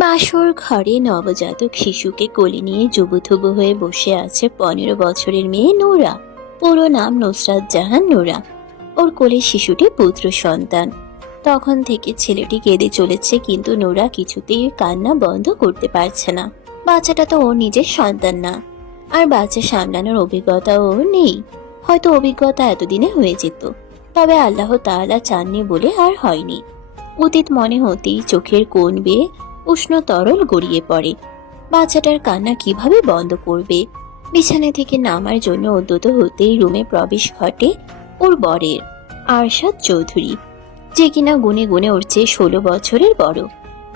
বাসর ঘরে নবজাতক শিশুকে কোলে নিয়ে জুবুথুবু হয়ে বসে আছে 15 বছরের মেয়ে নোরা। পুরো নাম নুসরাত জাহান নোরা। ওর কোলে শিশুটি পুত্র সন্তান। তখন থেকে ছেলেটি কেঁদে চলেছে, কিন্তু নোরা কিছুতেই কান্না বন্ধ করতে পারছে না। বাচ্চাটা তো ওর নিজের সন্তান না, আর বাচ্চা সামলানোর অভিজ্ঞতাও ওর নেই। হয়তো অভিজ্ঞতা এতদিনে হয়ে যেত, তবে আল্লাহ তাআলা চাননি বলে আর হয়নি। অতীত মনে হতেই চোখের কোণ বেয়ে উষ্ণ তরল গড়িয়ে পড়ে। বাচ্চাটার কান্না কিভাবে বন্ধ করবে? বিছানা থেকে নামার জন্য উদ্যত হতেই রুমে প্রবেশ ঘটে ওর বরের, আরশাদ চৌধুরী, যে কিনা গুনে গুনে ওর চেয়ে 16 বছরের বড়।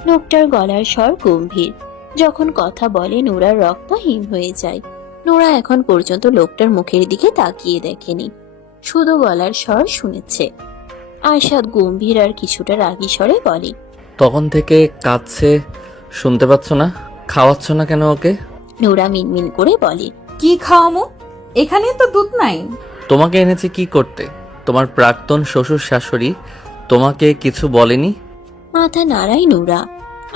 লোকটার গলার স্বর গম্ভীর। যখন কথা বলে নোরার রক্ত হিম হয়ে যায়। নোরা এখন পর্যন্ত লোকটার মুখের দিকে তাকিয়ে দেখেনি, শুধু গলার স্বর শুনেছে। আরশাদ গম্ভীর আর কিছুটা রাগী স্বরে বলে, তখন থেকে কাঁদছে, শুনতে পাচ্ছ না? খাওয়াচ্ছ না কেন ওকে? নোরা মিনমিন করে বলে, কি খাওয়ামো? এখানে তো দুধ নাই। তোমাকে এনেছি কি করতে? তোমার প্রাক্তন শ্বশুর শাশুড়ি তোমাকে কিছু বলেনি? মাথা নাড়ায় নোরা।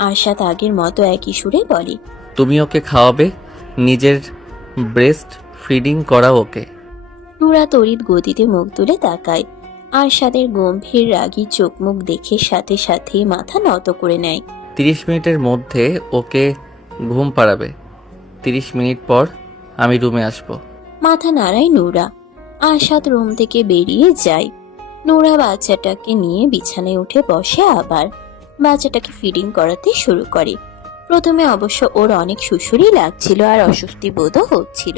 আরশাদ আগের মতো একই সুরে বলে, তুমি ওকে খাওয়াবে, নিজের ব্রেস্ট ফিডিং করা ওকে। নোরা তড়িৎ গতিতে মুখ তুলে তাকায়। আরশাদের গম্ভীর রাগী চোখ মুখ দেখে সাথে সাথে মাথা নত করে নেয়। 30 মিনিটের মধ্যে ওকে ঘুম পাড়াবে। 30 মিনিট পর আমি রুমে আসবো। মাথা নাড়ায় নোরা। আরশাদ রুম থেকে বেরিয়ে যায়। নোরা বাচ্চাটাকে নিয়ে বিছানায় উঠে বসে, আবার বাচ্চাটাকে ফিডিং করাতে শুরু করে। প্রথমে অবশ্য ওর অনেক সুসুরি লাগছিল আর অস্বস্তি বোধও হচ্ছিল।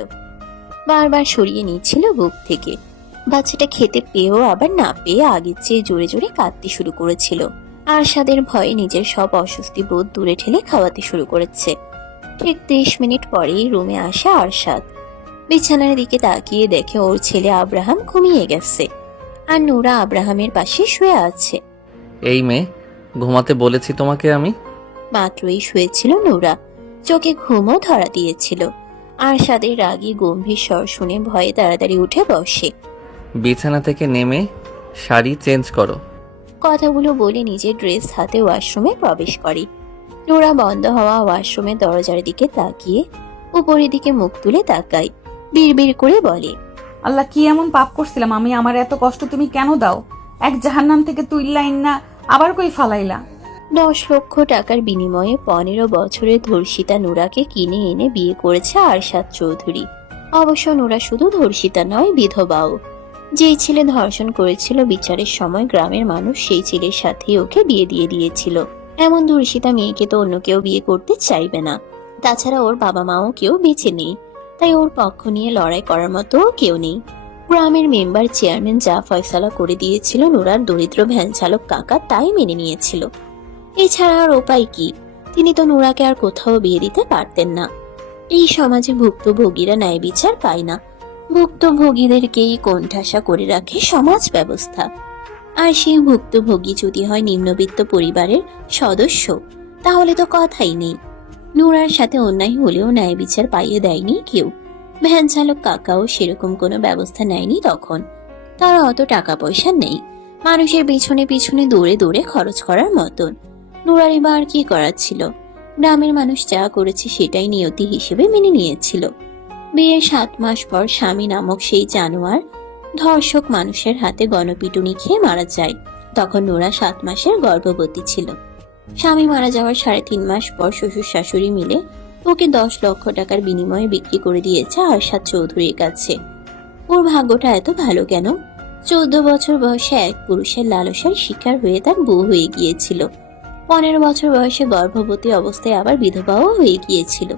বারবার সরিয়ে নিচ্ছিল বুক থেকে। বাচ্চাটা খেতে পেয়েও আবার না পেয়ে আগের চেয়ে জোরে জোরে কাঁদতে শুরু করেছিল। আরশাদের ভয়ে নিজের সব অস্বস্তি বোধ দূরে ঠেলে খাওয়াতে শুরু করেছে। ঠিক 30 মিনিট পরেই রুমে আসে আরশাদ। বিছানার দিকে তাকিয়ে দেখে ওর ছেলে আব্রাহাম ঘুমিয়ে গেছে, আর নোরা আব্রাহামের পাশে শুয়ে আছে। এই মেয়ে, ঘুমাতে বলেছি তোমাকে আমি। মাত্রই শুয়েছিল নোরা, চোখে ঘুমও ধরা দিয়েছিল। আরশাদের রাগী গম্ভীর স্বর শুনে ভয়ে তাড়াতাড়ি উঠে বসে। বিছানা থেকে নেমে শাড়ি চেঞ্জ করো। কথাগুলো বলে নিজের ড্রেস হাতে ওয়াশরুমে প্রবেশ করে। নোরা বন্ধ হওয়া ওয়াশরুমের দরজার দিকে তাকিয়ে উপরের দিকে মুখ তুলে তাকায়। বিড়বিড় করে বলে, আল্লাহ, কি এমন পাপ করছিলাম আমি? আমার এত কষ্ট তুমি কেন দাও? এক জাহান্নাম থেকে তুইলাইন না আবার কই ফালাইলা? 10 লক্ষ টাকার বিনিময়ে 15 বছরের ধর্ষিতা নোরাকে কিনে এনে বিয়ে করেছে আরশাদ চৌধুরী। অবশ্য নোরা শুধু ধর্ষিতা নয়, বিধবাও। যেই ছেলে ধর্ষণ করেছিল, বিচারের সময় গ্রামের মানুষ সেই ছেলের সাথেই ওকে বিয়ে দিয়ে দিয়েছিল। এমন ধর্ষিতা মেয়েকে তো অন্য কেউ বিয়ে করতে চাইবে না। তাছাড়া ওর বাবা মাও কেউ বেঁচে নেই, তাই ওর পক্ষ নিয়ে লড়াই করার মতো কেউ নেই। গ্রামের মেম্বার চেয়ারম্যান যা ফয়সালা করে দিয়েছিল, নোরার দরিদ্র ভ্যান চালক কাকা তাই মেনে নিয়েছিল। এছাড়া আর উপায় কি? তিনি তো নোরাকে আর কোথাও বিয়ে দিতে পারতেন না। এই সমাজে ভুক্তভোগীরা ন্যায় বিচার পায় না। ভুক্তভোগীদেরকেই কোণঠাসা করে রাখে সমাজ ব্যবস্থা। আর সেই ভুক্তভোগী যদি হয় নিম্নবিত্ত পরিবারের সদস্য, তাহলে তো কথাই নেই। নোরার সাথে অন্যায় হলেও ন্যায় বিচার পাইয়ে দেয়নি কেউ। ভ্যান চালক কাকাও সেরকম কোনো ব্যবস্থা নেয়নি তখন। তারা অত টাকা পয়সা নেই মানুষের পিছনে পিছনে দৌড়ে দৌড়ে খরচ করার মতন। নোরার এবার কি করার ছিল? গ্রামের মানুষ যা করেছে সেটাই নিয়তি হিসেবে মেনে নিয়েছিল। বিয়ের 7 মাস পর স্বামী নামক সেই জানোয়ার ধর্ষক মানুষের হাতে গণপিটুনি খেয়ে মারা যায়। তখন নোরা 7 মাসের গর্ভবতী ছিল। স্বামী মারা যাওয়ার 3.5 মাস পর শ্বশুর শাশুড়ি মিলে ওকে 10 লক্ষ টাকার বিনিময়ে বিক্রি করে দিয়েছে আরশাদ চৌধুরীর কাছে। ওর ভাগ্যটা এত ভালো কেন? 14 বছর বয়সে এক পুরুষের লালসার শিকার হয়ে তার বউ হয়ে গিয়েছিল। 15 বছর বয়সে গর্ভবতী অবস্থায় আবার বিধবাও হয়ে গিয়েছিল।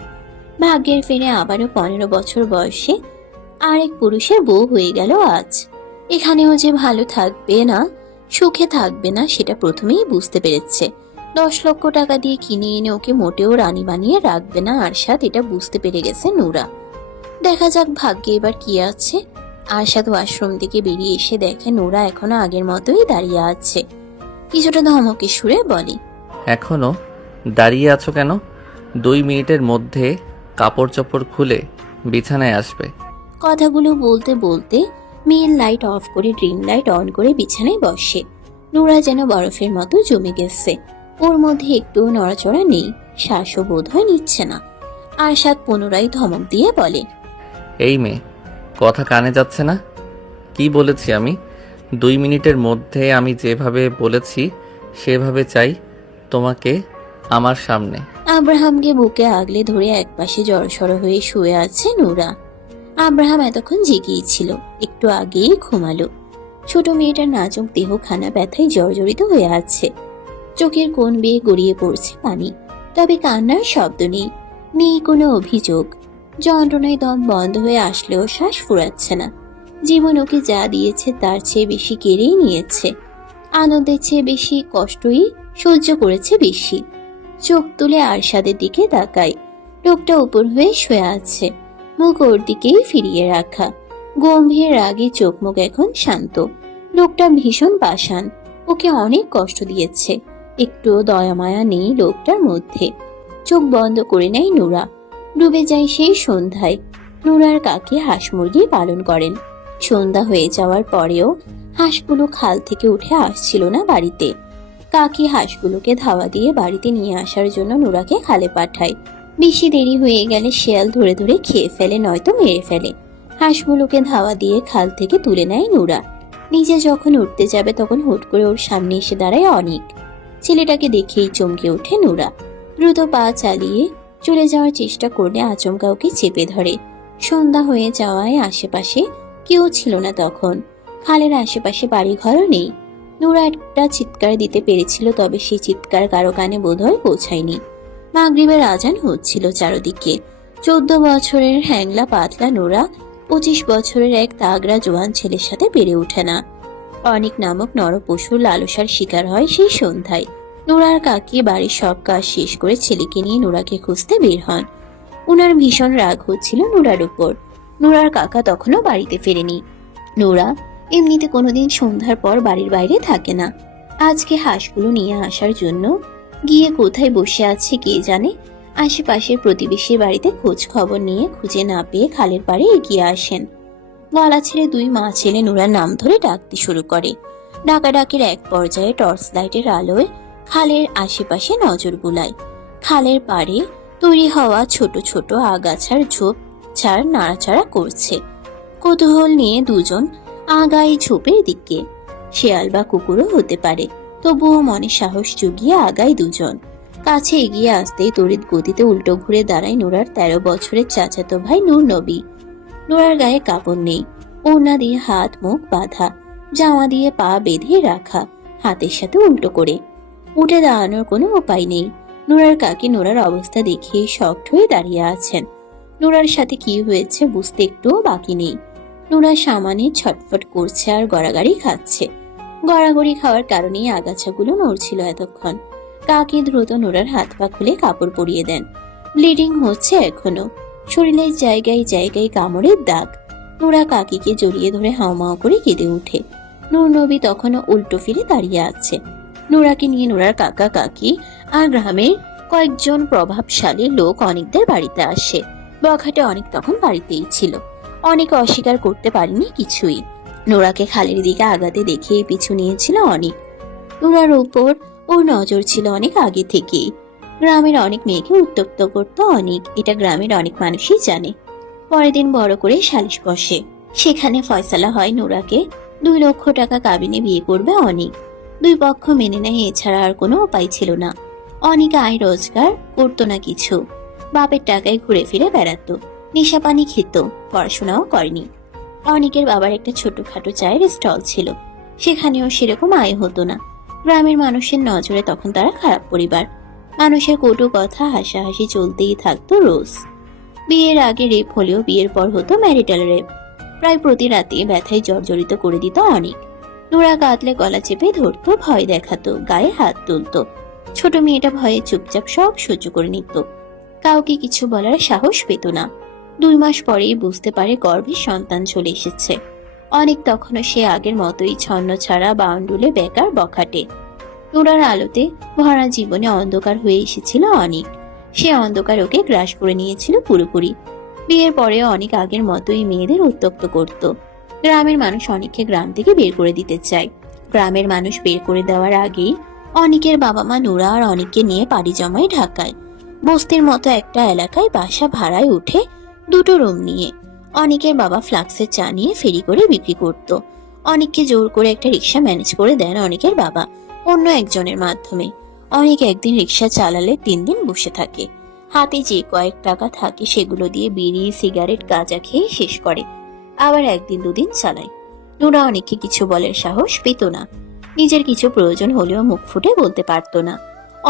ভাগ্যের ফেরে আবারও 15 বছর বয়সে আরেক পুরুষের বউ হয়ে গেল আজ। এখানেও যে ভালো থাকবে না, সুখে থাকবে না, সেটা প্রথমেই বুঝতে পেরেছে। 10 লক্ষ টাকা দিয়ে কিনে এনে ওকে মোটেও রানী বানিয়ে রাখবে না আরশাদ, এটা বুঝতে পেরে গেছে নোরা। দেখা যাক ভাগ্যে এবার কি আছে। আরশাদ ওয়াশরুম থেকে বেরিয়ে এসে দেখে নোরা এখনো আগের মতোই দাঁড়িয়ে আছে। কিছুটা ধমকে সুরে বলে, এখনো দাঁড়িয়ে আছো কেন? 2 মিনিটের মধ্যে কাপড় চোপড় খুলে বিছানায় আসবে। কথাগুলো বলতে বলতে মেন লাইট অফ করে ড্রিম লাইট অন করে বিছানায় বসে। নোরা যেন বরফের মতো জমে গেছে। ওর মধ্যে একটু নড়াচড়া নেই। শ্বাসও বোধ হয় নিচ্ছে না। আরশাদ পুনরায় ধমক দিয়ে বলে, এই মেয়ে, কথা কানে যাচ্ছে না? কি বলেছি আমি? 2 মিনিটের মধ্যে আমি যেভাবে বলেছি সেভাবে চাই তোমাকে আমার সামনে। আব্রাহামকে বুকে আগলে ধরে একপাশে জড়সড় হয়ে শুয়ে আছে নুরা। আব্রাহাম এতক্ষণ জেগেই ছিল, একটু আগেই ঘুমালো। ছোট মেয়েটার নাজুক দেহ খানা ব্যথায় জর্জরিত হয়ে আছে। চোখের কোণ বেয়ে গড়িয়ে পড়ছে পানি, তবে কান্নার শব্দ নেই, নেই কোনো অভিযোগ। যন্ত্রণায় দম বন্ধ হয়ে আসলেও শ্বাস ফুরাচ্ছে না। জীবন ওকে যা দিয়েছে তার চেয়ে বেশি কেড়েই নিয়েছে। আনন্দের চেয়ে বেশি কষ্টই সহ্য করেছে বেশি। চোখ তুলে আরশাদের দিকে তাকায়। লোকটা উপর হয়ে শুয়ে আছে, মুখ ওর দিকেই ফিরিয়ে রাখা। গম্ভীর রাগে চোখ মুখ এখন শান্ত। লোকটা ভীষণ পাষাণ, ওকে অনেক কষ্ট দিয়েছে। একটুও দয়া মায়া নেই লোকটার মধ্যে। চোখ বন্ধ করে নেয় নুরা। ডুবে যায় সেই সন্ধ্যায়। নুরার কাকি হাঁস মুরগি পালন করেন। সন্ধ্যা হয়ে যাওয়ার পরেও হাঁসগুলো খাল থেকে উঠে আসছিল না বাড়িতে। কাকি হাঁসগুলোকে ধাওয়া দিয়ে বাড়িতে নিয়ে আসার জন্য নুরাকে খালে পাঠায়। বেশি দেরি হয়ে গেলে শেয়াল ধরে ধরে খেয়ে ফেলে, নয়তো মেরে ফেলে। হাঁসগুলোকে ধাওয়া দিয়ে খাল থেকে তুলে নেয় নুরা। নিজে যখন উঠতে যাবে তখন হুট করে ওর সামনে এসে দাঁড়ায় অনিক। ছেলেটাকে দেখেই চমকে ওঠে নুরা। দ্রুত পা চালিয়ে চলে যাওয়ার চেষ্টা করলে আচমকা ওকে চেপে ধরে। সন্ধ্যা হয়ে যাওয়ায় আশেপাশে কেউ ছিল না তখন। খালের আশেপাশে বাড়িঘরও নেই। নুরা একটা চিৎকার দিতে পেরেছিল, তবে সেই চিৎকার কারো কানে বোধহয় পৌঁছায়নি। মাগরিবের আজান হচ্ছিল চারদিকে। 14 বছরের হ্যাংলা পাতলা নুরা 25 বছরের এক তাগড়া জোয়ান ছেলের সাথে পেরে ওঠে না। অনেক নামক নরপশুর লালসার শিকার হয় সেই সন্ধ্যায়। নুরার কাকি বাড়ির সব কাজ শেষ করে ছেলেকে নিয়ে নুরাকে খুঁজতে বের হন। উনার ভীষণ রাগ হচ্ছিল নুরার উপর। নুরার কাকা তখনও বাড়িতে ফেরেনি। নুরা এমনিতে কোনোদিন সন্ধ্যার পর বাড়ির বাইরে থাকে না। আজকে হাঁসগুলো নিয়ে আসার জন্য গিয়ে কোথায় বসে আছে কে জানে। আশেপাশের প্রতিবেশীর বাড়িতে খোঁজ খবর নিয়ে খুঁজে না পেয়ে খালের পাড়ে এগিয়ে আসেন। গলা ছেড়ে 2 মা ছেলে নুরার নাম ধরে ডাকতে শুরু করে। ডাকাডাকির এক পর্যায়ে টর্চ লাইটের আলোয় খালের আশেপাশে নজর বুলায়। খালের পাড়ে তৈরি হওয়া ছোট ছোট আগাছার ঝোপ ছাড় নাড়াচাড়া করছে। কৌতূহল নিয়ে দুজন আগায় ঝোপের দিকে। শেয়াল বা কুকুরও হতে পারে, তবুও মনে সাহস জুগিয়ে আগায় দুজন। কাছে এগিয়ে আসতেই তড়িৎ গতিতে উল্টো ঘুরে দাঁড়ায় নুরার 13 বছরের চাচাতো ভাই নূর নবী। নুরার গায়ে কাপড় নেই, ওড়না দিয়ে হাত মুখ বাঁধা, জামা দিয়ে পা বেঁধে রাখা, হাতের সাথে উল্টো করে। উঠে দাঁড়ানোর কোনো উপায় নেই। নুরার কাকি নুরার অবস্থা দেখিয়ে শক্ট হয়ে দাঁড়িয়ে আছেন। নুরার সাথে কি হয়েছে বুঝতে একটুও বাকি নেই। নুরা সামানে ছটফট করছে আর গড়াগড়ি খাচ্ছে। গড়াগড়ি খাওয়ার কারণেই আগাছাগুলো নড়ছিল এতক্ষণ। কাকি দ্রুত নুরার হাত পা খুলে কাপড় পরিয়ে দেন। ব্লিডিং হচ্ছে এখনো, শরীরের জায়গায় জায়গায় কামড়ের দাগ। নুরা কাকিকে জড়িয়ে ধরে হাওমাও করে কেঁদে ওঠে। নূর নবী তখনও উল্টো ফিরে দাঁড়িয়ে আছে। নুরাকে নিয়ে নুরার কাকা কাকি আর গ্রামের কয়েকজন প্রভাবশালী লোক অনেকদের বাড়িতে আসে। বখাটে অনেক তখন বাড়িতেই ছিল। অনেক অস্বীকার করতে পারেনি কিছুই। নুরাকে খালের দিকে আগাতে দেখে পিছু নিয়েছিল অনেক। নুরার উপর ওর নজর ছিল অনেক আগে থেকেই। গ্রামের অনেক মেয়েকে উত্ত্যক্ত করত অনেক, এটা গ্রামের অনেক মানুষই জানে। পরের দিন বড় করে সালিশ বসে। সেখানে ফয়সালা হয় নুরাকে 2 লক্ষ টাকা কাবিনে বিয়ে করবে অনেক। 2 পক্ষ মেনে নেয়, এছাড়া আর কোনো উপায় ছিল না। অনেক আয় রোজগার করতো না কিছু। বাপের টাকায় ঘুরে ফিরে বেড়াতো, নেশা পানি খেত, পড়াশোনাও করেনি। অনেকের বাবার একটা ছোটখাটো চায়ের স্টল ছিল, সেখানেও সেরকম আয় হতো না। গ্রামের মানুষের নজরে তখন তারা খারাপ পরিবার। মানুষের কটু কথা হাসাহাসি চলতেই থাকতো রোজ। বিয়ের আগে রেপ হলেও বিয়ের পর হতো ম্যারিটাল রেপ। প্রায় প্রতি রাতে ব্যথায় জর্জরিত করে দিত অনেক। নুরা কাঁদলে গলা চেপে ধরতো, ভয় দেখাতো, গায়ে হাত তুলতো। ছোট মেয়েটা ভয়ে চুপচাপ সব সহ্য করে নিত, কাউকে কিছু বলার সাহস পেত না। 2 মাস পরেই বুঝতে পারে গর্ভে সন্তান চলে এসেছে। অনেক তখনও সে আগের মতোই ছন্ন ছাড়া বাউন্ডুলে বেকার বখাটে। নুরার আলোতে ভরা জীবনে অন্ধকার হয়ে এসেছিল অনেক। সে অন্ধকার ওকে গ্রাস করে নিয়েছিল পুরোপুরি। বিয়ের পরে অনেক আগের মতোই মেয়েদের উত্ত্যক্ত করত। গ্রামের মানুষ অনেককে গ্রাম থেকে বের করে দিতে চায়। গ্রামের মানুষ বের করে দেওয়ার আগেই অনেকের বাবা মা নুরা আর অনেককে নিয়ে পাড়ি জমায় ঢাকায়। বস্তির মতো একটা এলাকায় বাসা ভাড়ায় উঠে দুটো রুম নিয়ে অনেকের বাবা ফ্লাক্সে চা নিয়ে ফেরি করে বিক্রি করত। অনেককে জোর করে একটা রিক্সা ম্যানেজ করে দেন অনেকের বাবা অন্য একজনের মাধ্যমে। অনেক একদিন রিক্সা চালালে 3 দিন বসে থাকে। হাতে যে কয়েক টাকা থাকে সেগুলো দিয়ে বিড়ি, সিগারেট, গাঁজা খেয়ে শেষ করে। আবার একদিন 2 দিন চালায়। নুরা অনেককে কিছু বলার সাহস পেত না। নিজের কিছু প্রয়োজন হলেও মুখ ফুটে বলতে পারতো না।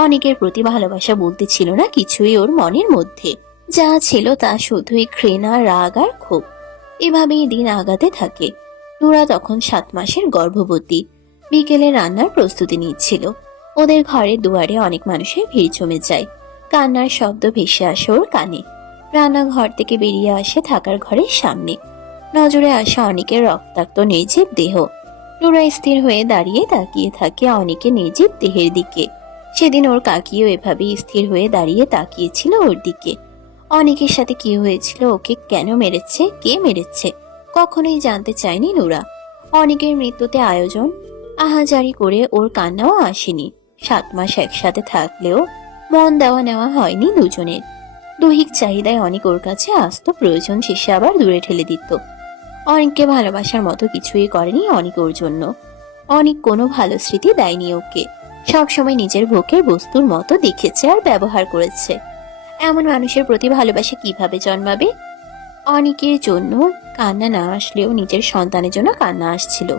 অনেকের প্রতি ভালোবাসা বলতে ছিল না কিছুই ওর মনের মধ্যে। যা ছিল তা শুধুই ঘৃণা, রাগ আর ক্ষোভ। এভাবেই দিন আগাতে থাকে। নুরা তখন 7 মাসের গর্ভবতী। বিকেলে রান্নার প্রস্তুতি নিচ্ছিল। ওদের ঘরের দুয়ারে অনেক মানুষের ভিড় জমে যায়। কান্নার শব্দ ভেসে আসে ওর কানে। রান্নাঘর থেকে বেরিয়ে আসে থাকার ঘরের সামনে। নজরে আসে অনেকের রক্তাক্ত নির্জীব দেহ। নুরা স্থির হয়ে দাঁড়িয়ে তাকিয়ে থাকে অনেকে নির্জীব দেহের দিকে। সেদিন ওর কাকিও এভাবেই স্থির হয়ে দাঁড়িয়ে তাকিয়েছিল ওর দিকে। অনেকের সাথে কি হয়েছিল, ওকে কেন মেরেছে, কে মেরেছে, কখনোই জানতে চায়নি নুরা। অনেকের মৃত্যুতে আয়োজন আহাজারি করে ওর কান্নাও আসেনি। 7 মাস একসাথে থাকলেও মন দেওয়া নেওয়া হয়নি দুজনের। দৈহিক চাহিদায় অনেক ওর কাছে আসতো, প্রয়োজন শেষে আবার দূরে ঠেলে দিত। অনেককে ভালোবাসার মতো কিছুই করেনি অনেক ওর জন্য। অনেক কোনো ভালো স্মৃতি দেয়নি ওকে। সবসময় নিজের ভোগের বস্তুর মতো দেখেছে আর ব্যবহার করেছে। এমন মানুষের প্রতি ভালোবাসা কিভাবে জন্মাবে? অনেকের জন্য কান্না না আসলেও নিজের সন্তানের জন্য কান্না আসছিল।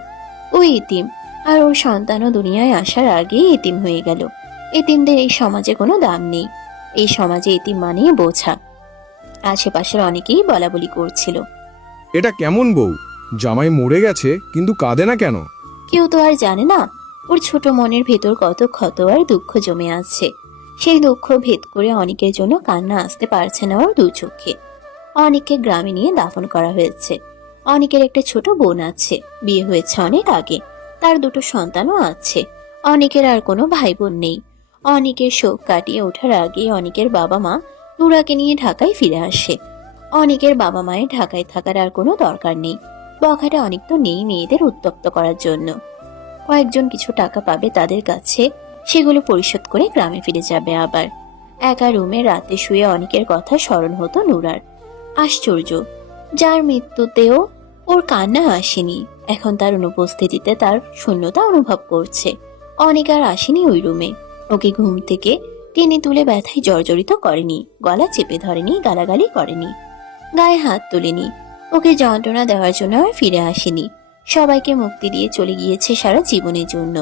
ওই এতিম, আর ওর সন্তানও দুনিয়ায় আসার আগেই এতিম হয়ে গেল। এতিমদের এই সমাজে কোনো দাম নেই। এই সমাজে এতিম মানেই বোঝা। আশেপাশের অনেকেই বলাবলি করছিল, এটা কেমন বউ, জামাই মরে গেছে কিন্তু কাঁদে না কেন? কেউ তো আর জানে না ওর ছোট মনের ভেতর কত ক্ষত আর দুঃখ জমে আছে। সেই দুঃখ ভেদ করে অনেকের জন্য কান্না আসতে পারছে না ওর 2 চোখে। অনেককে গ্রামে নিয়ে দাফন করা হয়েছে। অনেকের একটা ছোট বোন আছে, বিয়ে হয়েছে অনেক আগে, তার 2টো সন্তানও আছে। অনেকের আর কোনো ভাই বোন নেই। অনেকের শোক কাটিয়ে ওঠার আগে অনেকের বাবা মা নুরাকে নিয়ে ঢাকায় ফিরে আসে। অনেকের বাবা মায়ের ঢাকায় থাকার আর কোনো দরকার নেই। বখাটে অনেক তো নেই মেয়েদের উত্তক্ত করার জন্য। কয়েকজন কিছু টাকা পাবে তাদের কাছে, সেগুলো পরিশোধ করে গ্রামে ফিরে যাবে আবার। একা রুমে রাতে শুয়ে অনেকের কথা স্মরণ হতো নুরার। আশ্চর্য, যার মৃত্যুতেও ওর কান্না আসেনি, এখন তার অনুপস্থিতিতে তার শূন্যতা অনুভব করছে। অনেক আর আসেনি ওই রুমে। ওকে ঘুম থেকে টেনে তুলে ব্যথায় জর্জরিত করেনি, গলা চেপে ধরেনি, গালাগালি করেনি, গায়ে হাত তোলেনি। ওকে যন্ত্রণা দেওয়ার জন্য আর ফিরে আসেনি। সবাইকে মুক্তি দিয়ে চলে গিয়েছে সারা জীবনের জন্য।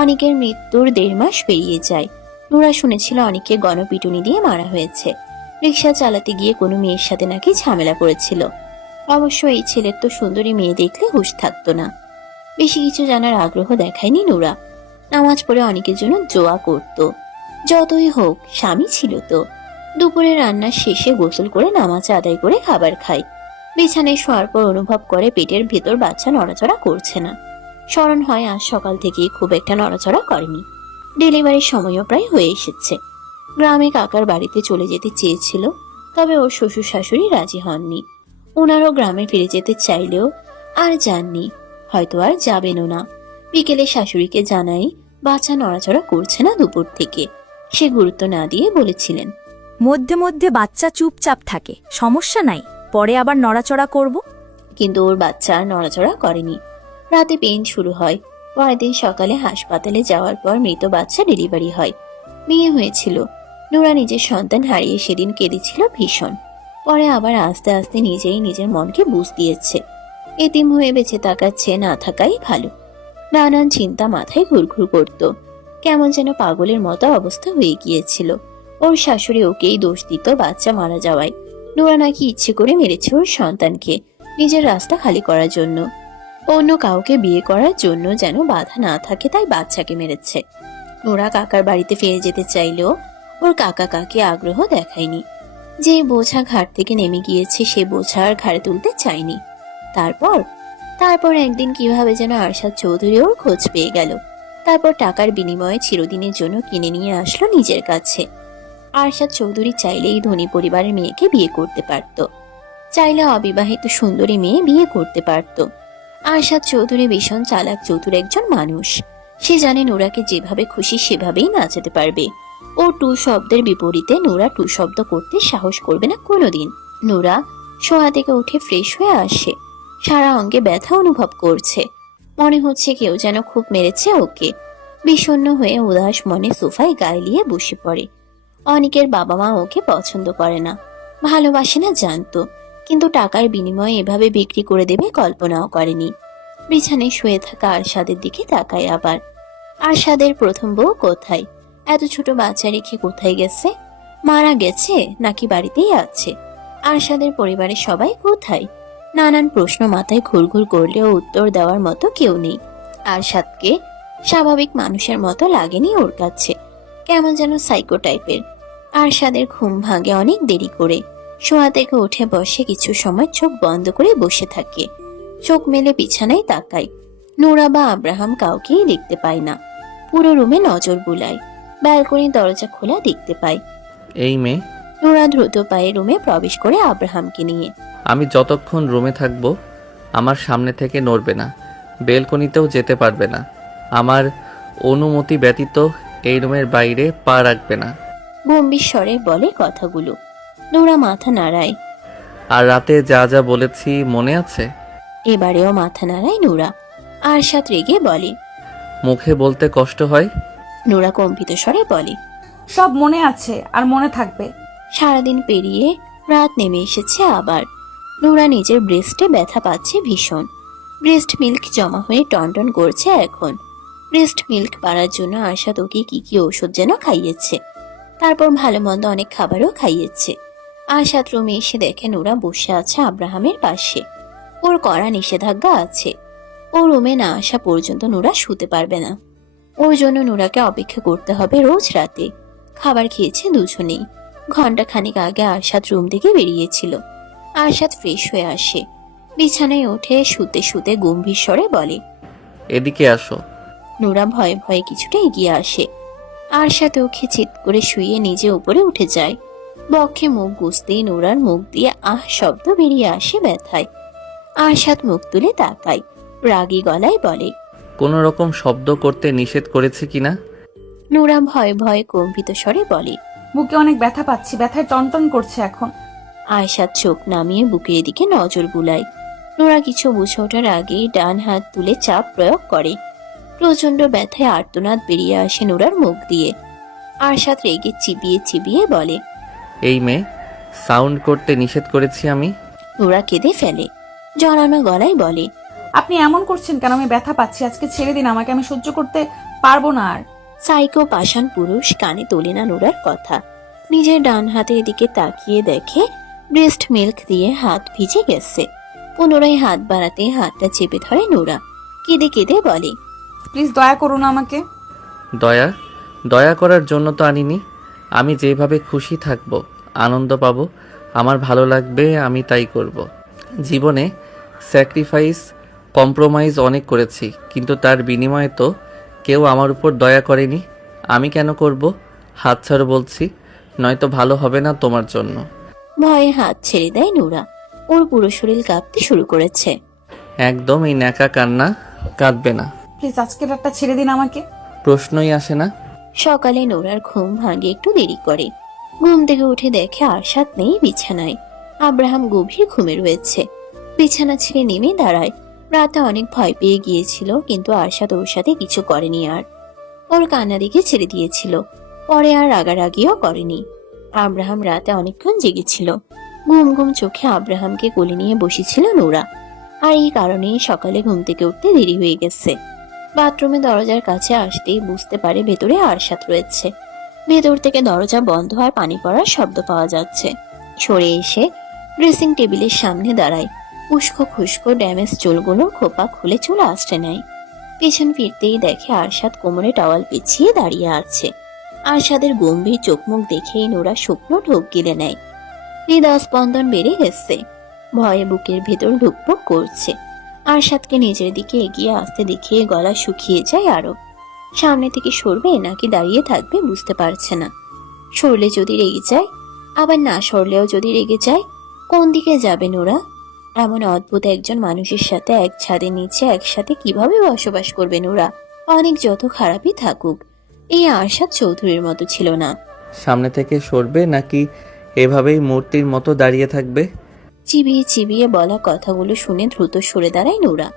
অনেকের মৃত্যুর 1.5 মাস পেরিয়ে যায়। নুরা শুনেছিল অনেককে গণপিটুনি দিয়ে মারা হয়েছে। রিক্সা চালাতে গিয়ে কোনো মেয়ের সাথে নাকি ঝামেলা করেছিল। অবশ্য এই ছেলের তো সুন্দরী মেয়ে দেখলে হুঁশ থাকতো না। বেশি কিছু জানার আগ্রহ দেখায়নি নুরা। নামাজ পড়ে অনেকের জন্য দোয়া করত। যতই হোক স্বামী ছিল তো। দুপুরে রান্নার শেষে গোসল করে নামাজ আদায় করে খাবার খায়। বিছানায় শোয়ার পর অনুভব করে পেটের ভেতর বাচ্চা নড়াচড়া করছে না। স্মরণ হয় আজ সকাল থেকেই খুব একটা নড়াচড়া করেনি। ডেলিভারির সময়ও প্রায় হয়ে এসেছে। গ্রামে কাকার বাড়িতে চলে যেতে চেয়েছিল, তবে ওর শ্বশুর শাশুড়ি রাজি হননি। ওনারও গ্রামে ফিরে যেতে চাইলেও আর যাননি, হয়তো আর যাবেনও না। বিকেলে শাশুড়িকে জানাই বাচ্চা নড়াচড়া করছে না দুপুর থেকে। সে গুরুত্ব না দিয়ে বলেছিলেন, মধ্যে মধ্যে বাচ্চা চুপচাপ থাকে, সমস্যা নাই, পরে আবার নড়াচড়া করব। কিন্তু ওর বাচ্চা আর নড়াচড়া করেনি। রাতে পেইন শুরু হয়। পরের দিন সকালে হাসপাতালে যাওয়ার পর মৃত বাচ্চা ডেলিভারি হয়। মেয়ে হয়েছিল। নুরা নিজের সন্তান হারিয়ে সেদিন কেঁদেছিল ভীষণ। পরে আবার আস্তে আস্তে নিজেই নিজের মনকে বুঝ দিয়েছে এতিম হয়ে বেঁচে থাকার চেয়ে না থাকাই ভালো। নানান চিন্তা মাথায় ঘুরঘুর করত। কেমন যেন পাগলের মতো অবস্থা হয়ে গিয়েছিল। ওর শাশুড়ি ওকেই দোষ দিত বাচ্চা মারা যাওয়ায়। নুরা নাকি ইচ্ছে করে মেরেছে ওর সন্তানকে, নিজের রাস্তা খালি করার জন্য। অন্য কাউকে বিয়ে করার জন্য যেন বাধা না থাকে তাই বাচ্চাকে মেরেছে। নুরা কাকার বাড়িতে ফিরে যেতে চাইলেও ওর কাকা কাকি আগ্রহ দেখায়নি। যে বোঝা ঘাট থেকে নেমে গিয়েছে সে বোঝা আর ঘাড়ে তুলতে চায়নি। তারপর একদিন কিভাবে যেন আরশাদ চৌধুরী ওর খোঁজ পেয়ে গেল। তারপর টাকার বিনিময়ে চিরদিনের জন্য কিনে নিয়ে আসলো নিজের কাছে। আরশাদ চৌধুরী চাইলেই ধনী পরিবারের মেয়েকে বিয়ে করতে পারত, চাইলে অবিবাহিত সুন্দরী মেয়ে বিয়ে করতে পারত। আরশাদ চৌধুরী ভীষণ চালাক চতুর একজন মানুষ। সে জানে নুরাকে যেভাবে খুশি সেভাবেই নাচাতে পারবে। ও টু শব্দের বিপরীতে নোরা টু শব্দ করতে সাহস করবে না কোনোদিন। নোরা শোয়া থেকে উঠে ফ্রেশ হয়ে আসে, সারা অঙ্গে ব্যথা অনুভব করছে। মনে হচ্ছে কেউ যেন খুব মেরেছে ওকে। বিষণ্ণ হয়ে উদাস মনে সোফায় গায়ে লিয়ে বসে পড়ে। অনেকের বাবা মা ওকে পছন্দ করে না, ভালোবাসে না জানতো, কিন্তু টাকার বিনিময়ে এভাবে বিক্রি করে দেবে কল্পনাও করেনি। বিছানায় শুয়ে থাকা আরশাদের দিকে তাকায় আবার। আরশাদের প্রথম বউ কোথায়? এত ছোট বাচ্চা রেখে কোথায় গেছে? মারা গেছে নাকি বাড়িতেই আছে? আরশাদের পরিবারের সবাই কোথায়? নানান প্রশ্ন মাথায় ঘুরঘুর করলেও উত্তর দেওয়ার মতো কেউ নেই। আরশাদকে স্বাভাবিক মানুষের মতো লাগেনি ওর কাছে, কেমন যেন সাইকো টাইপের। আরশাদের ঘুম ভাঙে অনেক দেরি করে। শোয়া থেকে উঠে বসে কিছু সময় চোখ বন্ধ করে বসে থাকে। চোখ মেলে বিছানায় তাকায়। নোরা বা আব্রাহাম কাউকেই দেখতে পায় না। পুরো রুমে নজর বুলায়। ব্যালকনির দরজা খোলা দেখতে পায়। এই মেয়ে, নোরা দ্রুত পায়ে রুমে প্রবেশ করে আব্রাহামকে নিয়ে। আমি যতক্ষণ রুমে থাকবো আমার সামনে থেকে নড়বে না, বেলকনিতেও যেতে পারবে না। আমার অনুমতি ব্যতীত এই রুমের বাইরে পা রাখবে না। গম্ভীর স্বরে বলে কথাগুলো। নোরা মাথা নাড়ায়। আর রাতে যা যা বলেছি মনে আছে? এবারেও মাথা নাড়ায় নোরা। আরশাদ রেগে বলে। মুখে বলতে কষ্ট হয়। নোরা কম্পিত স্বরে বলে। সব মনে আছে আর মনে থাকবে। সারাদিন পেরিয়ে রাত নেমে এসেছে আবার। নোরা নিজের ব্রেস্টে ব্যথা পাচ্ছে ভীষণ। ব্রেস্ট মিল্ক জমা হয়ে টনটন করছে এখন। ব্রেস্ট মিল্ক বাড়ার জন্য আরশাদ ওকে কি কি ঔষধ যেন খাইয়েছে। তারপর ভালো মন্দ অনেক খাবারও খাইয়েছে। আরশাদ রুমে এসে দেখে নোরা বসে আছে আব্রাহামের পাশে। ওর কড়া নিষেধাজ্ঞা আছে, ও রুমে না আসা পর্যন্ত নোরা শুতে পারবে না। ওর জন্য নোরাকে অপেক্ষা করতে হবে রোজ রাতে। খাবার খেয়েছে দুজনেই। ঘন্টা খানিক আগে আরশাদ রুম থেকে বেরিয়েছিল। আরশাদ ফ্রেশ হয়ে আসে। বিছানায় উঠে শুতে শুতে গম্ভীর স্বরে বলে। এদিকে আসো। নোরা ভয়ে ভয়ে কিছুটা এগিয়ে আসে। আরশাদ ওকে চিৎ করে শুয়ে নিজে উপরে উঠে যায়। বক্ষে মুখ গুজতেই নোরার মুখ দিয়ে আহ শব্দ বেরিয়ে আসে ব্যথায়। আরশাদ মুখ তুলে তাকায়, রাগী গলায় বলে। কোনো রকম শব্দ করতে নিষেধ করেছে কিনা? নোরা ভয়ে ভয়ে কম্পিত স্বরে বলে। বুকে অনেক ব্যথা পাচ্ছি, ব্যথায় টনটন করছে এখন। আয়শাদ চোখ নামিয়ে বুকের দিকে নজর বুলায়। নোরা কিছু বুঝে ওঠার আগেই ডান হাত তুলে চাপ প্রয়োগ করে। প্রচন্ড ব্যথায় আর্তনাদ বেরিয়ে আসে নোরার মুখ দিয়ে। আরশাদ রেগে চিবিয়ে চিবিয়ে বলে। এই মেয়ে, সাউন্ড করতে নিষেধ করেছি আমি? নোরা কেঁদে ফেলে, জড়ানো গলায় বলে। আপনি এমন করছেন কেন? আমি ব্যথা পাচ্ছি, আজকে ছেড়ে দিন আমাকে, আমি সহ্য করতে পারবো না আর। সাইকো পাষাণ পুরুষ কানে তোলে না নোরার কথা। নিজের ডান হাতের দিকে তাকিয়ে দেখে ব্রেস্ট মিল্ক দিয়ে হাত ভিজে গেছে। পুনরায় হাত বাড়াতে হাতটা চেপে ধরে নোরা। কেঁদে কেঁদে বলে। প্লিজ দয়া করুন আমাকে। দয়া দয়া করার জন্য তো আনিনি। আমি যেভাবে খুশি থাকবো, আনন্দ পাবো, আমার ভালো লাগবে, আমি তাই করব। জীবনে স্যাক্রিফাইস, কম্প্রোমাইজ অনেক করেছি, কিন্তু তার বিনিময়ে তো কেউ আমার উপর দয়া করেনি। আমি কেন করব? হাত ছাড়ো বলছি, নয়তো ভালো হবে না তোমার জন্য। ভয়ে হাত ছেড়ে দেয় নোরা। ওর পুরো শরীর কাঁপতে শুরু করেছে। একদম এই ন্যাকা কান্না কাঁদবে না। প্লিজ আজকে রাতটা ছেড়ে দিন আমাকে। প্রশ্নই আসে না। সকালে নোরার ঘুম ভাঙে একটু দেরি করে। ঘুম থেকে উঠে দেখে আরশাদ নেই বিছানায়। আব্রাহাম গভীর ঘুমে রয়েছে। বিছানা ছেড়ে নেমে দাঁড়ায়। রাতে অনেক ভয় পেয়ে গিয়েছিল, কিন্তু আরশাদ ওর সাথে কিছু করেনি আর। ওর কান্না দেখে ছেড়ে দিয়েছিল, পরে আর রাগারাগিও করেনি। আব্রাহাম রাতে অনেকক্ষণ জেগেছিল। ঘুম ঘুম চোখে আব্রাহামকে কোলে নিয়ে বসেছিল নোরা। আর এই কারণেই সকালে ঘুম থেকে উঠতে দেরি হয়ে গেছে। বাথরুমে দরজার কাছে আসতেই বুঝতে পারে ভেতরে আরশাদ রয়েছে। ভেতর থেকে দরজা বন্ধ আর পানি পড়ার শব্দ পাওয়া যাচ্ছে। সরে এসে ড্রেসিং টেবিলের সামনে দাঁড়ায়। উস্কো খুস্কো ড্যামেজ চুলগুলোর খোপা খুলে চুল আঁচড়ে নেয়। পেছন ফিরতেই দেখে আরশাদ কোমরে টাওয়াল পেঁচিয়ে দাঁড়িয়ে আছে। আরশাদের গম্ভীর চোখ মুখ দেখেই নোরা শুকনো ঢোক গিলে নেয়। হৃদয় স্পন্দন বেড়ে গেছে। ভয়ে বুকের ভেতর ধুকপুক করছে। আরশাদকে নিজের দিকে এগিয়ে আসতে দেখে গলা শুকিয়ে যায় আরো। সামনে থেকে সরবে নাকি দাঁড়িয়ে থাকবে বুঝতে পারছে না। সরলে যদি রেগে যায়, আবার না সরলেও যদি রেগে যায়, কোন দিকে যাবে নোরা? এমন অদ্ভুত একজন মানুষের সাথে এক ছাদের নিচে একসাথে কিভাবে বসবাস করবে নোরা? অনেক যত খারাপই থাকুক, এই আরশাদ চৌধুরীর মতো ছিল না। সামনে থেকে সরবে নাকি এভাবেই মূর্তির মতো দাঁড়িয়ে থাকবে? চিবিয়ে চিবিয়ে বলা কথাগুলো শুনে দ্রুত সরে দাঁড়ায় নোরা।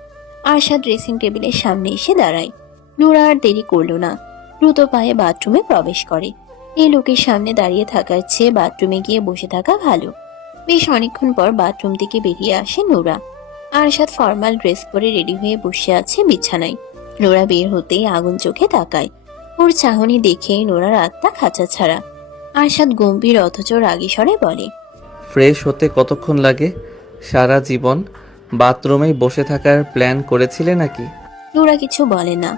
আরশাদ ড্রেসিং টেবিলের সামনে এসে দাঁড়ায়। নোরা আর দেরি করল না, দ্রুত পায়ে বাথরুমে প্রবেশ করে। এই লোকের সামনে দাঁড়িয়ে থাকার চেয়ে বাথরুমে গিয়ে বসে থাকা ভালো। বেশ অনেকক্ষণ পর বাথরুম থেকে বেরিয়ে আসে নোরা। আরশাদ ফর্মাল ড্রেস পরে রেডি হয়ে বসে আছে বিছানায়। নোরা বের হতেই আগুন চোখে তাকায়। ওর চাহনি দেখে নোরার আত্মা খাঁচা ছাড়া। আরশাদ গম্ভীর অথচ রাগী স্বরে বলে, ফ্রেশ হতে কতক্ষণ লাগে? সারা জীবন বাথরুমেই বসে থাকার প্ল্যান করেছিলে নাকি? নোরা কিছু বলে না।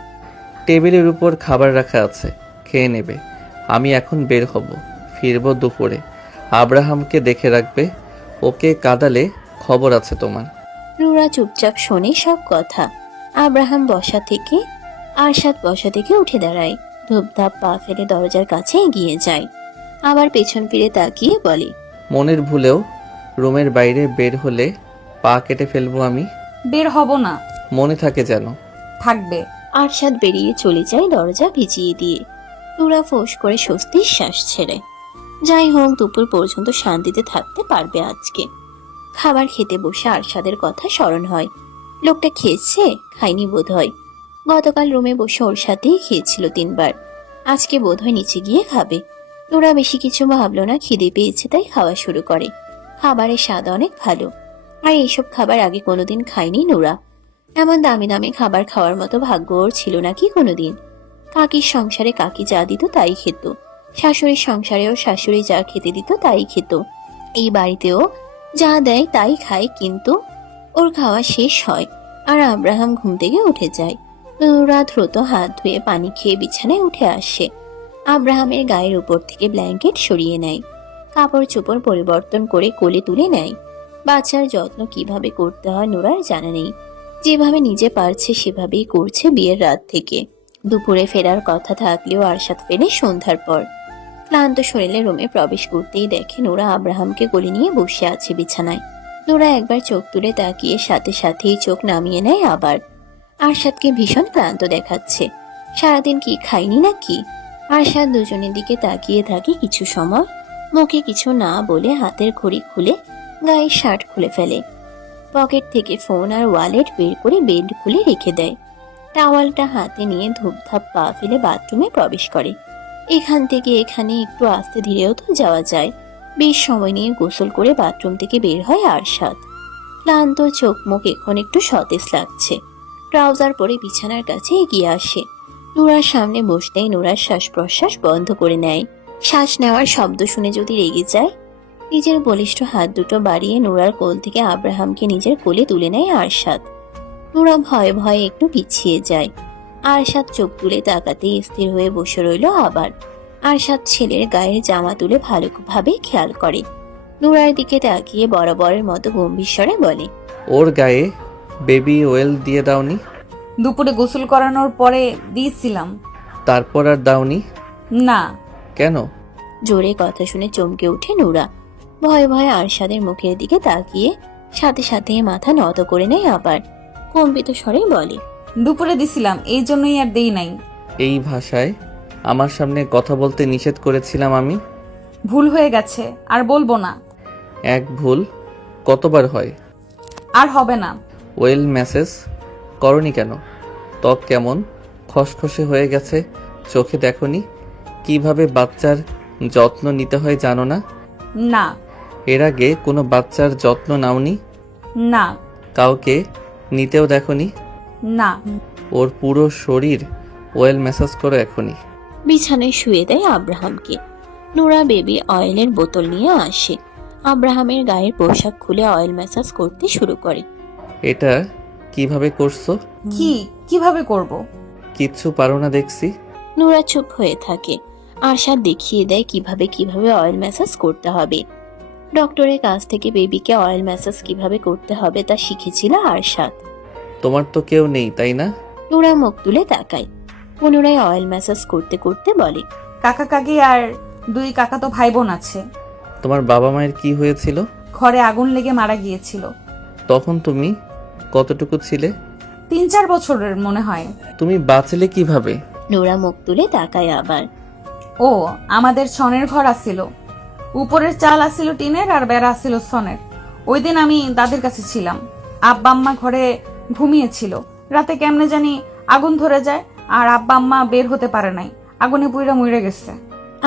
টেবিলের উপর খাবার রাখা আছে, খেয়ে নেবে। আমি এখন বের হব, ফিরবো দুপুরে। আব্রাহামকে দেখে রাখবে, ওকে কাঁদালে খবর আছে তোমার। নোরা চুপচাপ শোনে সব কথা। আব্রাহাম আরশাদ বসা থেকে উঠে দাঁড়ায়। ধূপধাপ পা ফেলে দরজার কাছে এগিয়ে যায়। আবার পেছন ফিরে তাকিয়ে বলে, মনের ভুলেও রুমের বাইরে বের হলে পা কেটে ফেলবো আমি। বের হব না। মনে থাকে যেন। থাকবে। আরশাদ বেরিয়ে চলে যায় দরজা ভিজিয়ে দিয়ে। নোরা ফোঁস করে স্বস্তির শ্বাস ছেড়ে। যাই হোক, দুপুর পর্যন্ত শান্তিতে থাকতে পারবে আজকে। খাবার খেতে বসে আরশাদের কথা স্মরণ হয়। লোকটা খেয়েছে, খায়নি বোধ হয়। গতকাল রুমে বসে ওর সাথেই খেয়েছিল 3 বার। আজকে বোধ হয় নিচে গিয়ে খাবে। নোরা বেশি কিছু ভাবলো না, খিদে পেয়েছে তাই খাওয়া শুরু করে। খাবারের স্বাদ অনেক ভালো। আর এইসব খাবার আগে কোনোদিন খায়নি নোরা। এমন দামি দামি খাবার খাওয়ার মতো ভাগ্য ওর ছিল নাকি কোনোদিন। কাকির সংসারে কাকি যা দিত তাই খেত, শাশুড়ির সংসারেও শাশুড়ি যা খেতে দিত তাই খেত, এই বাড়িতেও যা দেয় তাই খায়। কিন্তু ওর খাওয়া শেষ হয় আর আব্রাহাম ঘুম থেকে উঠে যায়। নোরা দ্রুত হাত ধুয়ে পানি খেয়ে বিছানায় উঠে আসে। আব্রাহামের গায়ের উপর থেকে ব্ল্যাঙ্কেট সরিয়ে নেয়, কাপড় চোপড় পরিবর্তন করে কোলে তুলে নেয়। বাচ্চার যত্ন কিভাবে করতে হয় নোরার জানা নেই। যেভাবে নিজে পারছে সেভাবেই করছে বিয়ের রাত থেকে। দুপুরে ফেরার কথা থাকলেও আরশাদ ফেরে সন্ধ্যার পর। ক্লান্ত শরীরে রুমে প্রবেশ করতেই দেখে নোরা আব্রাহামকে কোলে নিয়ে বসে আছে বিছানায়। নোরা একবার চোখ তুলে তাকিয়ে সাথে সাথেই চোখ নামিয়ে নেয় আবার। আরশাদকে ভীষণ ক্লান্ত দেখাচ্ছে। সারাদিন কি খায়নি নাকি? আরশাদ দুজনের দিকে তাকিয়ে থাকে কিছু সময়। মুখে কিছু না বলে হাতের ঘড়ি খুলে গায়ের শার্ট খুলে ফেলে। পকেট থেকে ফোন আর ওয়ালেট বের করে বেড খুলে রেখে দেয়। টাওয়ালটা হাতে নিয়ে ধূপধাপ পা ফেলে বাথরুমে প্রবেশ করে। এখান থেকে এখানে একটু আস্তে ধীরেও তো যাওয়া যায়। বেশ সময় নিয়ে গোসল করে বাথরুম থেকে বের হয় আরশাদ। ক্লান্ত চোখ মুখ এখন একটু সতেজ লাগছে। ট্রাউজার পরে বিছানার কাছে এগিয়ে আসে। নোরার সামনে বসতেই নোরার শ্বাস প্রশ্বাস বন্ধ করে নেয়। শ্বাস নেওয়ার শব্দ শুনে যদি রেগে যায়। নিজের বলিষ্ঠ হাত দুটো বাড়িয়ে নোরার কোল থেকে আব্রাহামকে নিজের কোলে তুলে নেয় আরশাদ। নোরা ভয়ে ভয়ে একটু পিছিয়ে যায়। আরশাদ চোখ তুলে তাকাতেই স্থির হয়ে বসে রইল আবার। আরশাদ ছেলের গায়ের জামা তুলে ভালোভাবে খেয়াল করে। নোরার দিকে তাকিয়ে বরাবরের মতো গম্ভীর স্বরে বলে, ওর গায়ে বেবি ওয়েল দিয়ে দাওনি? দুপুরে গোসল করানোর পরে দিয়েছিলাম। তারপর আর দাওনি? না। কেন? জোরে কথা শুনে চমকে ওঠে নোরা। ভয়ে ভয়ে আরশাদের মুখের দিকে তাকিয়ে সাথে সাথে মাথা নত করে নেয় আবার। কম্পিত স্বরে বলে, দুপুরে দিছিলাম, এই জন্যই আর দেই নাই। এই ভাষায় আমার সামনে কথা বলতে নিষেধ করেছিলাম আমি। ভুল হয়ে গেছে, আর বলবো না। এক ভুল কতবার হয়? আর হবে না। ওয়েল মেসেজ করনি কেন? ত্বক কেমন খসখসে হয়ে গেছে, চোখে দেখনি? কিভাবে বাচ্চার যত্ন নিতে হয় জানো না? না। এর আগে কোনো বাচ্চার যত্ন নাওনি? না। কাউকে নিতেও দেখনি? না। ওর পুরো শরীর ওয়েল ম্যাসাজ করো এখনই। বিছানায় শুয়ে দেয় আব্রাহামকে। নোরা বেবি অয়েলের বোতল নিয়ে আসে। আব্রাহামের গায়ের পোশাক খুলে অয়েল ম্যাসাজ করতে শুরু করে। এটা কিভাবে করছো? কিভাবে করব? কিচ্ছু পারো না দেখছি। নোরা চুপ হয়ে থাকে। আরশাদ দেখিয়ে দেয় কিভাবে কিভাবে অয়েল ম্যাসাজ করতে হবে। ডক্টরের কাছ থেকে বেবিকে অয়েল ম্যাসাজ কিভাবে করতে হবে তা শিখেছিল আরশাদ। তোমার তো কেউ নেই তাই না? নোরা মুখ তুলে তাকায়। পুনরায় অয়েল ম্যাসাজ করতে করতে বলে, কাকা কাকি আর 2 কাকাতো ভাই বোন আছে। তোমার বাবা মায়ের কি হয়েছিল? ঘরে আগুন লেগে মারা গিয়েছিল। তখন তুমি কতটুকু ছিলে? 3-4 বছরের মনে হয়। তুমি বাঁচলে কিভাবে? নোরা মুখ তুলে তাকায় আবার। ও, আমাদের ছনের ঘর আসিল, উপরের চাল আসিল টিনের আর বেড়া আসিল ছনের। ওই দিন আমি দাদির কাছে ছিলাম, আব্বা আম্মা ঘরে ঘুমিয়েছিল। রাতে কেমনে জানি আগুন ধরে যায়, আর আব্বা আম্মা বের হতে পারে নাই, আগুনে পুইরা মুইরে গেছে।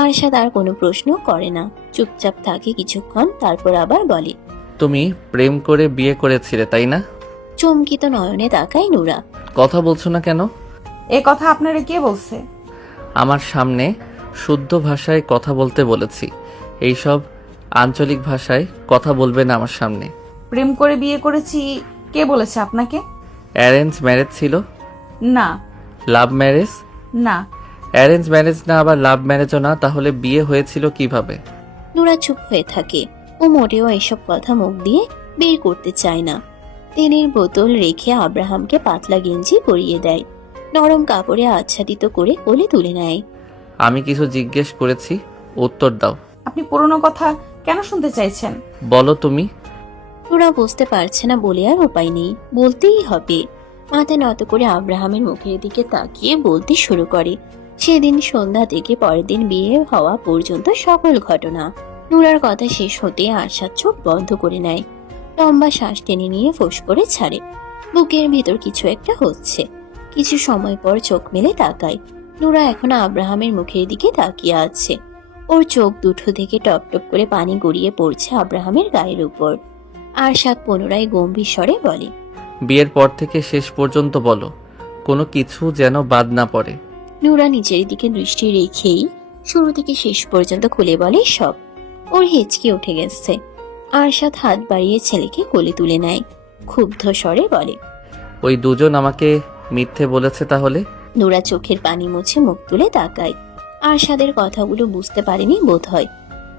আরশাদ আর কোনো প্রশ্ন করে না, চুপচাপ থাকে কিছুক্ষণ, তারপর আবার বলে, তুমি প্রেম করে বিয়ে করেছিলে তাই না? চমকিত নয়নে তাকায় নোরা। কথা বলছো না কেন? এ কথা আপনারা কে বলছে? আমার সামনে শুদ্ধ ভাষায় কথা বলতে বলেছি, এইসব আঞ্চলিক ভাষায় কথা বলবে না আমার সামনে। প্রেম করে বিয়ে করেছি কে বলেছে আপনাকে? অ্যারেঞ্জ ম্যারেজ ছিল? না। Love marriage? না। অ্যারেঞ্জ ম্যারেজ না, আবার লাভ ম্যারেজও না, তাহলে বিয়ে হয়েছিল কিভাবে? নোরা চুপ হয়ে থাকে। ও মোটেও এসব কথা মুখ দিয়ে বের করতে চায় না। তেলের বোতল রেখে আব্রাহামকে পাতলা গেঞ্জি পরিয়ে দেয়, নরম কাপড়ে আচ্ছাদিত করে কোলে তুলে নেয়। আমি কিছু জিজ্ঞেস করেছি, উত্তর দাও। আপনি পুরনো কথা কেন শুনতে চাইছেন? বলো তুমি। নোরা বুঝতে পারছে না বলে আর উপায় নেই, বলতেই হবে। মাথা নত করে আব্রাহামের মুখের দিকে তাকিয়ে বলতে শুরু করে সেদিন সন্ধ্যা থেকে পরের দিন বিয়ে হওয়া পর্যন্ত সকল ঘটনা। নোরার কথা শেষ হতে আরশাদ চোখ বন্ধ করে নেয়, লম্বা শ্বাস টেনে নিয়ে ফোঁস করে ছাড়ে। বুকের ভেতর কিছু একটা হচ্ছে। কিছু সময় পর চোখ মেলে তাকায়। নোরা এখন আব্রাহামের মুখের দিকে তাকিয়ে আছে। ওর চোখ দুটো থেকে টপ টপ করে পানি গড়িয়ে পড়ছে আব্রাহামের গায়ের উপর। আরশাদ পুনরায় গম্ভীর স্বরে বলে, বিয়ের পর থেকে শেষ পর্যন্ত বলো, কোনো কিছু যেন বাদ না পড়ে। নোরা নিজের দিকে দৃষ্টি রেখেই শুরু থেকে শেষ পর্যন্ত খুলে বলে সব। ওর হেঁচকে উঠে গেছে। আরশাদ হাত বাড়িয়ে ছেলেকে কোলে তুলে নেয়, ক্ষুব্ধ স্বরে বলে, ওই দুজন আমাকে মিথ্যে বলেছে তাহলে? নোরা চোখের পানি মুছে মুখ তুলে তাকায়। আরশাদের কথাগুলো বুঝতে পারেনি বোধ হয়।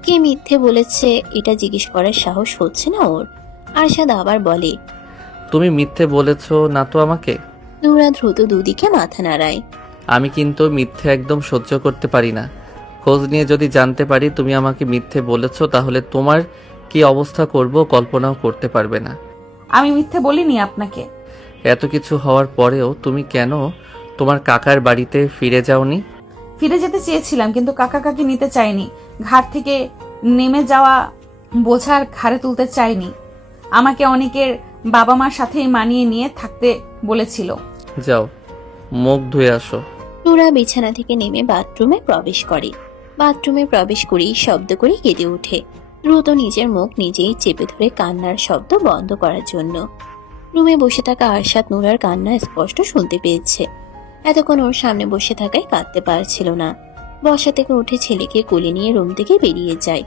কে মিথ্যে বলেছে এটা জিজ্ঞেস করার সাহস হচ্ছে না ওর। আরশাদ আবার বলে, তুমি মিথ্যে বলেছ না তো আমাকে? নোরা দ্রুত দুদিকে মাথা নাড়ায়। আমি কিন্তু মিথ্যে একদম সহ্য করতে পারি না। খোঁজ নিয়ে যদি জানতে পারি তুমি আমাকে মিথ্যে বলেছ, তাহলে তোমার কি অবস্থা করব কল্পনাও করতে পারবে না। আমি মিথ্যে বলিনি আপনাকে। এত কিছু হওয়ার পরেও তুমি কেন তোমার কাকার বাড়িতে ফিরে যাওনি? ফিরে যেতে চেয়েছিলাম, কিন্তু কাকা কাকি নিতে চাইনি। ঘাট থেকে নেমে যাওয়া বোঝার ঘাড়ে তুলতে চাইনি। আমাকে অনেকের বাবা মার সাথেই মানিয়ে নিয়ে থাকতে বলেছিল। যাও, মুখ ধুয়ে আসো। নোরা বিছানা থেকে নেমে বাথরুমে প্রবেশ করে। বাথরুমে প্রবেশ করেই শব্দ করে কেঁদে ওঠে, দ্রুত নিজের মুখ নিজেই চেপে ধরে কান্নার শব্দ বন্ধ করার জন্য। রুমে বসে থাকা আরশাদ নোরার কান্না স্পষ্ট শুনতে পেয়েছে। এতক্ষণ ওর সামনে বসে থাকায় কাঁদতে পারছিল না। বসা থেকে উঠে ছেলেকে কোলে নিয়ে রুম থেকে বেরিয়ে যায়।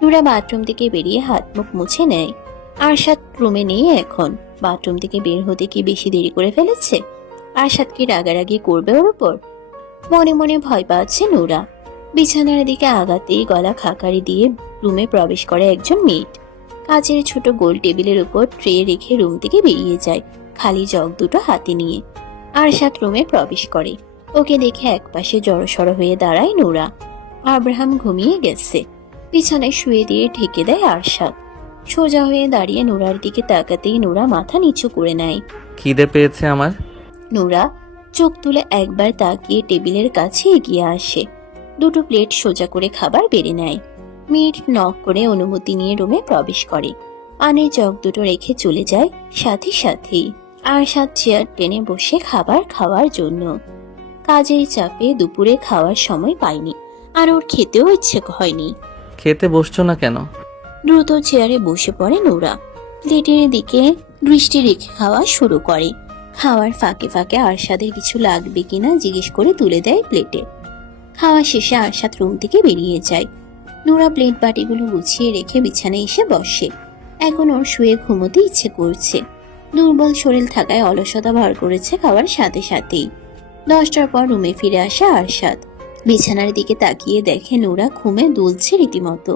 নোরা বাথরুম থেকে বেরিয়ে হাত মুখ মুছে নেয়। আরশাদ রুমে নেই এখন। বাথরুম থেকে বের হতে কি বেশি দেরি করে ফেলেছে? আরশাদ কি রাগারাগি করবে ওর উপর? মনে মনে ভয় পাচ্ছে নোরা। বিছানার দিকে আগাতেই গলা খাকারি দিয়ে রুমে প্রবেশ করে একজন মেয়ে। কাচের ছোট গোল টেবিলের উপর ট্রে রেখে রুম থেকে বেরিয়ে যায়, খালি জগ দুটো হাতে নিয়ে। আরশাদ রুমে প্রবেশ করে। ওকে দেখে একপাশে জড়সড় হয়ে দাঁড়ায় নোরা। আব্রাহাম ঘুমিয়ে গেছে। বিছানায় শুয়ে দিয়ে ঢেকে দেয় আরশাদ। সোজা হয়ে দাঁড়িয়ে নোরার দিকে তাকাতেই নোরা মাথা নিচু করে নেয়। খিদে পেয়েছে আমার। নোরা চোখ তুলে একবার তাকিয়ে টেবিলের কাছে এগিয়ে আসে। দুটো প্লেট সোজা করে খাবার বেড়ে নেয়। মিট নক করে অনুমতি নিয়ে রুমে প্রবেশ করে। পানির জগ দুটো রেখে চলে যায় সাথে সাথেই। আরশাদ চেয়ার টেনে বসে খাবার খাওয়ার জন্য। কাজের চাপে দুপুরে খাওয়ার সময় পায়নি, আর ওর খেতেও ইচ্ছে হয়নি। খেতে বসছো না কেন? দ্রুত চেয়ারে বসে পড়ে নোরা। প্লেটের দিকে দৃষ্টি রেখে খাওয়া শুরু করে। খাওয়ার ফাঁকে ফাঁকে আরশাদের কিছু লাগবে কিনা জিজ্ঞেস করে তুলে দেয় প্লেটে। খাওয়া শেষে আরশাদ রুম থেকে বেরিয়ে যায়। নোরা প্লেট বাটিগুলো গুছিয়ে রেখে বিছানায় এসে বসে। এখন ওর শুয়ে ঘুমোতে ইচ্ছে করছে। দুর্বল শরীর থাকায় অলসতা ভর করেছে খাওয়ার সাথে সাথেই। 10টার পর রুমে ফিরে আসে আরশাদ। বিছানার দিকে তাকিয়ে দেখে নোরা ঘুমে দুলছে রীতিমতো।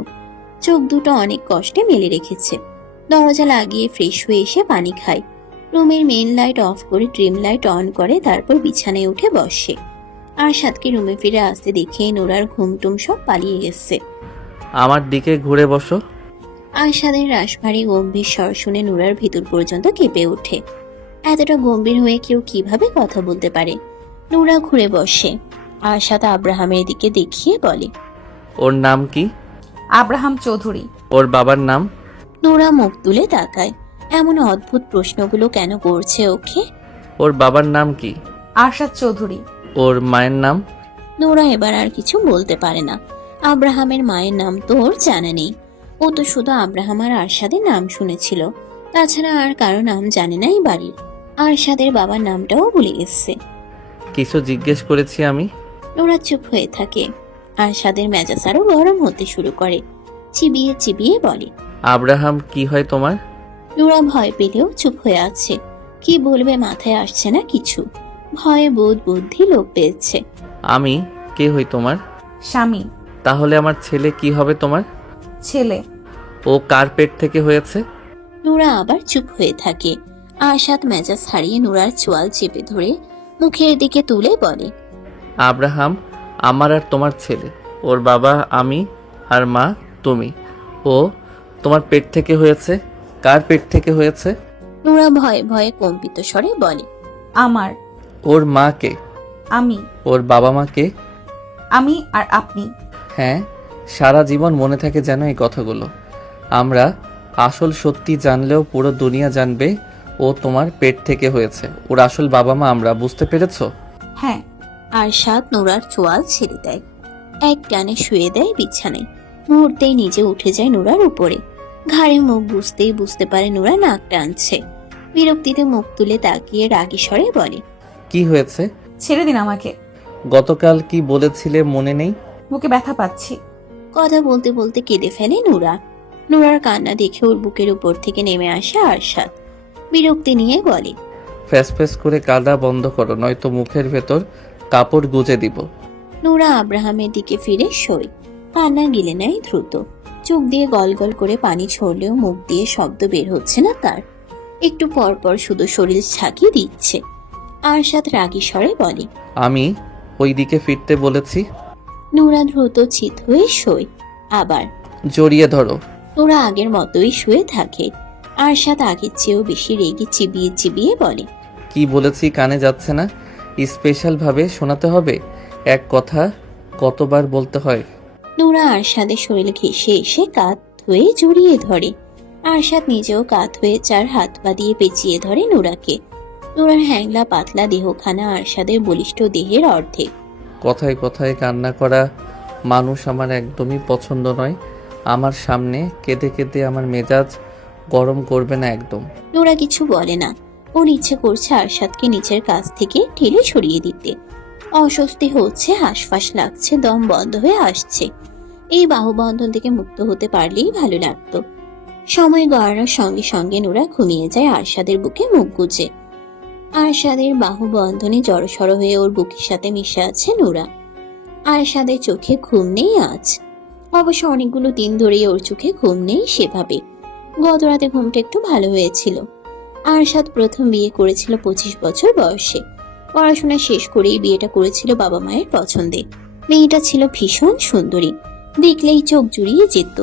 চোখ দুটো অনেক কষ্টে মেলে রেখেছে। দরজা লাগিয়ে ফ্রেশ হয়ে এসে পানি খায়। রুমের মেইন লাইট অফ করে ড্রিম লাইট অন করে, তারপর বিছানায় উঠে বসে। আরশাদকে রুমে ফিরে আসতে দেখে নোরার ঘুমটুম সব পালিয়ে গেছে। আমার দিকে ঘুরে বসো। আরশাদের রাশভারী গম্ভীর স্বর শুনে নোরার ভিতর পর্যন্ত কেঁপে ওঠে। এতটা গম্ভীর হয়ে কেউ কিভাবে কথা বলতে পারে? নোরা ঘুরে বসে। আরশাদ আব্রাহামের দিকে দেখিয়ে বলে, ওর নাম কি? আব্রাহাম চৌধুরী। ওর বাবার নাম? নোরা মুখ তুলে তাকায়। এমন অদ্ভুত প্রশ্নগুলো কেন করছে ওকে? ওর বাবার নাম কি? আরশাদ চৌধুরী। ওর মায়ের নাম? নোরা এবার আর কিছু বলতে পারে না। আব্রাহামের মায়ের নাম তো ওর জানা নেই। ও তো শুধু আব্রাহাম আর আরশাদের নাম শুনেছিল, তাছাড়া আর কারো নাম জানে না এই বাড়ির। আরশাদের বাবার নামটাও ভুলে গেছে। কিছু জিজ্ঞেস করেছি আমি? নোরা চুপ হয়ে থাকে। আরশাদের মেজাজ আরো গরম হতে শুরু করে। চিবিয়ে চিবিয়ে বলে, আব্রাহাম কি হয় তোমার? নোরা ভয় পেলেও চুপ হয়ে আছে। কি বলবে মাথায় আসছে না কিছু। ভয়ে বোধ বুদ্ধি লোপ পেয়েছে। আমি কে হই তোমার? স্বামী। তাহলে আমার ছেলে কি হবে তোমার? ছেলে। ও কার পেট থেকে হয়েছে? নোরা আবার চুপ হয়ে থাকে। আরশাদ মেজাজ হারিয়ে নোরার চোয়াল চেপে ধরে মুখের দিকে তুলে বলে, আব্রাহাম আমার আর তোমার ছেলে। ওর বাবা আমি আর মা তুমি। ও তোমার পেট থেকে হয়েছে। কার পেট থেকে হয়েছে? নোরা ভয়ে ভয়ে কম্পিত স্বরে বলে, আমার। ওর মা কে? আমি। ওর বাবা মা কে? আমি আর আপনি। হ্যাঁ, সারা জীবন মনে থাকে যেন এই কথাগুলো। আমরা আসল সত্যি জানলেও পুরো দুনিয়া জানবে ও তোমার পেট থেকে হয়েছে। ওর আসল বাবা মা আমরা, বুঝতে পেরেছো? হ্যাঁ। আরশাদ নোরার চোয়াল ছেড়ে দেয়। এক টানে শুয়ে দেয় বিছানায়। মুহূর্তেই নিজে উঠে যায় নোরার উপরে। ঘাড়ে মুখ বুঝতেই বুঝতে পারে নোরা নাক টানছে। বিরক্তিতে মুখ তুলে তাকিয়ে রাগী স্বরে বলে, কি হয়েছে? ছেড়ে দিন আমাকে। গতকাল কি বলেছিলে মনে নেই? বুকে ব্যথা পাচ্ছি। কথা বলতে বলতে কেঁদে ফেলে নোরা। নোরার কান্না দেখে ওর বুকের উপর থেকে নেমে আসে আরশাদ। বিরক্তি নিয়ে বলে, ফ্যাস ফ্যাস করে কাঁদা বন্ধ করো, নয়তো মুখের ভেতর কাপড় গুজে দিব। নোরা আব্রাহামের দিকে ফিরে শোয়। কান্না গিলে নেয় দ্রুত। চোখ দিয়ে গল গল করে পানি ছড়লেও মুখ দিয়ে শব্দ বের হচ্ছে না তার। একটু পর পর শুধু শরীর ঝাঁকি দিচ্ছে। আরশাদ রাগী স্বরে বলে, আমি ওই দিকে ফিরতে বলেছি। নোরা দ্রুত চিত হয়ে শোয়। আবার জড়িয়ে ধরো। নোরা আগের মতোই শুয়ে থাকে। আরশাদ আগের চেয়েও বেশি রেগে চিবিয়ে চিবিয়ে বলে, কি বলেছি কানে যাচ্ছে না? স্পেশাল ভাবে শোনাতে হবে? এক কথা কতবার বলতে হয়? নোরা আরশাদের শরীর ঘেঁষে এসে কাঁধ হয়ে জড়িয়ে ধরে। আরশাদ নিজেও কাঁধ হয়ে চার হাত পা দিয়ে পেঁচিয়ে ধরে নোরাকে। নোরার হ্যাংলা পাতলা দেহখানা আরশাদের বলিষ্ঠ দেহের অর্ধেক। কথায় কথায় কান্না করা মানুষ আমার একদমই পছন্দ নয়। আমার সামনে কেঁদে কেঁদে আমার মেজাজ গরম করবে না একদম। নোরা কিছু বলে না। ওর ইচ্ছে করছে আরশাদকে নিচের কাছ থেকে ঠেলে সরিয়ে দিতে। অস্বস্তি হচ্ছে, হাঁসফাঁস লাগছে, দম বন্ধ হয়ে আসছে। এই বাহুবন্ধন থেকে মুক্ত হতে পারলেই ভালো লাগতো। সময় গড়ানোর সঙ্গে সঙ্গে নোরা ঘুমিয়ে যায় আরশাদের বুকে মুখ গুজে। আরশাদের বাহুবন্ধনে জড়সড় হয়ে ওর বুকের সাথে মিশে আছে নোরা। আরশাদের চোখে ঘুম নেই আজ। অবশ্য অনেকগুলো দিন ধরেই ওর চোখে ঘুম নেই সেভাবে। গত রাতে ঘুমটা একটু ভালো হয়েছিল। আরশাদ প্রথম বিয়ে করেছিল 25 বছর বয়সে। পড়াশোনা শেষ করেই বিয়েটা করেছিল বাবা মায়ের পছন্দে। মেয়েটা ছিল ভীষণ সুন্দরী, দেখলেই চোখ জুড়িয়ে যেত।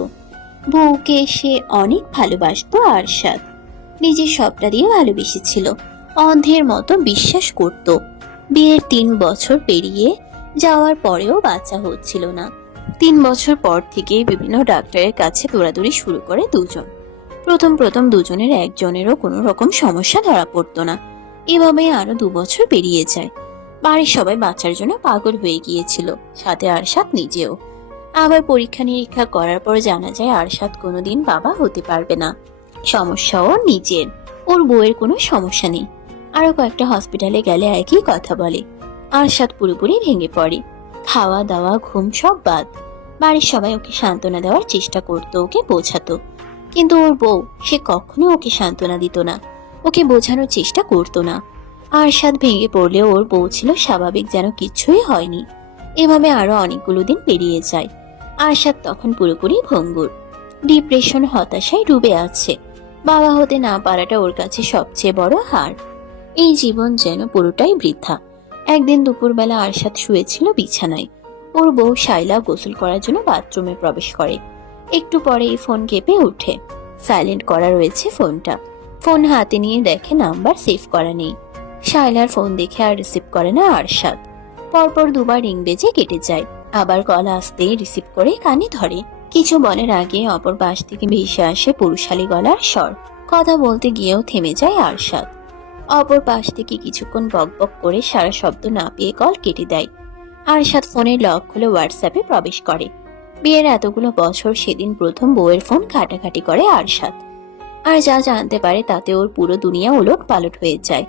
বউকে সে অনেক ভালোবাসতো আরশাদ। নিজের সবটা দিয়ে ভালোবেসেছিল, অন্ধের মতো বিশ্বাস করত। বিয়ের 3 বছর পেরিয়ে যাওয়ার পরেও বাচ্চা হচ্ছিল না। 3 বছর পর থেকে বিভিন্ন ডাক্তারের কাছে দৌড়াদৌড়ি শুরু করে দুজন। প্রথম দুজনের একজনেরও কোনো রকম সমস্যা ধরা পড়তো না। এভাবেই আরো 2 বছর পেরিয়ে যায়। বাড়ির সবাই বাচ্চার জন্য পাগল হয়ে গিয়েছিল, সাথে আরশাদ নিজেও। আবার পরীক্ষা নিরীক্ষা করার পর জানা যায় আরশাদ কোনোদিন বাবা হতে পারবে না। সমস্যা ওর নিজের, ওর বউয়ের কোনো সমস্যা নেই। আরো কয়েকটা হসপিটালে গেলে একই কথা বলে। আরশাদ পুরোপুরি ভেঙে পড়ে। খাওয়া দাওয়া ঘুম সব বাদ। বাড়ির সবাই ওকে সান্ত্বনা দেওয়ার চেষ্টা করতো, ওকে বোঝাতো, কিন্তু ওর বউ সে কখনো ওকে সান্ত্বনা দিত না, ওকে বোঝানোর চেষ্টা করতো না। আরশাদ ভেঙে পড়লেও ওর বউ ছিল স্বাভাবিক, যেন কিছুই হয়নি। এভাবে আরো অনেকগুলো দিন পেরিয়ে যায়। আরশাদ তখন পুরোপুরি ভঙ্গুর, ডিপ্রেশন হতাশায় ডুবে আছে। বাবা হতে না পারাটা ওর কাছে সবচেয়ে বড় হার। এই জীবন যেন পুরোটাই বৃথা। একদিন দুপুরবেলা আরশাদ শুয়েছিল বিছানায়। ওর বউ শাইলা গোসল করার জন্য বাথরুমে প্রবেশ করে। একটু পরেই ফোন কেঁপে ওঠে। সাইলেন্ট করা রয়েছে ফোনটা। ফোন হাতে নিয়ে দেখে নাম্বার সেভ করা নেই। শাইলার ফোন দেখে আর রিসিভ করে না আরশাদ। পরপর দুবার রিং বেজে কেটে যায়, আবার গলা আসতেই রিসিভ করে কানে ধরে। কিছু বলার আগে অপর পাশ থেকে ভেসে আসে পুরুষালী গলার স্বর। কথা বলতে গিয়েও থেমে যায় আরশাদ। অপর পাশ থেকে কিছুক্ষণ বকবক করে সারা শব্দ না পেয়ে কল কেটে দেয়। আরশাদ ফোনের লক খুলে হোয়াটসঅ্যাপে প্রবেশ করে। বিয়ের এতগুলো বছর সেদিন প্রথম বউয়ের ফোন ঘাটাঘাটি করে আরশাদ। আর যা জানতে পারে তাতে ওর পুরো দুনিয়া উলট পালট হয়ে যায়।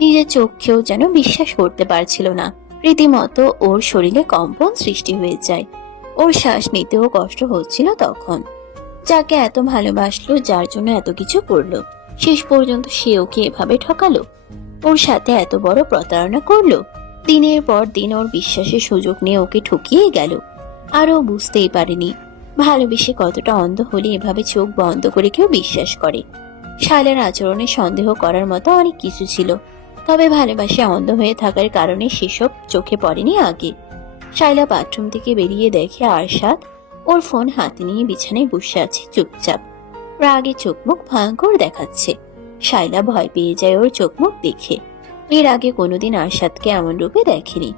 নিজের চোখেও যেন বিশ্বাস করতে পারছিল না। রীতিমতো ওর শরীরে কম্পন সৃষ্টি হয়ে যায়। ওর শ্বাস নিতেও কষ্ট হচ্ছিল তখন। যাকে এত ভালোবাসলো, যার জন্য এত কিছু করলো, শেষ পর্যন্ত সে ওকে এভাবে ঠকালো, ওর সাথে এত বড় প্রতারণা করলো। দিনের পর দিন ওর বিশ্বাসের সুযোগ নিয়ে ওকে ঠকিয়ে গেল। আর ও বুঝতেই পারেনি ভালোবেসে কতটা অন্ধ হলে এভাবে চোখ বন্ধ করে কেউ বিশ্বাস করে। শালের আচরণে সন্দেহ করার মতো অনেক কিছু ছিল, তবে ভালোবাসে অন্ধ হয়ে থাকার কারণে সেসব চোখে পড়েনি আগে। শাইলা বাথরুম থেকে বেরিয়ে দেখে আরশাদ ওর ফোন হাতে নিয়ে বিছানায় বসে আছে চুপচাপ। রাগে চোখ মুখ ভয়ঙ্কর দেখাচ্ছে। শাইলা ভয় পেয়ে যায় ওর চোখ মুখ দেখে। এর আগে কোনোদিন আরশাদকে এমন রূপে দেখেনি।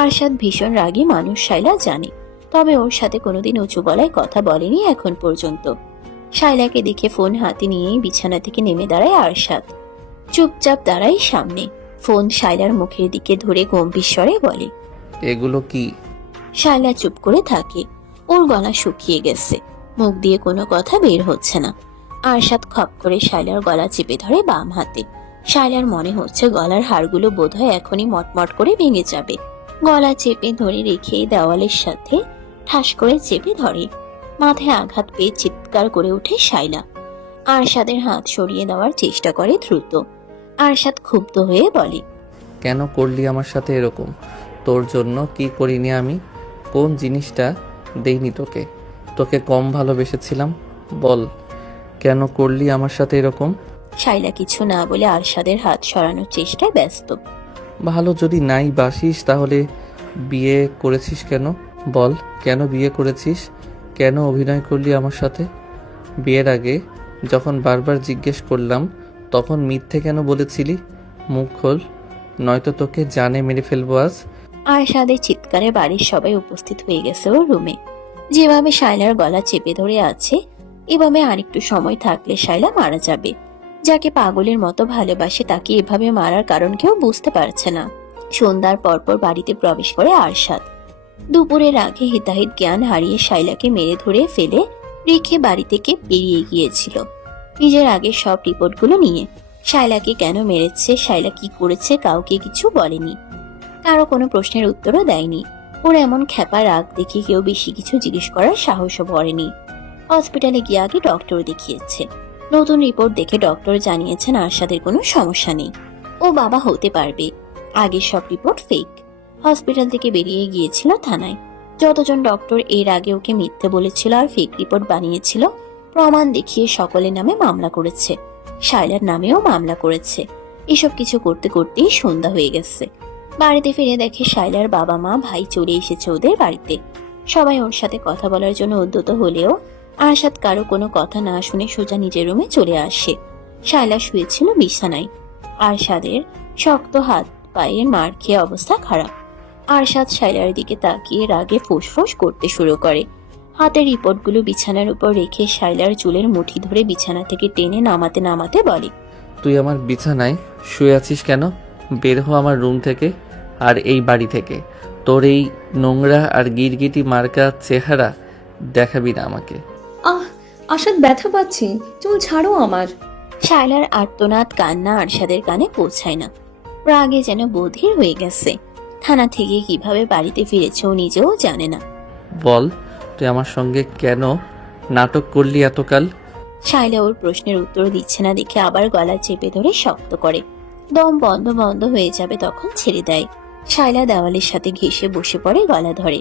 আরশাদ ভীষণ রাগী মানুষ, শাইলা জানে, তবে ওর সাথে কোনোদিন উঁচু গলায় কথা বলেনি এখন পর্যন্ত। শাইলাকে দেখে ফোন হাতে নিয়ে বিছানা থেকে নেমে দাঁড়ায় আরশাদ। চুপচাপ দাঁড়ায় সামনে, ফোন শাইলার মুখের দিকে ধরে গম্ভীর স্বরে বলে, এগুলো কি? শাইলা চুপ করে থাকে। ওর গলা শুকিয়ে গেছে, মুখ দিয়ে কোনো কথা বের হচ্ছে না। আরশাদ খপ করে শাইলার গলা চেপে ধরে বাম হাতে। শাইলার মনে হচ্ছে গলার হাড়গুলো বোধহয় এখনই মটমট করে ভেঙে যাবে। গলা চেপে ধরে রেখে দেওয়ালের সাথে ঠাস করে চেপে ধরে। মাথায় আঘাত পেয়ে চিৎকার করে ওঠে শাইলা। আরশাদের হাত সরিয়ে দেওয়ার চেষ্টা করে দ্রুত। আরশাদ ক্ষুব্ধ হয়ে বলে, কেন করলি আমার সাথে এরকম? তোর জন্য কি করিনি আমি? কোন জিনিসটা দেইনি তোকে? তোকে কম ভালোবেসেছিলাম? বল, কেন করলি আমার সাথে এরকম? শাইলা কিছু না বলে আরশাদের হাত সরানোর চেষ্টায় ব্যস্ত। ভালো যদি নাই বাসিস তাহলে বিয়ে করেছিস কেন? বল, কেন বিয়ে করেছিস? কেন অভিনয় করলি আমার সাথে? বিয়ের আগে যখন বারবার জিজ্ঞেস করলাম তখন মিথ্যে কেন বলেছিলি? মুখ খোল, নয়তো তোকে জানে মেরে ফেলবো আজ। আরশাদের চিৎকারে বাড়ির সবাই উপস্থিত হয়ে গেছে ওর রুমে। যেভাবে শাইলার গলা চেপে ধরে আছে, এভাবে আরেকটু সময় থাকলে শাইলা মারা যাবে। যাকে পাগলের মতো ভালোবাসে তাকে এভাবে মারার কারণ কেউ বুঝতে পারছে না। সন্ধ্যার পরপর বাড়িতে প্রবেশ করে আরশাদ। দুপুরের আগে হিতাহিত জ্ঞান হারিয়ে শাইলাকে মেরে ধরে ফেলে রেখে বাড়ি থেকে বেরিয়ে গিয়েছিল নিজের আগের সব রিপোর্টগুলো নিয়ে। শাইলাকে কেন মেরেছে, শাইলা কি করেছে, কাউকে কিছু বলেনি। কারো কোনো প্রশ্নের উত্তরও দেয়নি। ওর এমন খ্যাপা রাগ দেখে কেউ বেশি কিছু জিজ্ঞেস করার সাহসও করেনি। হসপিটালে গিয়ে আগে ডক্টর দেখিয়েছে। নতুন রিপোর্ট দেখে ডক্টর জানিয়েছেন আরশাদের কোনো সমস্যা নেই, ও বাবা হতে পারবে। আগের সব রিপোর্ট ফেক। হসপিটাল থেকে বেরিয়ে গিয়েছিল থানায়। যতজন ডক্টর এর আগে ওকে মিথ্যে বলেছিল আর ফেক রিপোর্ট বানিয়েছিল, প্রমাণ দেখিয়ে সকলের নামে মামলা করেছে। শাইলার নামেও মামলা করেছে। এসব কিছু করতে করতেই সন্ধ্যা হয়ে গেছে। বাড়িতে ফিরে দেখে শাইলার বাবা মা ভাই চলে এসেছে ওদের বাড়িতে। সবাই ওর সাথে কথা বলার জন্য উদ্যত হলেও আরশাদ কারো কোনো কথা না শুনে সোজা নিজের রুমে চলে আসে। শাইলা শুয়েছিল বিছানায়। আরশাদের শক্ত হাত পায়ের মার খেয়ে অবস্থা খারাপ। আরশাদ শাইলার দিকে তাকিয়ে রাগে ফুসফুস করতে শুরু করে। হাতের রিপোর্টগুলো বিছানার উপর রেখে শাইলার চুলের মুঠি ধরে বিছানা থেকে টেনে নামাতে নামাতে বলে, তুই আমার বিছানায় শুয়ে আছিস কেন? বের হ আমার রুম থেকে আর এই বাড়ি থেকে। তোর এই নোংরা আর গিরগিটি মার্কা চেহারা দেখাবি না আমাকে। আশাদ, ব্যথা পাচ্ছি, চুল ছাড়ো আমার। শাইলার আর্তনাদ কান্না আরশাদের কানে পৌঁছায় না। রাগে যেন বধির হয়ে গেছে। থানা থেকে কিভাবে বাড়িতে ফিরেছে ও নিজেও জানে না। বল, তুই আমার সঙ্গে কেন নাটক করলি এতকাল? শাইলা ওর প্রশ্নের উত্তর দিচ্ছে না দেখে আবার গলা চেপে ধরে শক্ত করে। দম বন্ধ বন্ধ হয়ে যাবে তখন ছেড়ে দেয়। শাইলা দেওয়ালের সাথে ঘেঁষে বসে পড়ে, গলা ধরে।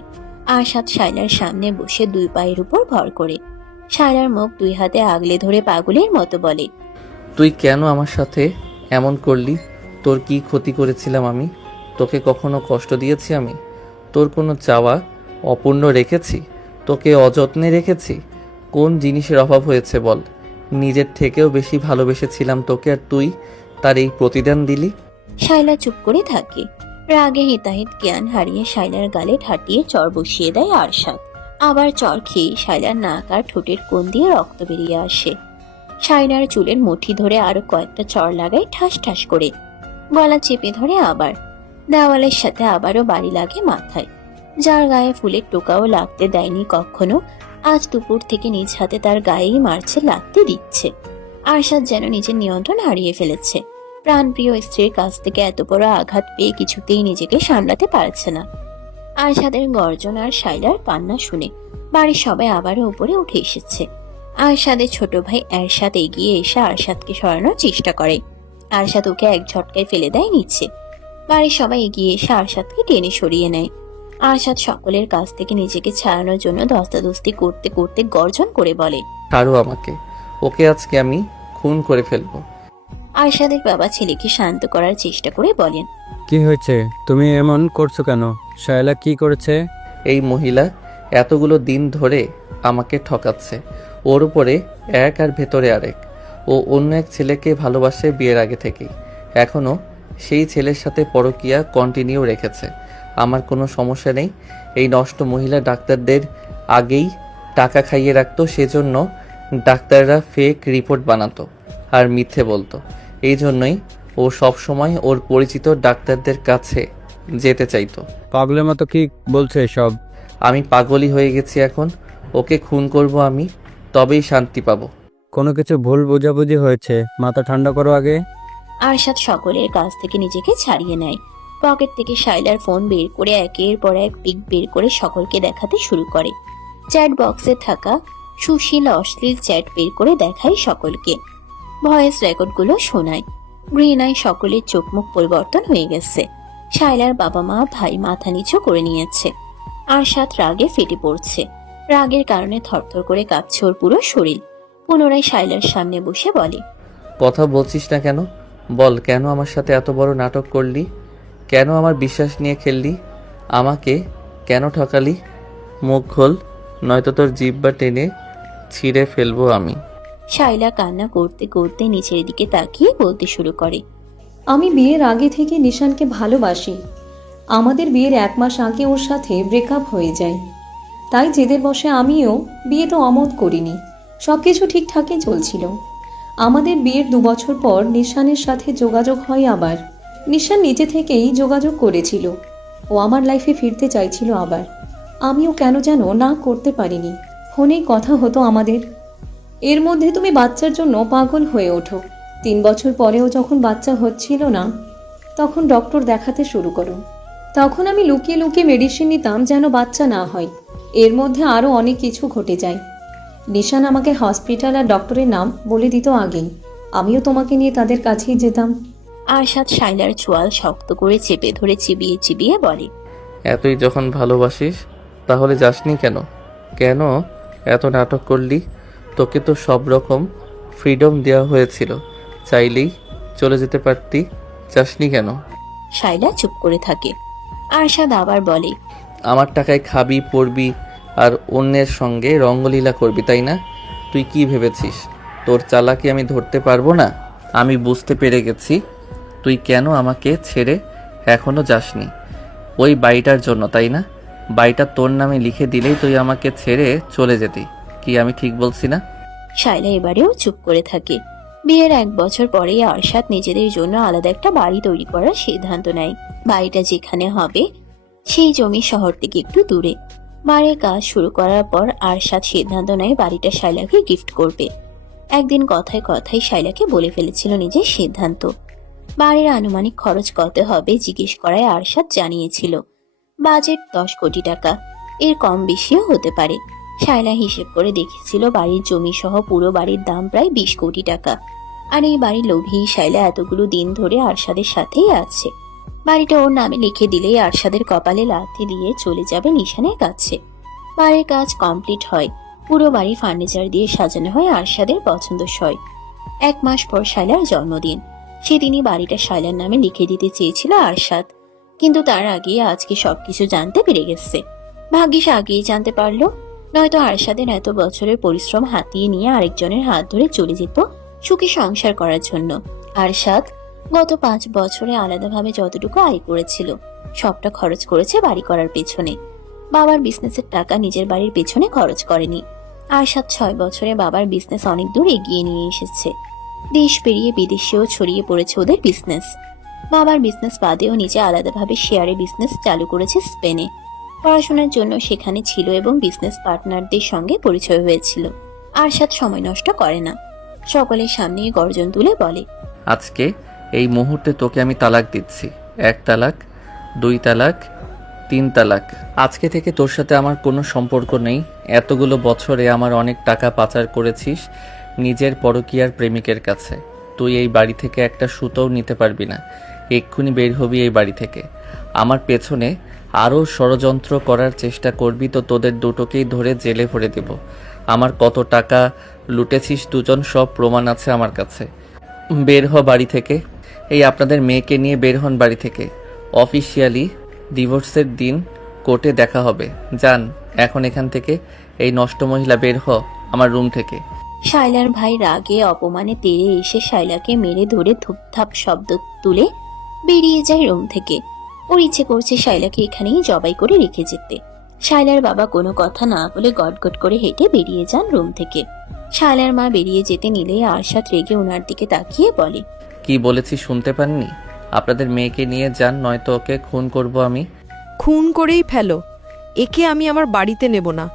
আরশাদ শাইলার সামনে বসে দুই পায়ের উপর ভর করে। শাইলার মুখ দুই হাতে আগলে ধরে পাগলের মতো বলে, তুই কেন আমার সাথে এমন করলি? তোর কি ক্ষতি করেছিলাম আমি? তোকে কখনো কষ্ট দিয়েছি আমি? তোর কোনো চাওয়া অপূর্ণ রেখেছি? তোকে অযত্নে রেখেছি? কোন জিনিসের অভাব হয়েছে বল? নিজের থেকেও বেশি ভালোবেসেছিলাম তোকে, আর তুই তার এই প্রতিদান দিলি। শাইলা চুপ করে থাকে। রাগে হিতাহিত জ্ঞান হারিয়ে শাইলার গালে ঠাটিয়ে চর বসিয়ে দেয় আরশাদ। আবার চর খেয়ে শাইলার নাক আর ঠোঁটের কোণ দিয়ে রক্ত বেরিয়ে আসে। শাইলার চুলের মুঠি ধরে আরো কয়েকটা চর লাগায় ঠাস ঠাস করে। গলা চেপে ধরে আবার দেওয়ালের সাথে আবারও বাড়ি লাগে মাথায়। যার গায়ে ফুলের টোকাও লাগতে দেয়নি কখনো, আজ দুপুর থেকে নিজ হাতে তার গায়েই মারছে, লাগতে দিচ্ছে। আরশাদ যেন নিজের নিয়ন্ত্রণ হারিয়ে ফেলেছে। প্রাণপ্রিয় স্ত্রীর কাছ থেকে এত বড় আঘাত পেয়ে কিছুতেই নিজেকে সামলাতে পারছে না। আরশাদের গর্জন আর শাইলার কান্না শুনে বাড়ির সবাই আবারও উপরে উঠে এসেছে। আরশাদের ছোট ভাই এরশাদ এগিয়ে এসে আরশাদকে সরানোর চেষ্টা করে। আরশাদ ওকে এক ঝটকায় ফেলে দেয় নিচে। বাড়ির সবাই এগিয়ে এসে আরশাদকে টেনে সরিয়ে নেয়। আরশাদ সকলের কাছ থেকে নিজেকে ছাড়ানোর জন্য ধস্তাধস্তি করতে করতে গর্জন করে বলে, ছাড়ো আমাকে, ওকে আজকে আমি খুন করে ফেলবো। আরশাদের বাবা ছেলেকে শান্ত করার চেষ্টা করে বলেন, কি হয়েছে? তুমি এমন করছো কেন? শায়লা কি করেছে? এই মহিলা এতগুলো দিন ধরে আমাকে ঠকাচ্ছে। ওর উপরে এক আর ভেতরে আরেক। ও অন্য এক ছেলেকে ভালোবাসে বিয়ের আগে থেকেই। এখনও সেই ছেলের সাথে পরকীয়া কন্টিনিউ রেখেছে। আমার কোনো সমস্যা নেই। এই নষ্ট মহিলা ডাক্তারদের আগেই টাকা খাইয়ে রাখতো, সেজন্য ডাক্তাররা ফেক রিপোর্ট বানাতো আর মিথ্যে বলতো। এই জন্যই ও সবসময় ওর পরিচিত ডাক্তারদের কাছে যেতে চাইতো। পাগলের মতো কি বলছে সব? আমি পাগলই হয়ে গেছি এখন। ওকে খুন করব আমি, তবেই শান্তি পাবো। কোনো কিছু ভুল বোঝাবুঝি হয়েছে, মাথা ঠান্ডা করো আগে। আরশাদ সকলের কাছ থেকে নিজেকে ছাড়িয়ে নেয়। পকেট থেকে শাইলার ফোন বের করে একের পর এক পিক বের করে সকলকে দেখাতে শুরু করে। চ্যাট বক্সে থাকা সুশীল অশ্লীল চ্যাট বের করে দেখায় সকলকে। ভয়েস রেকর্ডগুলো শোনায়। ঘৃণায় সকলের চোখ মুখ পরিবর্তন হয়ে গেছে। শাইলার বাবা মা ভাই মাথা নিচু করে নিয়েছে। আরশাদ রাগে ফেটে পড়ছে। রাগের কারণে থরথর করে কাঁপছে ওর পুরো শরীর। পুনরায় শাইলার সামনে বসে বলে, কথা বলছিস না কেন? বল, কেন আমার সাথে এত বড় নাটক করলি? কেন আমার বিশ্বাস নিয়ে খেললি? আমাকে কেন ঠকালি? মুখ খোল, নয়তো তোর জিহ্বা টেনে ছিঁড়ে ফেলবো আমি। শাইলা কান্না করতে করতে নিচের দিকে তাকিয়ে বলতে শুরু করে, আমি বিয়ের আগে থেকে নিশানকে ভালোবাসি। আমাদের বিয়ের 1 মাস আগে ওর সাথে ব্রেকআপ হয়ে যায়। তাই জেদের বশে আমিও বিয়েটা অমত করিনি। সব কিছু ঠিকঠাকই চলছিল। আমাদের বিয়ের 2 বছর পর নিশানের সাথে যোগাযোগ হয় আবার। নিশান নিজে থেকেই যোগাযোগ করেছিল। ও আমার লাইফে ফিরতে চাইছিল আবার। আমিও কেন যেন না করতে পারিনি। ফোনেই কথা হতো আমাদের। এর মধ্যে তুমি বাচ্চার জন্য পাগল হয়ে ওঠো। 3 বছর পরেও যখন বাচ্চা হচ্ছিল না, তখন ডক্টর দেখাতে শুরু করো। তখন আমি লুকিয়ে লুকিয়ে মেডিসিন নিতাম যেন বাচ্চা না হয়। এর মধ্যে আরও অনেক কিছু ঘটে যায়। নিশান আমাকে হসপিটাল আর ডক্টরের নাম বলে দিত আগেই। আমিও তোমাকে নিয়ে তাদের কাছেই যেতাম। আরশাদ শাইলার চোয়াল শক্ত করে চেপে ধরে চিবিয়ে চিবিয়ে বলে, এতই যখন ভালোবাসিস তাহলে যাসনি কেন? কেন এত নাটক করলি? তোকে তো সব রকম ফ্রিডম দেওয়া হয়েছিল, চাইলেই চলে যেতে পারতি। যাসনি কেন? শাইলা চুপ করে থাকে। আরশাদ আবার বলে, আমার টাকায় খাবি, পড়বি আর অন্যের সঙ্গে রঙ্গলীলা করবি, তাই না? তুই কি ভেবেছিস তোর চালাকি আমি ধরতে পারবো না? আমি বুঝতে পেরে গেছি তুই কেন আমাকে ছেড়ে এখনো যাসনি। ওই বাড়িটার জন্য, তাই না? বাড়িটা তোর নামে লিখে দিলেই তুই আমাকে ছেড়ে চলে যেতি। কি আমি ঠিক বলছি না? শাইলা এবারেও চুপ করে থাকে। বিয়ের 1 বছর পরেই আরশাদ নিজেদের জন্য আলাদা একটা বাড়ি তৈরি করার সিদ্ধান্ত নেয়। বাড়িটা যেখানে হবে সেই জমি শহর থেকে একটু দূরে। বাড়ির কাজ শুরু করার পর আরশাদ সিদ্ধান্ত নেয় বাড়িটা শাইলাকে গিফট করবে। একদিন কথায় কথায় শাইলাকে বলে ফেলেছিল নিজের সিদ্ধান্ত। বাড়ির আনুমানিক খরচ কত হবে জিজ্ঞেস করায় আরশাদ জানিয়েছিল বাজেট 10 কোটি টাকা, এর কম বেশিও হতে পারে। শায়লা হিসেব করে দেখেছিল বাড়ির জমি সহ পুরো বাড়ির দাম প্রায় 20 কোটি টাকা। আর এই বাড়ির লোভী শায়লা এতগুলো দিন ধরে আরশাদের সাথেই আছে। বাড়িটা ওর নামে লিখে দিলেই আরশাদের কপালে লাথি দিয়ে চলে যাবে নিশানের কাছে। বাড়ির কাজ কমপ্লিট হয়। পুরো বাড়ি ফার্নিচার দিয়ে সাজানো হয় আরশাদের পছন্দসই। 1 মাস পর শায়লার জন্মদিন। সেদিনই বাড়িটা শায়লার নামে লিখে দিতে চেয়েছিল আরশাদ, কিন্তু তার আগে আজকে সবকিছু জানতে পেরে গেছে। ভাগ্যিস আগেই জানতে পারলো, নয়তো আরশাদের এত বছরের পরিশ্রম হাতিয়ে নিয়ে আরেকজনের হাত ধরে চলে যেত সুখী সংসার করার জন্য। আরশাদ গত 5 বছরে আলাদাভাবে যতটুকু আয় করেছিল সবটা খরচ করেছে বাড়ি করার পেছনে। বাবার বিজনেসের টাকা নিজের বাড়ির পেছনে খরচ করেনি। আরশাদ 6 বছরে বাবার বিজনেস অনেক দূর এগিয়ে নিয়ে এসেছে। দেশ পেরিয়ে বিদেশেও ছড়িয়ে পড়েছে ওদের বিজনেস। বাবার বিজনেস বাদেও নিজে আলাদাভাবে শেয়ারে বিজনেস চালু করেছে স্পেনে। পড়াশোনার জন্য সেখানে ছিল এবং বিজনেস পার্টনারদের সঙ্গে পরিচয় হয়েছিল। আরশাদ সময় নষ্ট করে না, সকলের সামনে গর্জন তুলে বলে, আজকে এই মুহূর্তে তোকে আমি তালাক দিচ্ছি। 1 তালাক, 2 তালাক, 3 তালাক। আজকে থেকে তোর সাথে আমার কোনো সম্পর্ক নেই। এতগুলো বছরে আমার অনেক টাকা পাচার করেছিস নিজের পরকীয়ার প্রেমিকের কাছে। তুই এই বাড়ি থেকে একটা সুতোও নিতে পারবি না। এক্ষুনি বের হবি এই বাড়ি থেকে। আমার পেছনে আরও ষড়যন্ত্র করার চেষ্টা করবি তো তোদের দুটোকেই ধরে জেলে ভরে দেব। আমার কত টাকা লুটেছিস দুজন, সব প্রমাণ আছে আমার কাছে। বের হ বাড়ি থেকে। এই আপনাদের মেয়েকে নিয়ে বের হন বাড়ি থেকে। অফিসিয়ালি ডিভোর্সের দিন কোর্টে দেখা হবে। যান এখন এখান থেকে। এই নষ্ট মহিলা, বের হ আমার রুম থেকে। শায়লার ভাই রাগে অপমানে তেড়ে এসে শায়লাকে মেরে ধরে ধুপধাপ শব্দ তুলে বেরিয়ে যায় রুম থেকে। ওর ইচ্ছে করছে শায়লাকে এখানেই জবাই করে রেখে যেতে। শায়লার বাবা কোনো কথা না বলে গটগট করে হেঁটে বেরিয়ে যান রুম থেকে। শায়লার মা বেরিয়ে যেতে নিলে আরশাদ রেগে ওনার দিকে তাকিয়ে বলে, কি বলেছি শুনতে পাননি? আপনাদের মেয়েকে নিয়ে যান, নয়তো ওকে খুন করব আমি। খুন করেই ফেলো, একে আমি আমার বাড়িতে নেব না।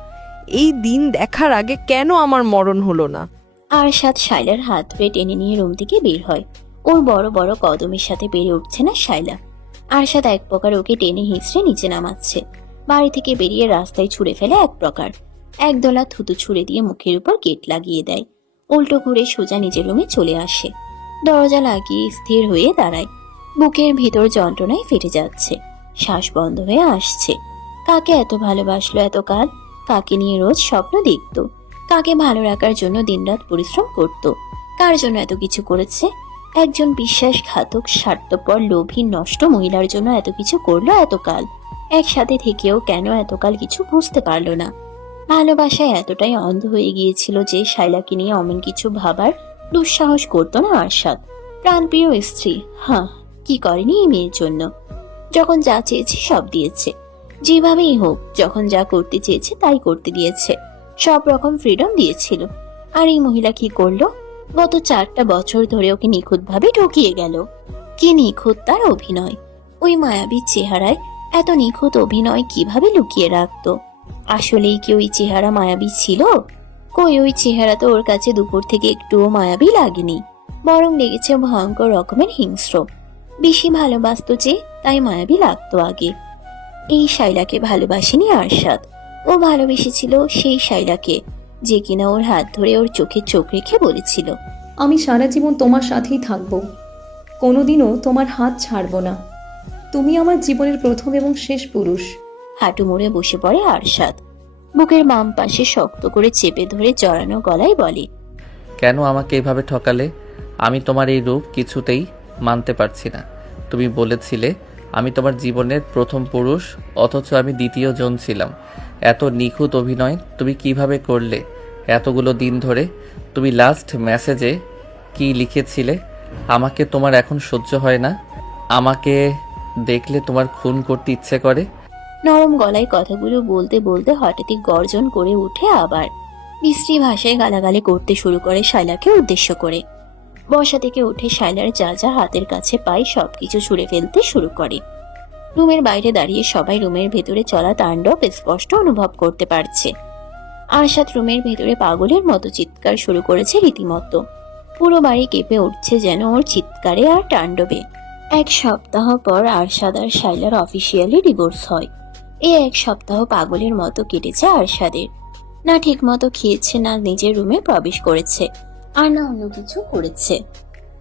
এই দিন দেখার আগে কেন আমার মরণ হলো না? আরশাদ শায়লার হাত ধরে টেনে নিয়ে রুম থেকে বের হয়। ওর বড় বড় কদমের সাথে পেরে উঠছে না শায়লা। আরশাদ এক প্রকার ওকে টেনে হিঁচড়ে নিচে নামাচ্ছে। বাড়ি থেকে বেরিয়ে রাস্তায় ছুঁড়ে ফেলে এক প্রকার। একদলা থুতু ছুঁড়ে দিয়ে মুখের উপর গেট লাগিয়ে দেয়। উল্টো ঘুরে সোজা নিজের রুমে চলে আসে। দরজা লাগিয়ে স্থির হয়ে দাঁড়ায়। বুকের ভিতর যন্ত্রণায় ফেটে যাচ্ছে, শ্বাস বন্ধ হয়ে আসছে। কাকে এত ভালোবাসলো এতকাল? কাকে নিয়ে রোজ স্বপ্ন দেখত? কাকে ভালো রাখার জন্য দিনরাত পরিশ্রম করত? কার জন্য এত কিছু করেছে? একজন বিশ্বাসঘাতক, স্বার্থপর, লোভী, নষ্ট মহিলার জন্য এত কিছু করলো এতকাল। একসাথে থেকেও কেন এতকাল কিছু বুঝতে পারলো না? ভালোবাসায় এতটাই অন্ধ হয়ে গিয়েছিল যে শায়লাকে নিয়ে অমন কিছু ভাবার দুঃসাহস করতো না আরশাদ। প্রাণপ্রিয় স্ত্রী, হ্যাঁ, কি করেনি এই মেয়ের জন্য? যখন যা চেয়েছে সব দিয়েছে, যেভাবেই হোক। যখন যা করতে চেয়েছে তাই করতে দিয়েছে, সব রকম ফ্রিডম দিয়েছিল। আর এই মহিলা কি করলো? গত 4টা বছর ধরে ওকে নিখুঁতভাবে ঠকিয়ে গেল। কি নিখুঁত তার অভিনয়! ওই মায়াবী চেহারায় এত নিখুঁত অভিনয় কিভাবে লুকিয়ে রাখতো? আসলেই কি ওই চেহারা মায়াবী ছিল? কই, ওই চেহারা তো ওর কাছে দুপুর থেকে একটুও মায়াবী লাগেনি, বরং লেগেছে ভয়ঙ্কর রকমের হিংস্র। বেশি ভালোবাসতো যে, তাই মায়াবী লাগতো আগে। এই শায়লাকে ভালোবাসেনি আরশাদ, ও ভালোবেসেছিল সেই শায়লাকে, যে কিনা ওর হাত ধরে ওর চোখে চোখ রেখে বলেছিল, আমি সারা জীবন তোমার সাথেই থাকবো, কোনোদিনও তোমার হাত ছাড়বো না। তুমি আমার জীবনের প্রথম এবং শেষ পুরুষ। হাঁটু মুড়ে বসে পড়ে আরশাদ। বুকের বাম পাশে শক্ত করে চেপে ধরে জড়ানো গলায় বলে, কেন আমাকে এভাবে ঠকালে? আমি তোমার এই রূপ কিছুতেই মানতে পারছি না। তুমি বলেছিলে আমি তোমার জীবনের প্রথম পুরুষ, অথচ আমি দ্বিতীয় জন ছিলাম। এত নিখুঁত অভিনয় তুমি কিভাবে করলে এতগুলো দিন ধরে? তুমি লাস্ট মেসেজে কি লিখেছিলে? আমাকে তোমার এখন সহ্য হয় না, আমাকে দেখলে তোমার খুন করতে ইচ্ছে করে। নরম গলায় কথাগুলো বলতে বলতে হঠাৎই গর্জন করে উঠে আবার বিশ্রী ভাষায় গালাগালি করতে শুরু করে শায়লাকে উদ্দেশ্য করে। বসা থেকে উঠে শায়লার যা যা হাতের কাছে পায় সবকিছু ছুঁড়ে ফেলতে শুরু করে। রুমের বাইরে দাঁড়িয়ে সবাই রুমের ভেতরে চলা তাণ্ডব স্পষ্ট অনুভব করতে পারছে। আরশাদ রুমের ভেতরে পাগলের মতো চিৎকার শুরু করেছে রীতিমতো। পুরো বাড়ি কেঁপে উঠছে যেন ওর চিৎকারে আর তাণ্ডবে। 1 সপ্তাহ পর আরশাদ আর শায়লার অফিসিয়ালি ডিভোর্স হয়। এই 1 সপ্তাহ পাগলের মতো কেটেছে আরশাদের। না ঠিক মতো খেয়েছে, না নিজের রুমে প্রবেশ করেছে, আর না অন্য কিছু করেছে।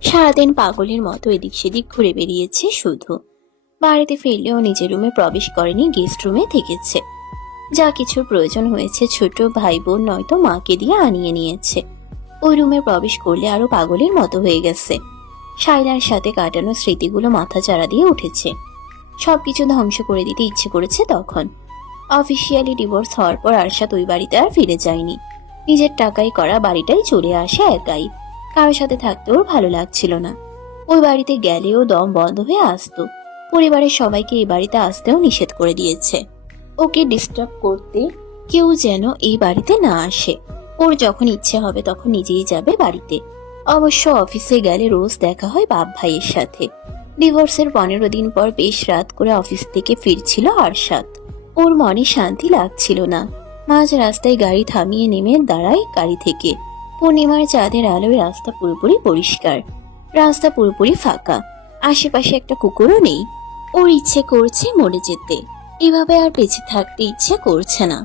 সারাদিন পাগলের মতো এদিক সেদিক ঘুরে বেরিয়েছে শুধু। বাড়িতে ফিরলেও নিজের রুমে প্রবেশ করেনি, গেস্ট রুমে থেকেছে। যা কিছুর প্রয়োজন হয়েছে ছোট ভাই বোন নয়তো মাকে দিয়ে আনিয়ে নিয়েছে। ওই রুমে প্রবেশ করলে আরো পাগলের মতো হয়ে গেছে। শায়লার সাথে কাটানো স্মৃতিগুলো মাথা চাড়া দিয়ে উঠেছে। সবকিছু ধ্বংস করে দিতে ইচ্ছে করেছে তখন। অফিসিয়ালি ডিভোর্স হওয়ার পর আরশাদ ওই বাড়িতে আর ফিরে যায়নি। নিজের টাকায় করা বাড়িটাই চলে আসে একাই। কারোর সাথে থাকতেও ভালো লাগছিল না। ওই বাড়িতে গেলেও দম বন্ধ হয়ে আসতো। পরিবারের সবাইকে এই বাড়িতে আসতেও নিষেধ করে দিয়েছে। ওকে ডিস্টার্ব করতে কেউ যেন এই বাড়িতে না আসে। ওর যখন ইচ্ছে হবে তখন নিজেই যাবে বাড়িতে। অবশ্য অফিসে গেলে রোজ দেখা হয় বাপ ভাইয়ের সাথে। ডিভোর্সের 15 দিন পর বেশ রাত করে অফিস থেকে ফিরছিল আরশাদ। ওর মনে শান্তি লাগছিল না। মাঝ রাস্তায় গাড়ি থামিয়ে নেমে দাঁড়ায় গাড়ি থেকে। পূর্ণিমার চাঁদের আলোয় রাস্তা পুরোপুরি পরিষ্কার, রাস্তা পুরোপুরি ফাঁকা, আশেপাশে একটা কুকুরও নেই। ওর ইচ্ছে করছে মরে যেতে, এভাবে আর বেঁচে থাকতে ইচ্ছে করছে না।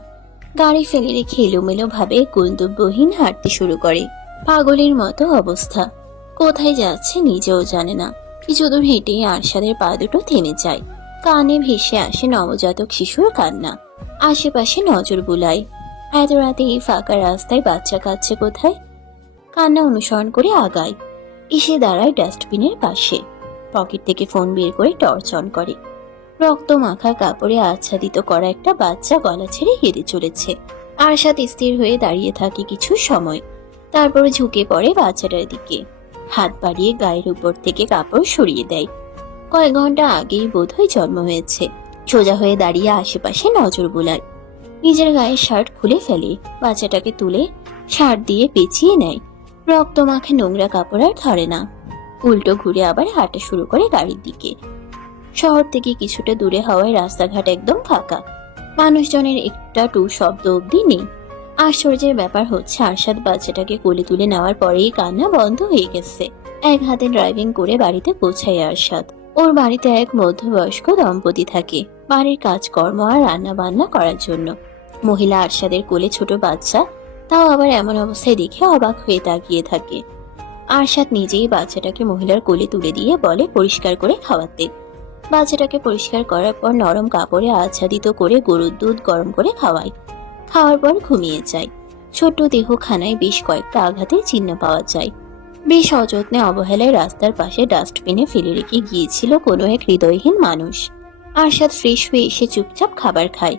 গাড়ি ফেলে রেখে এলোমেলো ভাবে গন্তব্যহীন হাঁটতে শুরু করে। পাগলের মতো অবস্থা, কোথায় যাচ্ছে নিজেও জানে না। কিছু দূর হেঁটেই আরশাদের পা দুটো থেমে যায়। কানে ভেসে আসে নবজাতক শিশুর কান্না। আশেপাশে নজর বুলায়। এত রাতে এই ফাঁকা রাস্তায় বাচ্চা কাঁদছে কোথায়? কান্না অনুসরণ করে আগায়, এসে দাঁড়ায় ডাস্টবিনের পাশে। পকেট থেকে ফোন বের করে টর্চ অন করে। রক্ত মাখা কাপড়ে আচ্ছাদিত করা একটা বাচ্চা গলা ছেড়ে হেঁটে চলেছে। আরশাদ স্থির হয়ে দাঁড়িয়ে থাকে কিছু সময়, তারপর ঝুঁকে পড়ে বাচ্চাটার দিকে। হাত বাড়িয়ে গায়ের উপর থেকে কাপড় সরিয়ে দেয়। কয়েক ঘন্টা আগেই বোধহয় জন্ম হয়েছে। সোজা হয়ে দাঁড়িয়ে আশেপাশে নজর বুলায়। নিজের গায়ের শার্ট খুলে ফেলে, বাচ্চাটাকে তুলে শার্ট দিয়ে পেঁচিয়ে নেয়। রক্ত মাখে নোংরা কাপড় আর ধরে না। উল্টো ঘুরে আবার হাঁটা শুরু করে গাড়ির দিকে। শহর থেকে কিছুটা দূরে হওয়ায় রাস্তাঘাট একদম ফাঁকা। মানুষজনের একটা টু শব্দ অব্দি নেই। আশ্চর্যের ব্যাপার হচ্ছে আরশাদ বাচ্চাটাকে কোলে তুলে নেওয়ার পরেই কান্না বন্ধ হয়ে গেছে। এক হাতে ড্রাইভিং করে বাড়িতে পৌঁছায় আরশাদ। ওর বাড়িতে এক মধ্যবয়স্ক দম্পতি থাকে বাড়ির কাজকর্ম আর রান্না বান্না করার জন্য। মহিলা আরশাদের কোলে ছোট বাচ্চা, তাও আবার এমন অবস্থায় দেখে অবাক হয়ে তাকিয়ে থাকে। আরশাদ নিজেই বাচ্চাটাকে মহিলার কোলে তুলে দিয়ে বলে পরিষ্কার করে খাওয়াতে। বাচ্চাটাকে পরিষ্কার করার পর নরম কাপড়ে আচ্ছাদিত করে গরুর দুধ গরম করে খাওয়ায়। খাওয়ার পর ঘুমিয়ে যায়। ছোট্ট দেহখানায় বেশ কয়েকটা আঘাতের চিহ্ন পাওয়া যায়। বেশ অযত্নে অবহেলায় রাস্তার পাশে ডাস্টবিনে ফেলে রেখে গিয়েছিল কোনো এক হৃদয়হীন মানুষ। আরশাদ ফ্রেশ হয়ে এসে চুপচাপ খাবার খায়।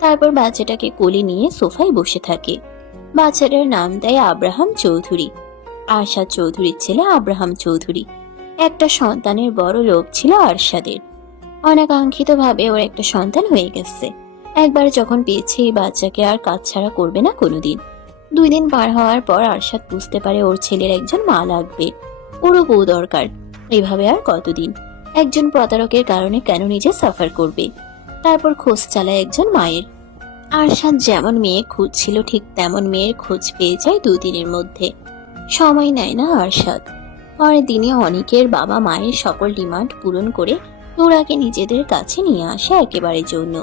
তারপর বাচ্চাটাকে কোলে নিয়ে সোফায় বসে থাকে। বাচ্চাটার নাম দেয় আব্রাহাম চৌধুরী। আরশাদ চৌধুরীর ছেলে আব্রাহাম চৌধুরী। একটা সন্তানের বড় লোভ ছিল আরশাদের। অনাকাঙ্ক্ষিত ভাবে ওর একটা সন্তান হয়ে গেছে। একবার যখন পেয়েছে এই বাচ্চাকে আর কাজ ছাড়া করবে না কোনোদিন। 2 দিন পার হওয়ার পর আরশাদ বুঝতে পারে ওর ছেলের একজন মা লাগবে, ওরও বউ দরকার। এভাবে আর কতদিন? একজন প্রতারকের কারণে কেন নিজে সাফার করবে? তারপর খোঁজ চালায় একজন মায়ের। আরশাদ যেমন মেয়ে খুঁজছিল ঠিক তেমন মেয়ের খোঁজ পেয়ে যায় 2 দিনের মধ্যে। সময় নেয় না আরশাদ। পরের দিনে অনিকের বাবা মায়ের সকল ডিমান্ড পূরণ করে নুরাকে নিজেদের কাছে নিয়ে আসে একেবারে জন্য।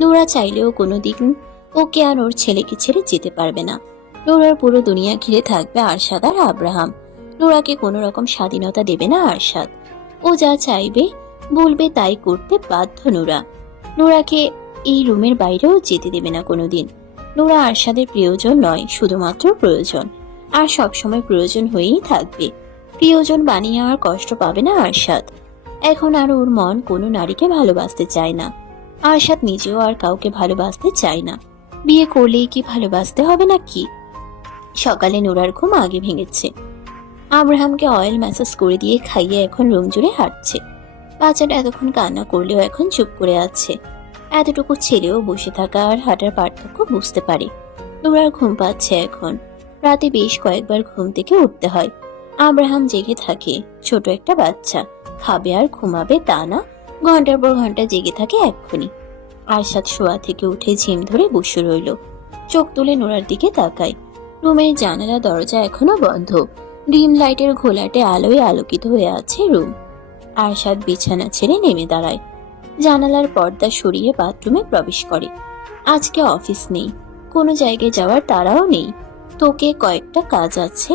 নুরা চাইলেও কোনোদিন ওকে আর ওর ছেলেকে ছেড়ে যেতে পারবে না। নুরার পুরো দুনিয়া ঘিরে থাকবে আরশাদ আর আব্রাহাম। নুরাকে কোনো রকম স্বাধীনতা দেবে না আরশাদ। ও যা চাইবে বলবে তাই করতে বাধ্য নুরা। নুরাকে এই রুমের বাইরেও যেতে দেবে না কোনোদিন। নুরা আরশাদের প্রিয়জন নয়, শুধুমাত্র প্রয়োজন। আর সবসময় প্রয়োজন হয়েই থাকবে। প্রিয়জন বানিয়ে আর কষ্ট পাবে না আরশাদ। এখন আর ওর মন কোনো নারীকে ভালোবাসতে চায় না। আরশাদ নিজেও আর কাউকে ভালোবাসতে চায় না। বিয়ে করলেই কি ভালোবাসতে হবে নাকি? সকালে নুরার ঘুম আগে ভেঙেছে। আব্রাহামকে অয়েল ম্যাসাজ করে দিয়ে খাইয়ে এখন রুম জুড়ে হাঁটছে। বাচ্চাটা এতক্ষণ কান্না করলেও এখন চুপ করে আছে। এতটুকু ছেলেও বসে থাকা আর হাঁটার পার্থক্য বুঝতে পারে। নুরার ঘুম পাচ্ছে এখন। রাতে বেশ কয়েকবার ঘুম থেকে উঠতে হয়। আব্রাহাম জেগে থাকে, ছোট একটা বাচ্চা। খাবে আর ঘুমাবে তা না, ঘন্টার পর ঘন্টা জেগে থাকে এক্ষুনি। আরশাদ শোয়া থেকে উঠে ঝিম ধরে বসে রইল। চোখ তুলে নোরার দিকে তাকায়। রুমের জানালা দরজা এখনো বন্ধ। ডিম লাইটের ঘোলাটে আলোয় আলোকিত হয়ে আছে রুম। আরশাদ বিছানা ছেড়ে নেমে দাঁড়ায়। জানালার পর্দা সরিয়ে বাথরুমে প্রবেশ করে। আজকে অফিস নেই, কোনো জায়গায় যাওয়ার তাড়াও নেই। তোকে কয়েকটা কাজ আছে।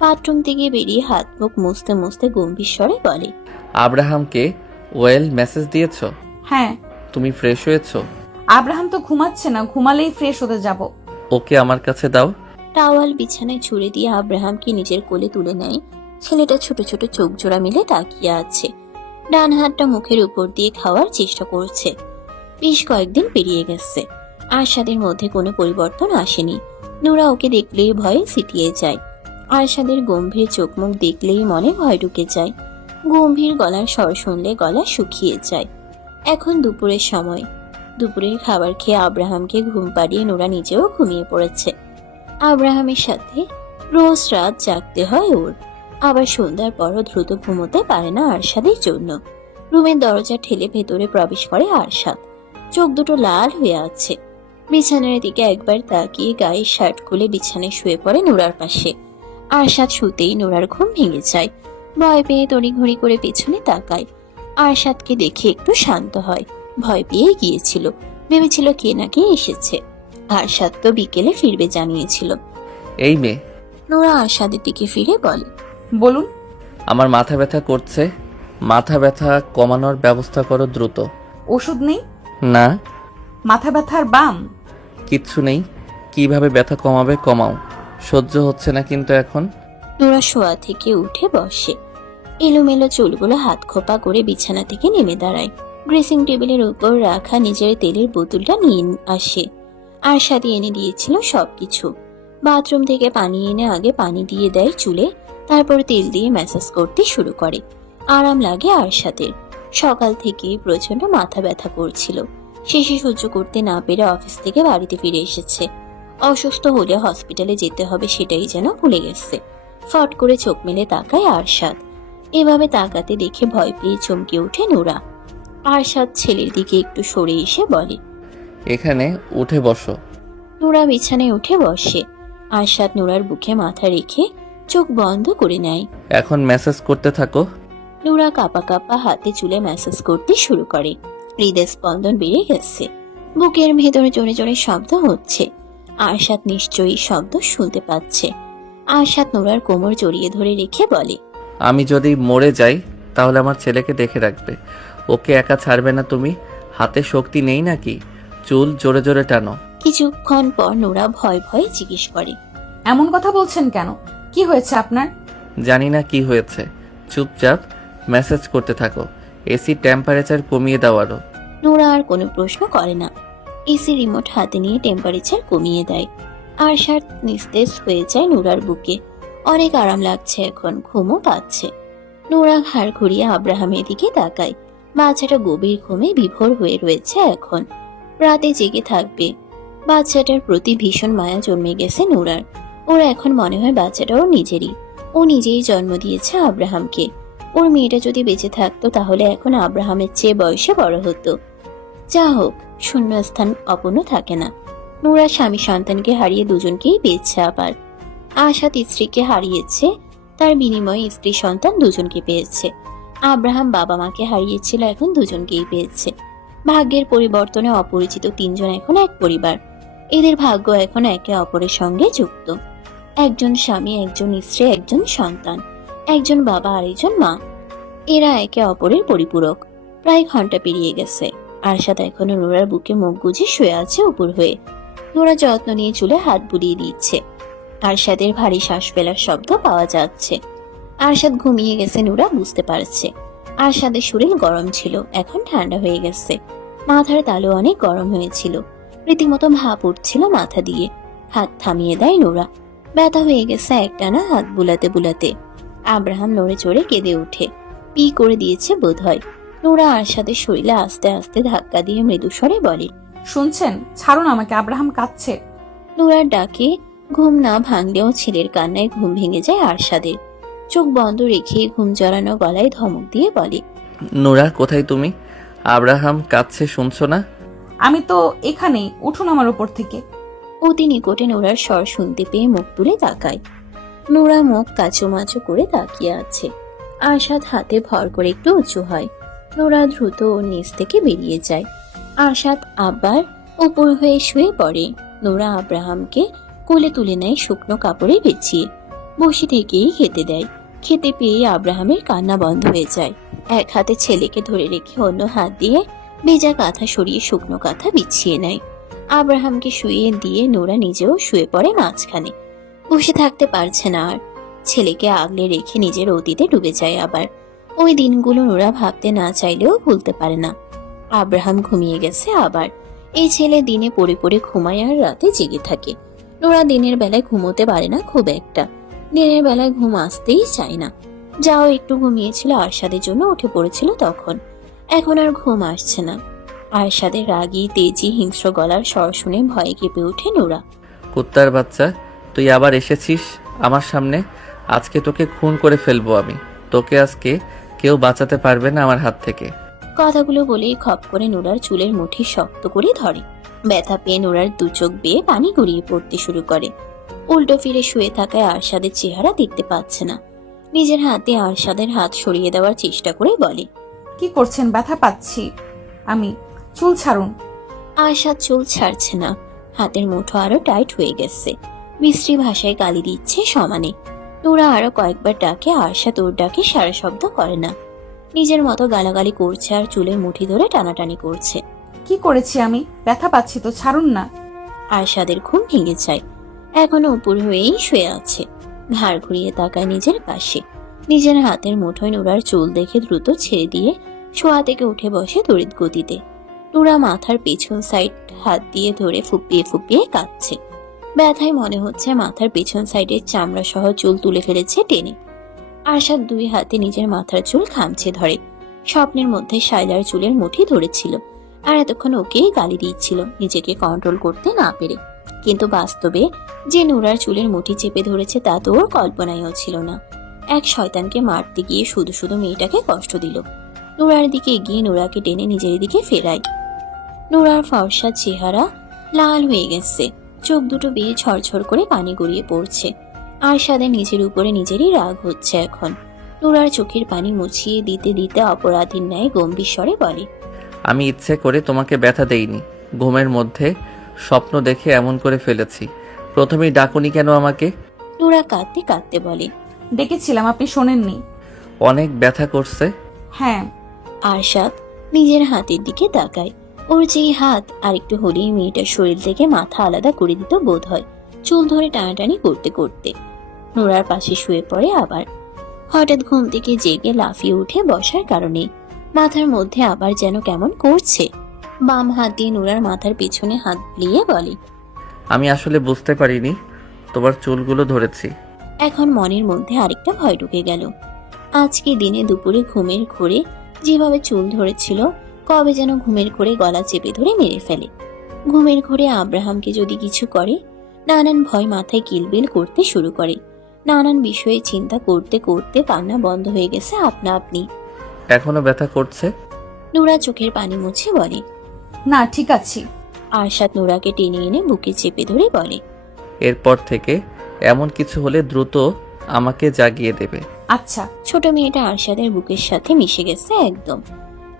বাথরুম থেকে বেরিয়ে হাত মুখ মুছতে মুছতে গম্ভীর স্বরে বলে, আব্রাহামকে ওয়েল মেসেজ দিয়েছো? হ্যাঁ। তুমি ফ্রেশ হয়েছো? আব্রাহাম তো ঘুমাচ্ছে না, ঘুমালেই ফ্রেশ হতে যাব। ওকে আমার কাছে দাও। টাওয়াল বিছানায় ছুঁড়ে দিয়ে আব্রাহামকে নিজের কোলে তুলে নেয়। ছেলেটা ছোট ছোট চোখ জোড়া মিলে তাকিয়ে আছে। ডান হাতটা মুখের উপর দিয়ে খাওয়ার চেষ্টা করছে। বেশ কয়েকদিন পেরিয়ে গেছে। আরশাদের মধ্যে কোনো পরিবর্তন আসেনি। নুরা ওকে দেখলেই ভয়ে সিটিয়ে যায়। আরশাদের গম্ভীর চোখ মুখ দেখলেই মনে ভয় ঢুকে যায়। গম্ভীর গলার স্বর শুনলে গলা শুকিয়ে যায়। এখন দুপুরের সময়। দুপুরের খাবার খেয়ে আব্রাহামকে ঘুম পাড়িয়ে নোরা নিজেও ঘুমিয়ে পড়েছে। আব্রাহামের সাথে রোজ রাত জাগতে হয় ওর। আবার সন্ধ্যার পরও দ্রুত ঘুমোতে পারে না আরশাদের জন্য। রুমের দরজা ঠেলে ভেতরে প্রবেশ করে আরশাদ। চোখ দুটো লাল হয়ে আছে। বিছানার দিকে একবার তাকিয়ে গায়ের শার্ট খুলে বিছানায় শুয়ে পড়ে নোরার পাশে। আরশাদ শুতেই নোরার ঘুম ভেঙে যায়। ভয় পেয়ে তড়িঘড়ি করে পেছনে তাকায়। আরশাদকে দেখে একটু শান্ত হয়। ভয় পেয়ে গিয়েছিল, ভেবেছিল কে না কে এসেছে। আরশাদ তো বিকেলে ফিরবে জানিয়েছিল। এই মেয়ে, নোরা আরশাদের দিকে ফিরে বলে, বলুন। আমার মাথা ব্যথা করছে। মাথা ব্যথা কমানোর ব্যবস্থা করো দ্রুত। ওষুধ নেই? না, মাথা ব্যথার বাম? কিচ্ছু নেই। কিভাবে ব্যথা কমাবে কমাও, সহ্য হচ্ছে না কিন্তু এখন। নোরা শোয়া থেকে উঠে বসে। এলোমেলো চুলগুলো হাত খোপা করে বিছানা থেকে নেমে দাঁড়ায়। ড্রেসিং টেবিলের উপর রাখা নিজের তেলের বোতলটা নিয়ে আসে। আরশাদ এনে দিয়েছিল সবকিছু। বাথরুম থেকে পানি এনে আগে পানি দিয়ে দেয় চুলে, তারপর তেল দিয়ে ম্যাসাজ করতে শুরু করে। আরাম লাগে আরশাদের। সকাল থেকে প্রচন্ড মাথা ব্যথা করছিল। শেষে সহ্য করতে না পেরে অফিস থেকে বাড়িতে ফিরে এসেছে। অসুস্থ হলে হসপিটালে যেতে হবে সেটাই যেন ভুলে গেছে। ফট করে চোখ মেলে তাকায় আরশাদ। এভাবে তাকাতে দেখে ভয় পেয়ে চমকে ওঠে নোরা। আরশাদ ছেলের দিকে একটু সরে এসে বলে, এখানে উঠে বসো। নোরা বিছানায় উঠে বসে। আরশাদ নোরার বুকে মাথা রেখে চোখ বন্ধ করে নেয়। এখন মেসেজ করতে থাকো। নোরা কাঁপা কাঁপা হাতে চুলে ম্যাসাজ করতে শুরু করে। হৃদয় স্পন্দন বেড়ে গেছে। বুকের ভেতরে জোরে জোরে শব্দ হচ্ছে। আরশাদ নিশ্চয়ই শব্দ শুনতে পাচ্ছে। আরশাদ নোরার কোমর জড়িয়ে ধরে রেখে বলে, আমি যদি মরে যাই তাহলে আমার ছেলেকে দেখে রাখবে। ওকে একা ছাড়বে না তুমি। হাতে শক্তি নেই নাকি? চুল জোরে জোরে টানো। কিছুক্ষণ পর নোরা ভয় ভয়ে জিজ্ঞেস করে, এমন কথা বলছেন কেন? কি হয়েছে আপনার? জানি না কি হয়েছে, চুপচাপ মেসেজ করতে থাকো। এসি টেম্পারেচার কমিয়ে দাও আরো। নোরা আর কোনো প্রশ্ন করে না। এসি রিমোট হাতে নিয়ে টেম্পারেচার কমিয়ে দেয়। আরশাদ নিস্তেজ হয়ে যায় নোরার বুকে। অনেক আরাম লাগছে এখন, ঘুমও পাচ্ছে। নোরা ঘাড় ঘুরিয়ে আব্রাহামের দিকে তাকায়। বাচ্চাটা গভীর ঘুমে বিভোর হয়ে রয়েছে এখন। রাতে জেগে থাকবে। বাচ্চাটার প্রতি ভীষণ মায়া জন্মে গেছে নোরার। ওর এখন মনে হয় বাচ্চাটাও নিজেরই। ও নিজেই জন্ম দিয়েছে আব্রাহামকে। ওর মেয়েটা যদি বেঁচে থাকতো তাহলে এখন আব্রাহামের চেয়ে বয়সে বড় হতো। যা হোক, শূন্যস্থান অপূর্ণ থাকে না। নোরা স্বামী সন্তানকে হারিয়ে দুজনকেই পেয়েছে। আবার আশাদ স্ত্রীকে হারিয়েছে, তার বিনিময়ে স্ত্রী সন্তান দুজনকে পেয়েছে। আব্রাহাম বাবা মাকে হারিয়েছিল, এখন দুজনকেই পেয়েছে। ভাগ্যের পরিবর্তনে অপরিচিত তিনজন এখন এক পরিবার। এদের ভাগ্য এখন একে অপরের সঙ্গে যুক্ত। একজন স্বামী, একজন স্ত্রী, একজন সন্তান, একজন বাবা আর একজন মা। এরা একে অপরের পরিপূরক। প্রায় ঘন্টা পেরিয়ে গেছে। আরশাদ এখনো নোরার বুকে মুখ গুজে শুয়ে আছে উপর হয়ে। নোরা যত্ন নিয়ে চুলে হাত বুলিয়ে দিচ্ছে। আরশাদের ভারী শ্বাস ফেলার শব্দ পাওয়া যাচ্ছে। আরশাদ ঘুমিয়ে গেছে নোরা বুঝতে পারছে। আরশাদের শরীর গরম ছিল, এখন ঠান্ডা হয়ে গেছে। মাথার তালু অনেক গরম হয়েছিল। রীতিমতো ভাপ উঠছিল মাথা দিয়ে। হাত থামিয়ে দেয় নোরা। ব্যথা হয়ে গেছে একটানা হাত বুলাতে বুলাতে। আব্রাহাম নড়ে চড়ে কেঁদে উঠে। পি করে দিয়েছে বোধহয়। নোরা আরশাদের শরীরে আস্তে আস্তে ধাক্কা দিয়ে মৃদু স্বরে বলে, শুনছেন? ছাড়ুন আমাকে, আব্রাহাম কাঁদছে। নোরার ডাকে ঘুম না ভাঙলেও ছেলের কান্নায় ঘুম ভেঙে যায় আরশাদের। চোখ বন্ধ রেখে ঘুম জড়ানো গলায় ধমক দিয়ে বলে, নোরা, কোথায় তুমি? আব্রাহাম কাঁদছে, শুনছো না? আমি তো এখানেই, উঠুন আমার উপর থেকে। অতি নিকটে নোরার স্বর শুনতে পেয়ে মুখ তুলে তাকায়। নোরা মুখ কাচুমাচু করে তাকিয়ে আছে। আরশাদ হাতে ভর করে একটু উঁচু হয়। নোরা দ্রুত ওর নিচ থেকে বেরিয়ে যায়। আরশাদ আবার উপর হয়ে শুয়ে পড়ে। নোরা আব্রাহামকে কোলে তুলে নেয় শুকনো কাপড়ে বিছিয়ে। বসে থেকেই খেতে দেয়। খেতে পেয়ে আব্রাহামের কান্না বন্ধ হয়ে যায়। এক হাতে ছেলেকে ধরে রেখে অন্য হাত দিয়ে ভেজা কাঁথা সরিয়ে শুকনো কাঁথা বিছিয়ে নেয়। আব্রাহামকে শুয়ে দিয়ে নোরা নিজেও শুয়ে পড়ে মাঝখানে। বসে থাকতে পারছে না আর। ছেলেকে আগলে রেখে নিজের অতীতে ডুবে যায় আবার। ওই দিনগুলো নোরা ভাবতে না চাইলেও ভুলতে পারে না। আব্রাহাম ঘুমিয়ে গেছে আবার। এই ছেলে দিনে পড়ে পড়ে ঘুমায় আর রাতে জেগে থাকে। নোরা দিনের বেলায় ঘুমোতে পারে না খুব একটা। দিনের বেলায় ঘুম আসতেই চায় না। যাও একটু ঘুমিয়েছিল আরশাদের জন্য উঠে পড়েছিল তখন। এখন আর ঘুম আসছে না। আরশাদের রাগী তেজি হিংস্র গলার স্বর শুনে ভয়ে কেঁপে ওঠে নুরা। কুত্তার বাচ্চা, তুই আবার এসেছিস আমার সামনে। আজকে তোকে খুন করে ফেলবো আমি। তোকে আজকে কেউ বাঁচাতে পারবে না আমার হাত থেকে। কথাগুলো বলেই খপ করে নুরার চুলের মুঠি শক্ত করে ধরে। ব্যথা পেয়ে নুরার দু চোখ বেয়ে পানি গড়িয়ে পড়তে শুরু করে। উল্টো ফিরে শুয়ে থাকায় আরশাদের চেহারা দেখতে পাচ্ছে না। নিজের হাতে আরশাদের হাত সরিয়ে দেওয়ার চেষ্টা করে বলে, কি করছেন? ব্যথা পাচ্ছি আমি, চুল ছাড়ুন। আরশাদ চুল ছাড়ছে না। হাতের মুঠো আরো টাইট হয়ে গেছে। মিষ্টি ভাষায় গালি দিচ্ছে সমানে। নুরা আরো কয়েকবার ডাকে, আরশাদ ওর ডাকে সারা শব্দ করে না। নিজের মতো গালাগালি করছে আর চুলের মুঠি ধরে টানাটানি করছে। কি করেছি আমি? ব্যথা পাচ্ছি তো, ছাড়ুন না। আরশাদের ঘুম ভেঙে যায়। এখনো উপর হয়েই শুয়ে আছে। ঘাড় ঘুরিয়ে তাকায় নিজের পাশে। নিজের হাতের মুঠোয় নুরার চুল দেখে দ্রুত ছেড়ে দিয়ে শোয়া থেকে উঠে বসে তড়িৎ গতিতে। নুরা মাথার পেছন সাইড হাত দিয়ে ধরে ফুপিয়ে ফুপিয়ে কাঁদছে। ব্যথায় মনে হচ্ছে মাথার পেছন সাইডের চামড়া সহ চুল তুলে ফেলেছে টেনে। আরশাদ দুই হাতে নিজের মাথার চুল খামচে ধরে। স্বপ্নের মধ্যে শায়লার চুলের মুঠি ধরেছিল আর এতক্ষণ ওকেই গালি দিচ্ছিল নিজেকে কন্ট্রোল করতে না পেরে। কিন্তু বাস্তবে যে নুরার চুলের মুঠি চেপে ধরেছে তা তো ওর কল্পনায়ও ছিল না। এক শয়তানকে মারতে গিয়ে শুধু শুধু মেয়েটাকে কষ্ট দিল। নুরার দিকে এগিয়ে নুরাকে টেনে নিজের দিকে ফেরায়। নুরার ফর্সা চেহারা লাল হয়ে গেছে। চোখ দুটো বেয়ে ঝরঝর করে পানি গড়িয়ে পড়ছে। আরশাদের নিজের উপরে নিজেরই রাগ হচ্ছে এখন। নুরার চোখের পানি মুছিয়ে দিতে দিতে অপরাধীর ন্যায় গম্ভীর স্বরে বলে, আমি ইচ্ছে করে তোমাকে ব্যথা দেইনি। ঘুমের মধ্যে স্বপ্ন দেখে এমন করে ফেলেছি। প্রথমেই ডাকুনি কেন আমাকে? নুরা কাঁদতে কাঁদতে বলে, ডেকেছিলাম, আপনি শোনেননি। অনেক ব্যথা করছে। হ্যাঁ। আরশাদ নিজের হাতের দিকে তাকায়। ওর যেই হাত আর একটু হলেই মেয়েটার শরীর থেকে মাথা আলাদা করে দিত বোধ হয়, চুল ধরে টানাটানি করতে করতে। নোরার পাশে শুয়ে পড়ে আবার। হঠাৎ ঘুম থেকে জেগে লাফিয়ে উঠে বসার কারণে মাথার মধ্যে আবার যেন কেমন করছে। বাম হাত দিয়ে নোরার মাথার পেছনে হাত বুলিয়ে বলে, আমি আসলে বুঝতে পারিনি তোমার চুলগুলো ধরেছি। এখন মনের মধ্যে আরেকটা ভয় ঢুকে গেল। আজকে দিনে দুপুরে ঘুমের ঘোরে যেভাবে চুল ধরেছিল, কবে যেন ঘুমের ঘোরে গলা চেপে ধরে মেরে ফেলে। ঘুমের ঘোরে আব্রাহামকে যদি কিছু করে, নানান ভয় মাথায় কিলবিল করতে শুরু করে। নানান বিষয়ে চিন্তা করতে করতে কান্না বন্ধ হয়ে গেছে আপনা আপনি। এখনো ব্যথা করছে? নুরা চোখের পানি মুছে বলে, না, ঠিক আছে। আরশাদ নুরাকে টেনে এনে বুকে চেপে ধরে বলে, এরপর থেকে এমন কিছু হলে দ্রুত আমাকে জাগিয়ে দেবে। আচ্ছা। ছোট মেয়েটা আরশাদের বুকের সাথে মিশে গেছে একদম।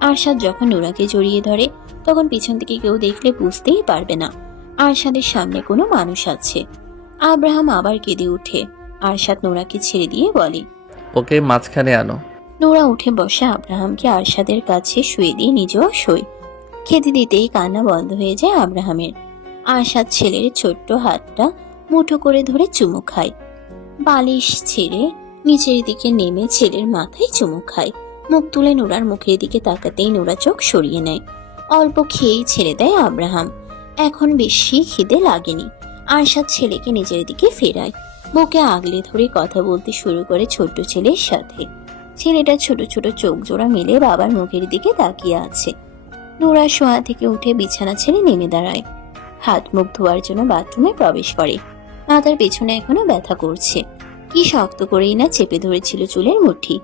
আরশাদ যখন নুরাকে জড়িয়ে ধরে তখন পিছন থেকে কেউ দেখলে বুঝতেই পারবে না আরশাদের সামনে কোনো মানুষ আছে। আব্রাহাম আবার কেঁদে উঠে। আরশাদ নুরাকে ছেড়ে দিয়ে বলে, ওকে মাঝখানে আনো। নোরা উঠে বসে আব্রাহামকে আরশাদের কাছে শুয়ে দিয়ে নিজেও শোয়। খেতে দিতেই কান্না বন্ধ হয়ে যায় আব্রাহামের। আরশাদ ছেলের ছোট্ট হাতটা মুঠো করে ধরে চুমু খায়। বালিশ ছেড়ে নিচের দিকে নেমে ছেলের মাথায় চুমু খায়। মুখ তুলে নোরার মুখের দিকে তাকাতেই নোরা চোখ সরিয়ে নেয়। অল্প খেয়েই ছেড়ে দেয় আব্রাহাম। এখন বেশি খিদে লাগেনি। আরশাদ ছেলেকে নিজের দিকে ফেরায়। বুকে আগলে ধরে কথা বলতে শুরু করে ছোট্ট ছেলের সাথে। ছেলেটা ছোট ছোট চোখ জোড়া মেলে বাবার মুখের দিকে তাকিয়ে আছে। নোরা শোয়া থেকে উঠে বিছানা ছেড়ে নেমে দাঁড়ায়। হাত মুখ ধোয়ার জন্য বাথরুমে প্রবেশ করে। মাথার পেছনে এখনো ব্যথা করছে। কি শক্ত করেই না চেপে ধরেছিল চুলের মুঠি।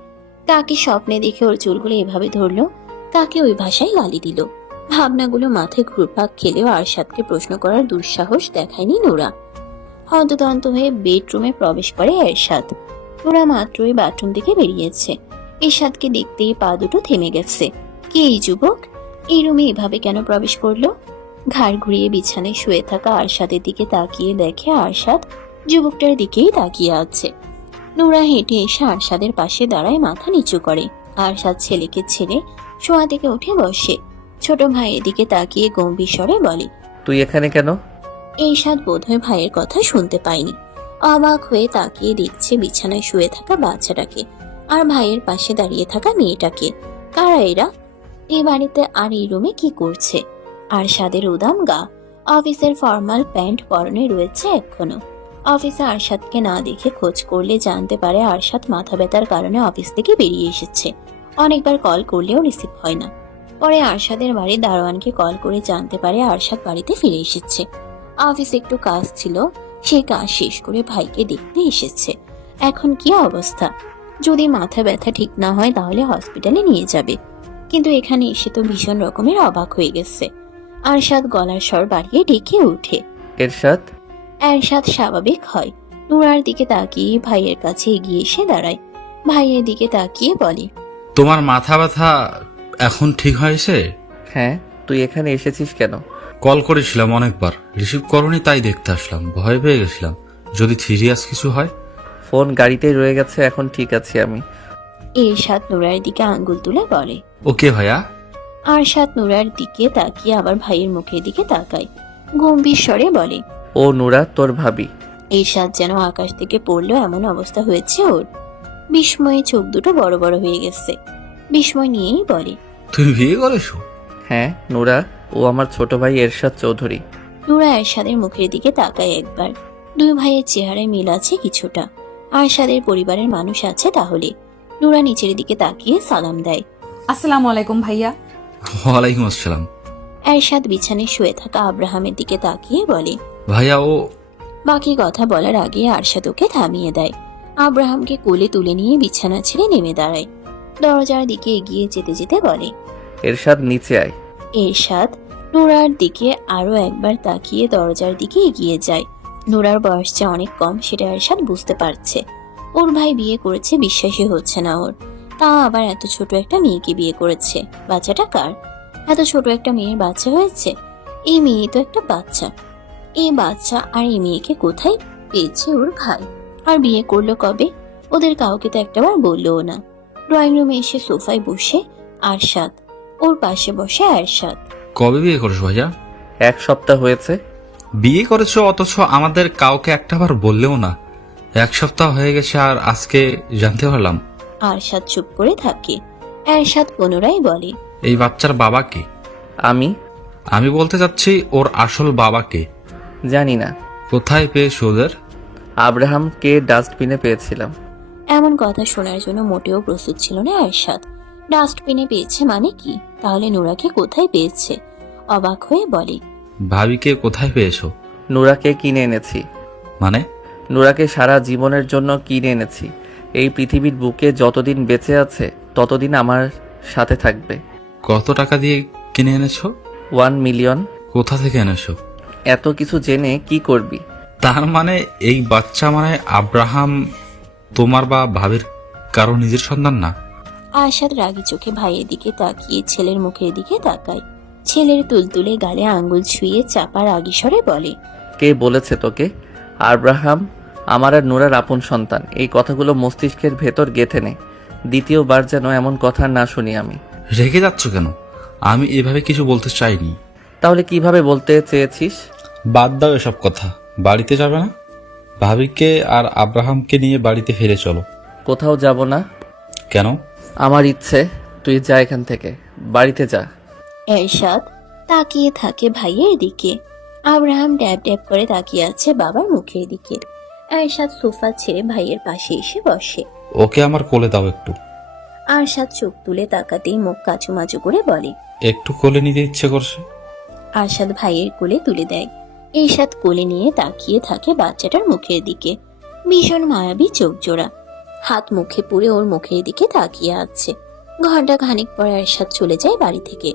কাকে স্বপ্নে দেখে ওর চুলগুলো এভাবে ধরলো, কাকে ওই ভাষায় গালি দিল। ভাবনাগুলো মাথায় ঘুরপাক খেলেও আরশাদকে প্রশ্ন করার দুঃসাহস দেখায়নি নোরা। হন্তদন্ত হয়ে বেডরুমে প্রবেশ করে এরশাদ। নোরা মাত্রই বাথরুম থেকে বেরিয়েছে। এরশাদকে দেখতেই পা দুটো থেমে গেছে। কে এই যুবক? এই রুমে এভাবে কেন প্রবেশ করলো? ঘাড় ঘুরিয়ে বিছানায় শুয়ে থাকা আরশাদের দিকে তাকিয়ে দেখে আরশাদ যুবকটার দিকেই তাকিয়ে আছে। নোরা হেঁটে এসে আরশাদের পাশে দাঁড়ায়, মাথা নিচু করে। আরশাদ ছেলেকে ছেড়ে শোয়া থেকে উঠে বসে। ছোট ভাইয়ের দিকে তাকিয়ে গম্ভীর স্বরে বলে, তুই এখানে কেন? এরশাদ বোধহয় ভাইয়ের কথা শুনতে পায়নি। অবাক হয়ে তাকিয়ে দেখছে বিছানায় শুয়ে থাকা বাচ্চাটাকে আর ভাইয়ের পাশে দাঁড়িয়ে থাকা মেয়েটাকে। কারা এরা? এই বাড়িতে আর এই রুমে কি করছে? আরশাদের উদাম গা, অফিসের ফর্মাল প্যান্ট পরনে রয়েছে এখনো। অফিসে আরশাদকে না দেখে খোঁজ করলে জানতে পারে আরশাদ মাথা ব্যথার কারণে অফিস থেকে বেরিয়ে এসেছে। অনেকবার কল করলেও রিসিভ হয় না। পরে আরশাদের বাড়ির দারোয়ানকে কল করে জানতে পারে আরশাদ বাড়িতে ফিরে এসেছে। অফিসে একটু কাজ ছিল, সে কাজ শেষ করে ভাইকে দেখতে এসেছে। এখন কি অবস্থা? যদি মাথা ব্যথা ঠিক না হয় তাহলে হসপিটালে নিয়ে যাবে, কিন্তু এখানে এসে তো ভীষণ রকমের অবাক হয়ে গেছে। আরশাদ গলার স্বর বাড়িয়ে ডেকে ওঠে। এরশাদ, এরশাদ স্বাভাবিক হয়, নুরার দিকে তাকিয়ে ভাইয়ের কাছে এগিয়ে এসে দাঁড়ায়। ভাইয়ের দিকে তাকিয়ে বলে, তোমার মাথা ব্যথা এখন ঠিক হয়েছে? হ্যাঁ, তুই এখানে এসেছিস কেন? কল করেছিলাম অনেকবার, রিসিভ করনি, তাই দেখতে আসলাম। ভয় পেয়ে গেছিলাম যদি সিরিয়াস কিছু হয়। ফোন গাড়িতেই রয়ে গেছে, এখন ঠিক আছি আমি। এরশাদ নুরার দিকে আঙ্গুল তুলে বলে। ওকে ভাইয়া। আরশাদ নুরার দিকে তাকিয়ে আবার ভাইয়ের মুখের দিকে তাকায়, গম্ভীর স্বরে বলে, ও নুরা তোর ভাবি। এরশাদ যেন আকাশ থেকে পড়লো এমন অবস্থা হয়েছে ওর। বিস্ময়ে চোখ দুটো বড় বড় হয়ে গেছে। বিস্ময় নিয়েই বলে, তুমি বিয়ে করেছো? হ্যাঁ নুরা, ও আমার ছোট ভাই এরশাদ চৌধুরী। নুরা এরশাদের মুখের দিকে তাকায় একবার। দুই ভাইয়ের চেহারায় মিল আছে কিছুটা। আরশাদের পরিবারের মানুষ আছে তাহলে। নুরা নিচের দিকে তাকিয়ে সালাম দেয়। আসসালামু আলাইকুম ভাইয়া। ওয়ালাইকুম আসসালাম। এরশাদ বিছানায় শুয়ে থাকা আব্রাহামের দিকে তাকিয়ে বলে। ভাইয়া ও। বাকি কথা বলার আগে আরশাদ ওকে থামিয়ে দেয়। আব্রাহামকে কোলে তুলে নিয়ে বিছানা ছেড়ে নেমে দাঁড়ায়। দরজার দিকে এগিয়ে যেতে যেতে বলে, এরশাদ নিচে আয়। এরশাদ নুরার দিকে আরো একবার তাকিয়ে দরজার দিকে এগিয়ে যায়। নুরার বয়স যে অনেক কম সেটা এরশাদ বুঝতে পারছে। ওর ভাই বিয়ে করেছে, বিশ্বাসই হচ্ছে না ওর। তা আবার এত ছোট একটা মেয়েকে বিয়ে করেছে। বাচ্চাটা কার? এত ছোট একটা মেয়ের বাচ্চা হয়েছে? এই মেয়ে তো একটা বাচ্চা। এই বাচ্চা আর এই মেয়েকে কোথায় পেয়েছে ওর ভাই? আর বিয়ে করলো কবে? ওদের কাউকে তো একটাবার বললোও না। ড্রয়িং রুমে এসে সোফায় বসে আরশাদ, ওর পাশে বসে এরশাদ। কবে বিয়ে করেছো ভাইয়া? 1 সপ্তাহ হয়েছে। বিয়ে করেছো অথচ আমাদের কাউকে একটাবার বললেও না। 1 সপ্তাহ হয়ে গেছে আর আজকে জানতে পারলাম। আরশাদ চুপ করে থাকে। এরশাদ পুনরায় বলে, এই বাচ্চার বাবা কে? আমি আমি বলতে চাচ্ছি ওর আসল বাবা কে? জানি না। কোথায় পেয়েছো ওদের? আব্রাহামকে ডাস্টবিনে পেয়েছিলাম। এমন কথা শোনার জন্য মোটেও প্রস্তুত ছিল না এরশাদ। ডাস্টবিনে পেয়েছে মানে কি? তাহলে নুরাকে কোথায় পেয়েছে? অবাক হয়ে বলে, ভাবিকে কোথায় পেয়েছো? নুরাকে কিনে এনেছি। মানে? নুরাকে সারা জীবনের জন্য কিনে এনেছি। এই পৃথিবীর বুকে যতদিন বেঁচে আছে ততদিন আমার সাথে থাকবে। কত টাকা দিয়ে কিনে এনেছো? 1 মিলিয়ন। কোথা থেকে এনেছো? এত কিছু জেনে কি করবি? তার মানে এই বাচ্চা মানে আব্রাহাম তোমার বা ভাবির কারো নিজের সন্তান না? আরশাদ রাগী চোখে ভাইয়ের দিকে তাকিয়ে ছেলের মুখের দিকে তাকায়। ছেলের তুলতুলে গালে আঙ্গুল ছুঁয়ে চাপা রাগী স্বরে বলে, কে বলেছে তোকে আব্রাহাম আমার আর নুরার আপন সন্তান? এই কথাগুলো মস্তিষ্কের ভেতর গেঁথে নে। দ্বিতীয়বার যেন এমন কথা না শুনি আমি। রেগে যাচ্ছ কেন? আমি এভাবে কিছু বলতে চাইনি। তাহলে কিভাবে বলতে চেয়েছিস? বাদ দাও এসব কথা। বাড়িতে যাবে না? ভাবিকে আর আব্রাহামকে নিয়ে বাড়িতে ফিরে চলো। কোথাও যাব না। কেন? আমার ইচ্ছে তুই যা এখান থেকে, বাড়িতে যা। এরশাদ তাকিয়ে থাকে ভাইয়ের দিকে। আব্রাহাম ড্যাব ড্যাব করে তাকিয়ে আছে বাবার মুখের দিকে। এরশাদ সোফা ছেড়ে ভাইয়ের পাশে এসে বসে। ওকে আমার কোলে দাও একটু। আরশাদ চোখ তুলে তাকাতেই মুখ কাচুমাচু করে বলে, একটু কোলে নিতে ইচ্ছে করছে। আরশাদ ভাইয়ের কোলে তুলে দেয়। এরশাদ কোলে নিয়ে তাকিয়ে থাকে বাচ্চাটার মুখের দিকে। ভীষণ মায়াবী চোখ জোড়া, হাত মুখে পুরে ওর মুখের দিকে তাকিয়ে আছে। ঘন্টা খানিক পর এরশাদ চলে যায় বাড়ি থেকে।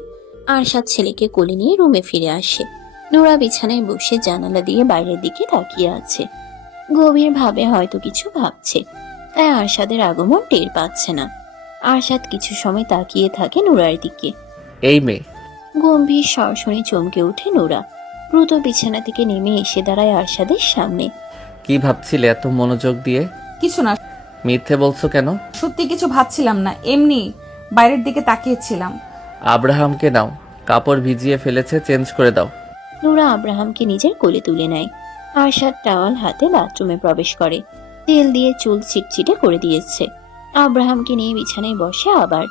আরশাদ ছেলেকে কোলে নিয়ে রুমে ফিরে আসে। নুরা বিছানায় বসে জানালা দিয়ে বাইরের দিকে তাকিয়ে আছে। গভীর ভাবে হয়তো কিছু ভাবছে, তাই আরশাদের আগমন টের পাচ্ছে না। আরশাদ কিছু সময় তাকিয়ে থাকে নুরার দিকে। এই মেয়ে। গম্ভীর স্বর শুনে চমকে ওঠে নুরা। দ্রুত বিছানা থেকে নেমে এসে দাঁড়ায় আরশাদের সামনে। কি ভাবছিলে এত মনোযোগ দিয়ে? কিছু না, মিথ্যে বলছো কেন? সত্যি কিছু ভাবছিলাম না, এমনি বাইরের দিকে তাকিয়েছিলাম। আব্রাহামকে নাও, কাপড় ভিজিয়ে ফেলেছে, চেঞ্জ করে দাও। নুরা আব্রাহামকে নিজের কোলে তুলে নেয়। আরশাদ টাওয়াল হাতে বাথরুমে প্রবেশ করে। তেল দিয়ে চুল চিটচিটে করে দিয়েছে। আব্রাহামকে নিয়ে বিছানায় বসে আবার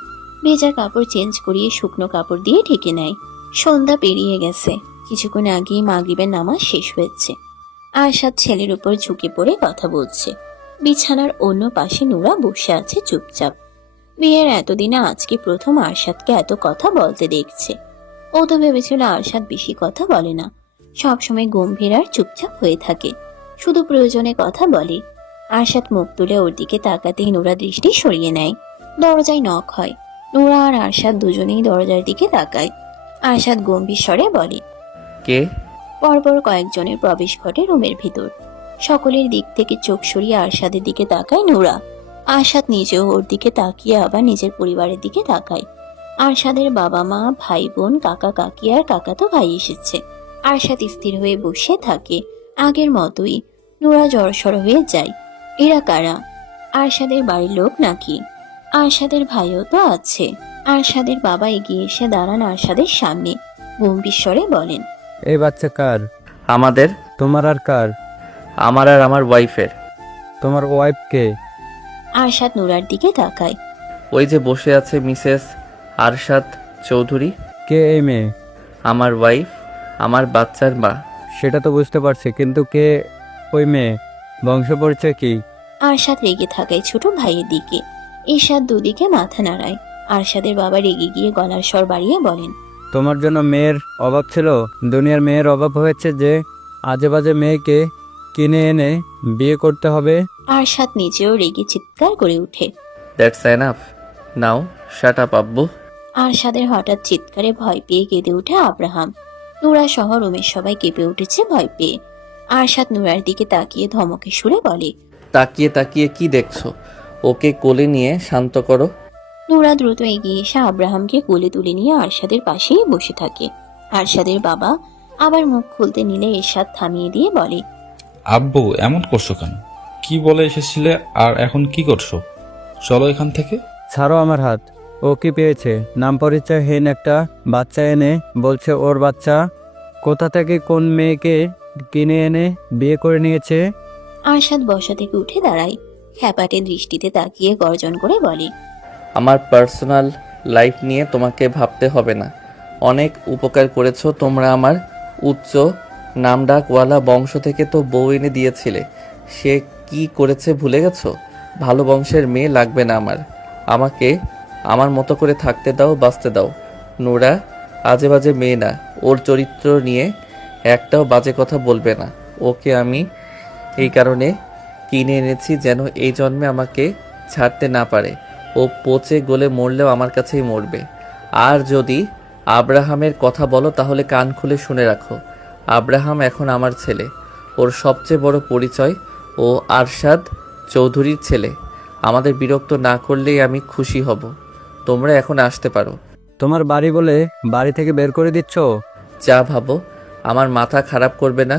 ভেজা কাপড় চেঞ্জ করিয়ে শুকনো কাপড় দিয়ে ঢেকে নেয়। সন্ধ্যা পেরিয়ে গেছে। কিছুক্ষণ আগেই মাগরিবের নামাজ শেষ হয়েছে। আরশাদ ছেলের উপর ঝুঁকে পড়ে কথা বলছে। বিছানার অন্য পাশে নুরা বসে আছে চুপচাপ। বিয়ের এতদিনে আজকে প্রথম আরশাদকে এত কথা বলতে দেখছে। ও তো ভেবেছিল আরশাদ বেশি কথা বলে না, সবসময় গম্ভীর আর চুপচাপ হয়ে থাকে, শুধু প্রয়োজনে কথা বলে। আরশাদ মুখ তুলে ওর দিকে তাকাতেই নুরা দৃষ্টি সরিয়ে নেয়। দরজায় নক হয়। নুরা আর আরশাদ দুজনেই দরজার দিকে তাকায়। আরশাদ গম্ভীর স্বরে বলে, কে? পরপর কয়েকজনের প্রবেশ ঘটে রুমের ভিতর। সকলের দিক থেকে চোখ সরিয়ে আরশাদের দিকে তাকায় নুরা। আরশাদ নিজেও ওর দিকে তাকিয়ে আবার নিজের পরিবারের দিকে তাকায়। আরশাদের বাবা মা, ভাই বোন, কাকা কাকি আর কাকাতো ভাই এসেছে। আরশাদ স্থির হয়ে বসে থাকে আগের মতোই। নুরা জড়সড় হয়ে যায়। এরা কারা? আরশাদের বাড়ির লোক নাকি? আরশাদের ভাইও তো আছে। আরশাদের বাবা এগিয়ে এসে দাঁড়ান আরশাদের সামনে, গম্ভীর স্বরে বলেন, এই বাচ্চা কার? আমাদের। তোমার আর কার? আমার আর আমার ওয়াইফের। তোমার ওয়াইফ কে? আরশাদ নুরার দিকে তাকায়। ওই যে বসে আছে মিসেস আরশাদ চৌধুরী। কে এই মেয়ে? আমার ওয়াইফ, আমার বাচ্চার মা। সেটা তো বুঝতে পারছি, কিন্তু কে ওই মেয়ে? বংশ পরিচয় কি? আরশাদ রেগে থাকায় ছোট ভাইয়ের দিকে। ঈশাদ দুদিকে মাথা নাড়ায়। আরশাদের বাবা রেগে গিয়ে গলার স্বর বাড়িয়ে বলেন, তোমার জন্য মেয়ের অভাব ছিল? দুনিয়ার মেয়ের অভাব হয়েছে যে আজে বাজে মেয়েকে কিনে এনে বিয়ে করতে হবে? আরশাদ নিজেও রেগে চিৎকার করে উঠে। That's enough now, shut up আব্বু। আরশাদের হঠাৎ চিৎকারে ভয় পেয়ে কেঁদে ওঠে আব্রাহাম। নুরা সহ রুমের সবাই কেঁপে উঠেছে ভয় পেয়ে। আরশাদ নুরার দিকে তাকিয়ে ধমকে সুরে বলে, তাকিয়ে তাকিয়ে কি দেখছো? ওকে কোলে নিয়ে শান্ত করো। নুরা দ্রুত এগিয়ে এসে আব্রাহামকে কোলে তুলে নিয়ে আরশাদের পাশেই বসে থাকে। আরশাদের বাবা আবার মুখ খুলতে নিলে এরশাদ থামিয়ে দিয়ে বলে, আব্বু এমন করছো কেন? কি বলে এসেছিলে আর এখন কি করছো? চলো এখান থেকে। ছাড়ো আমার হাত। ও কি পেয়েছে? নাম পরিচয়হীন একটা বাচ্চা এনে বলছে ওর বাচ্চা। কোথা থেকে কোন মেয়েকে কিনে এনে বিয়ে করে নিয়েছে? আরশাদ বসা থেকে উঠে দাঁড়ায়। খ্যাপাটে দৃষ্টিতে তাকিয়ে গর্জন করে বলে, আমার পার্সোনাল লাইফ নিয়ে তোমাকে ভাবতে হবে না। অনেক উপকার করেছো তোমরা আমার। উচ্চ নামডাকওয়ালা বংশ থেকে তো বউ এনে দিয়েছিলে। সে কি করেছে ভুলে গেছো? ভালো বংশের মেয়ে লাগবে না আমার। আমাকে আমার মতো করে থাকতে দাও, বাঁচতে দাও। নোরা আজে বাজে মেয়ে না। ওর চরিত্র নিয়ে একটাও বাজে কথা বলবে না। ওকে আমি এই কারণে কিনে এনেছি যেন এই জন্মে আমাকে ছাড়তে না পারে। ও পচে গলে মরলেও আমার কাছেই মরবে। আর যদি আব্রাহামের কথা বলো তাহলে কান খুলে শুনে রাখো। আব্রাহাম এখন আমার ছেলে। ওর সবচেয়ে বড় পরিচয় ও আরশাদ চৌধুরীর ছেলে। আমাদের বিরক্ত না করলেই আমি খুশি হব। তোমরা এখন আসতে পারো। তোমার বাড়ি বলে বাড়ি থেকে বের করে দিচ্ছ? যা ভাবো। আমার মাথা খারাপ করবে না।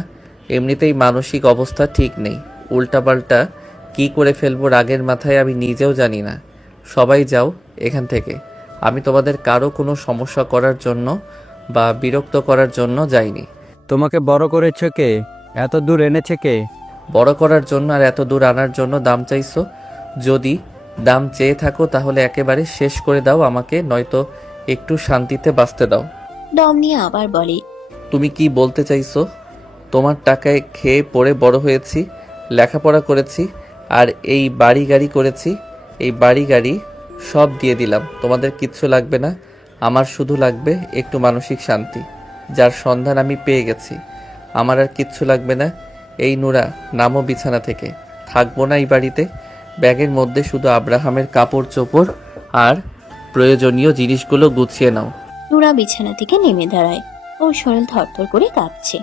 এমনিতেই মানসিক অবস্থা ঠিক নেই। উল্টাপাল্টা কি করে ফেলবো রাগের মাথায় আমি নিজেও জানি না। সবাই যাও এখান থেকে। আমি তোমাদের কারো কোনো সমস্যা করার জন্য বা বিরক্ত করার জন্য যাইনি। তোমাকে বড় করেছে কে? এত দূর এনেছে কে? বড় করার জন্য আর এত দূর আনার জন্য দাম চাইছো? যদি দাম চেয়ে থাকো তাহলে একেবারে শেষ করে দাও আমাকে, নয়তো একটু শান্তিতে বাঁচতে দাও। দম নিয়ে আবার বলে, তুমি কি বলতে চাইছো? তোমার টাকায় খেয়ে পড়ে বড় হয়েছি, লেখাপড়া করেছি, আর এই বাড়ি গাড়ি করেছি। এই বাড়ি গাড়ি সব দিয়ে দিলাম। তোমাদের কিচ্ছু লাগবে না। আমার শুধু লাগবে একটু মানসিক শান্তি, যার সন্ধান আমি পেয়ে গেছি। আমার আর কিচ্ছু লাগবে না। এই নুরা, নামো বিছানা থেকে। থাকবো না এই বাড়িতে। ব্যাগের মধ্যে শুধু আব্রাহামের কাপড় চোপড় আর প্রয়োজনীয় জিনিসগুলো গুছিয়ে নাও। নুরা বিছানা থেকে নেমে দাঁড়ায়। ওর শরীর থরথর করে কাঁপছে।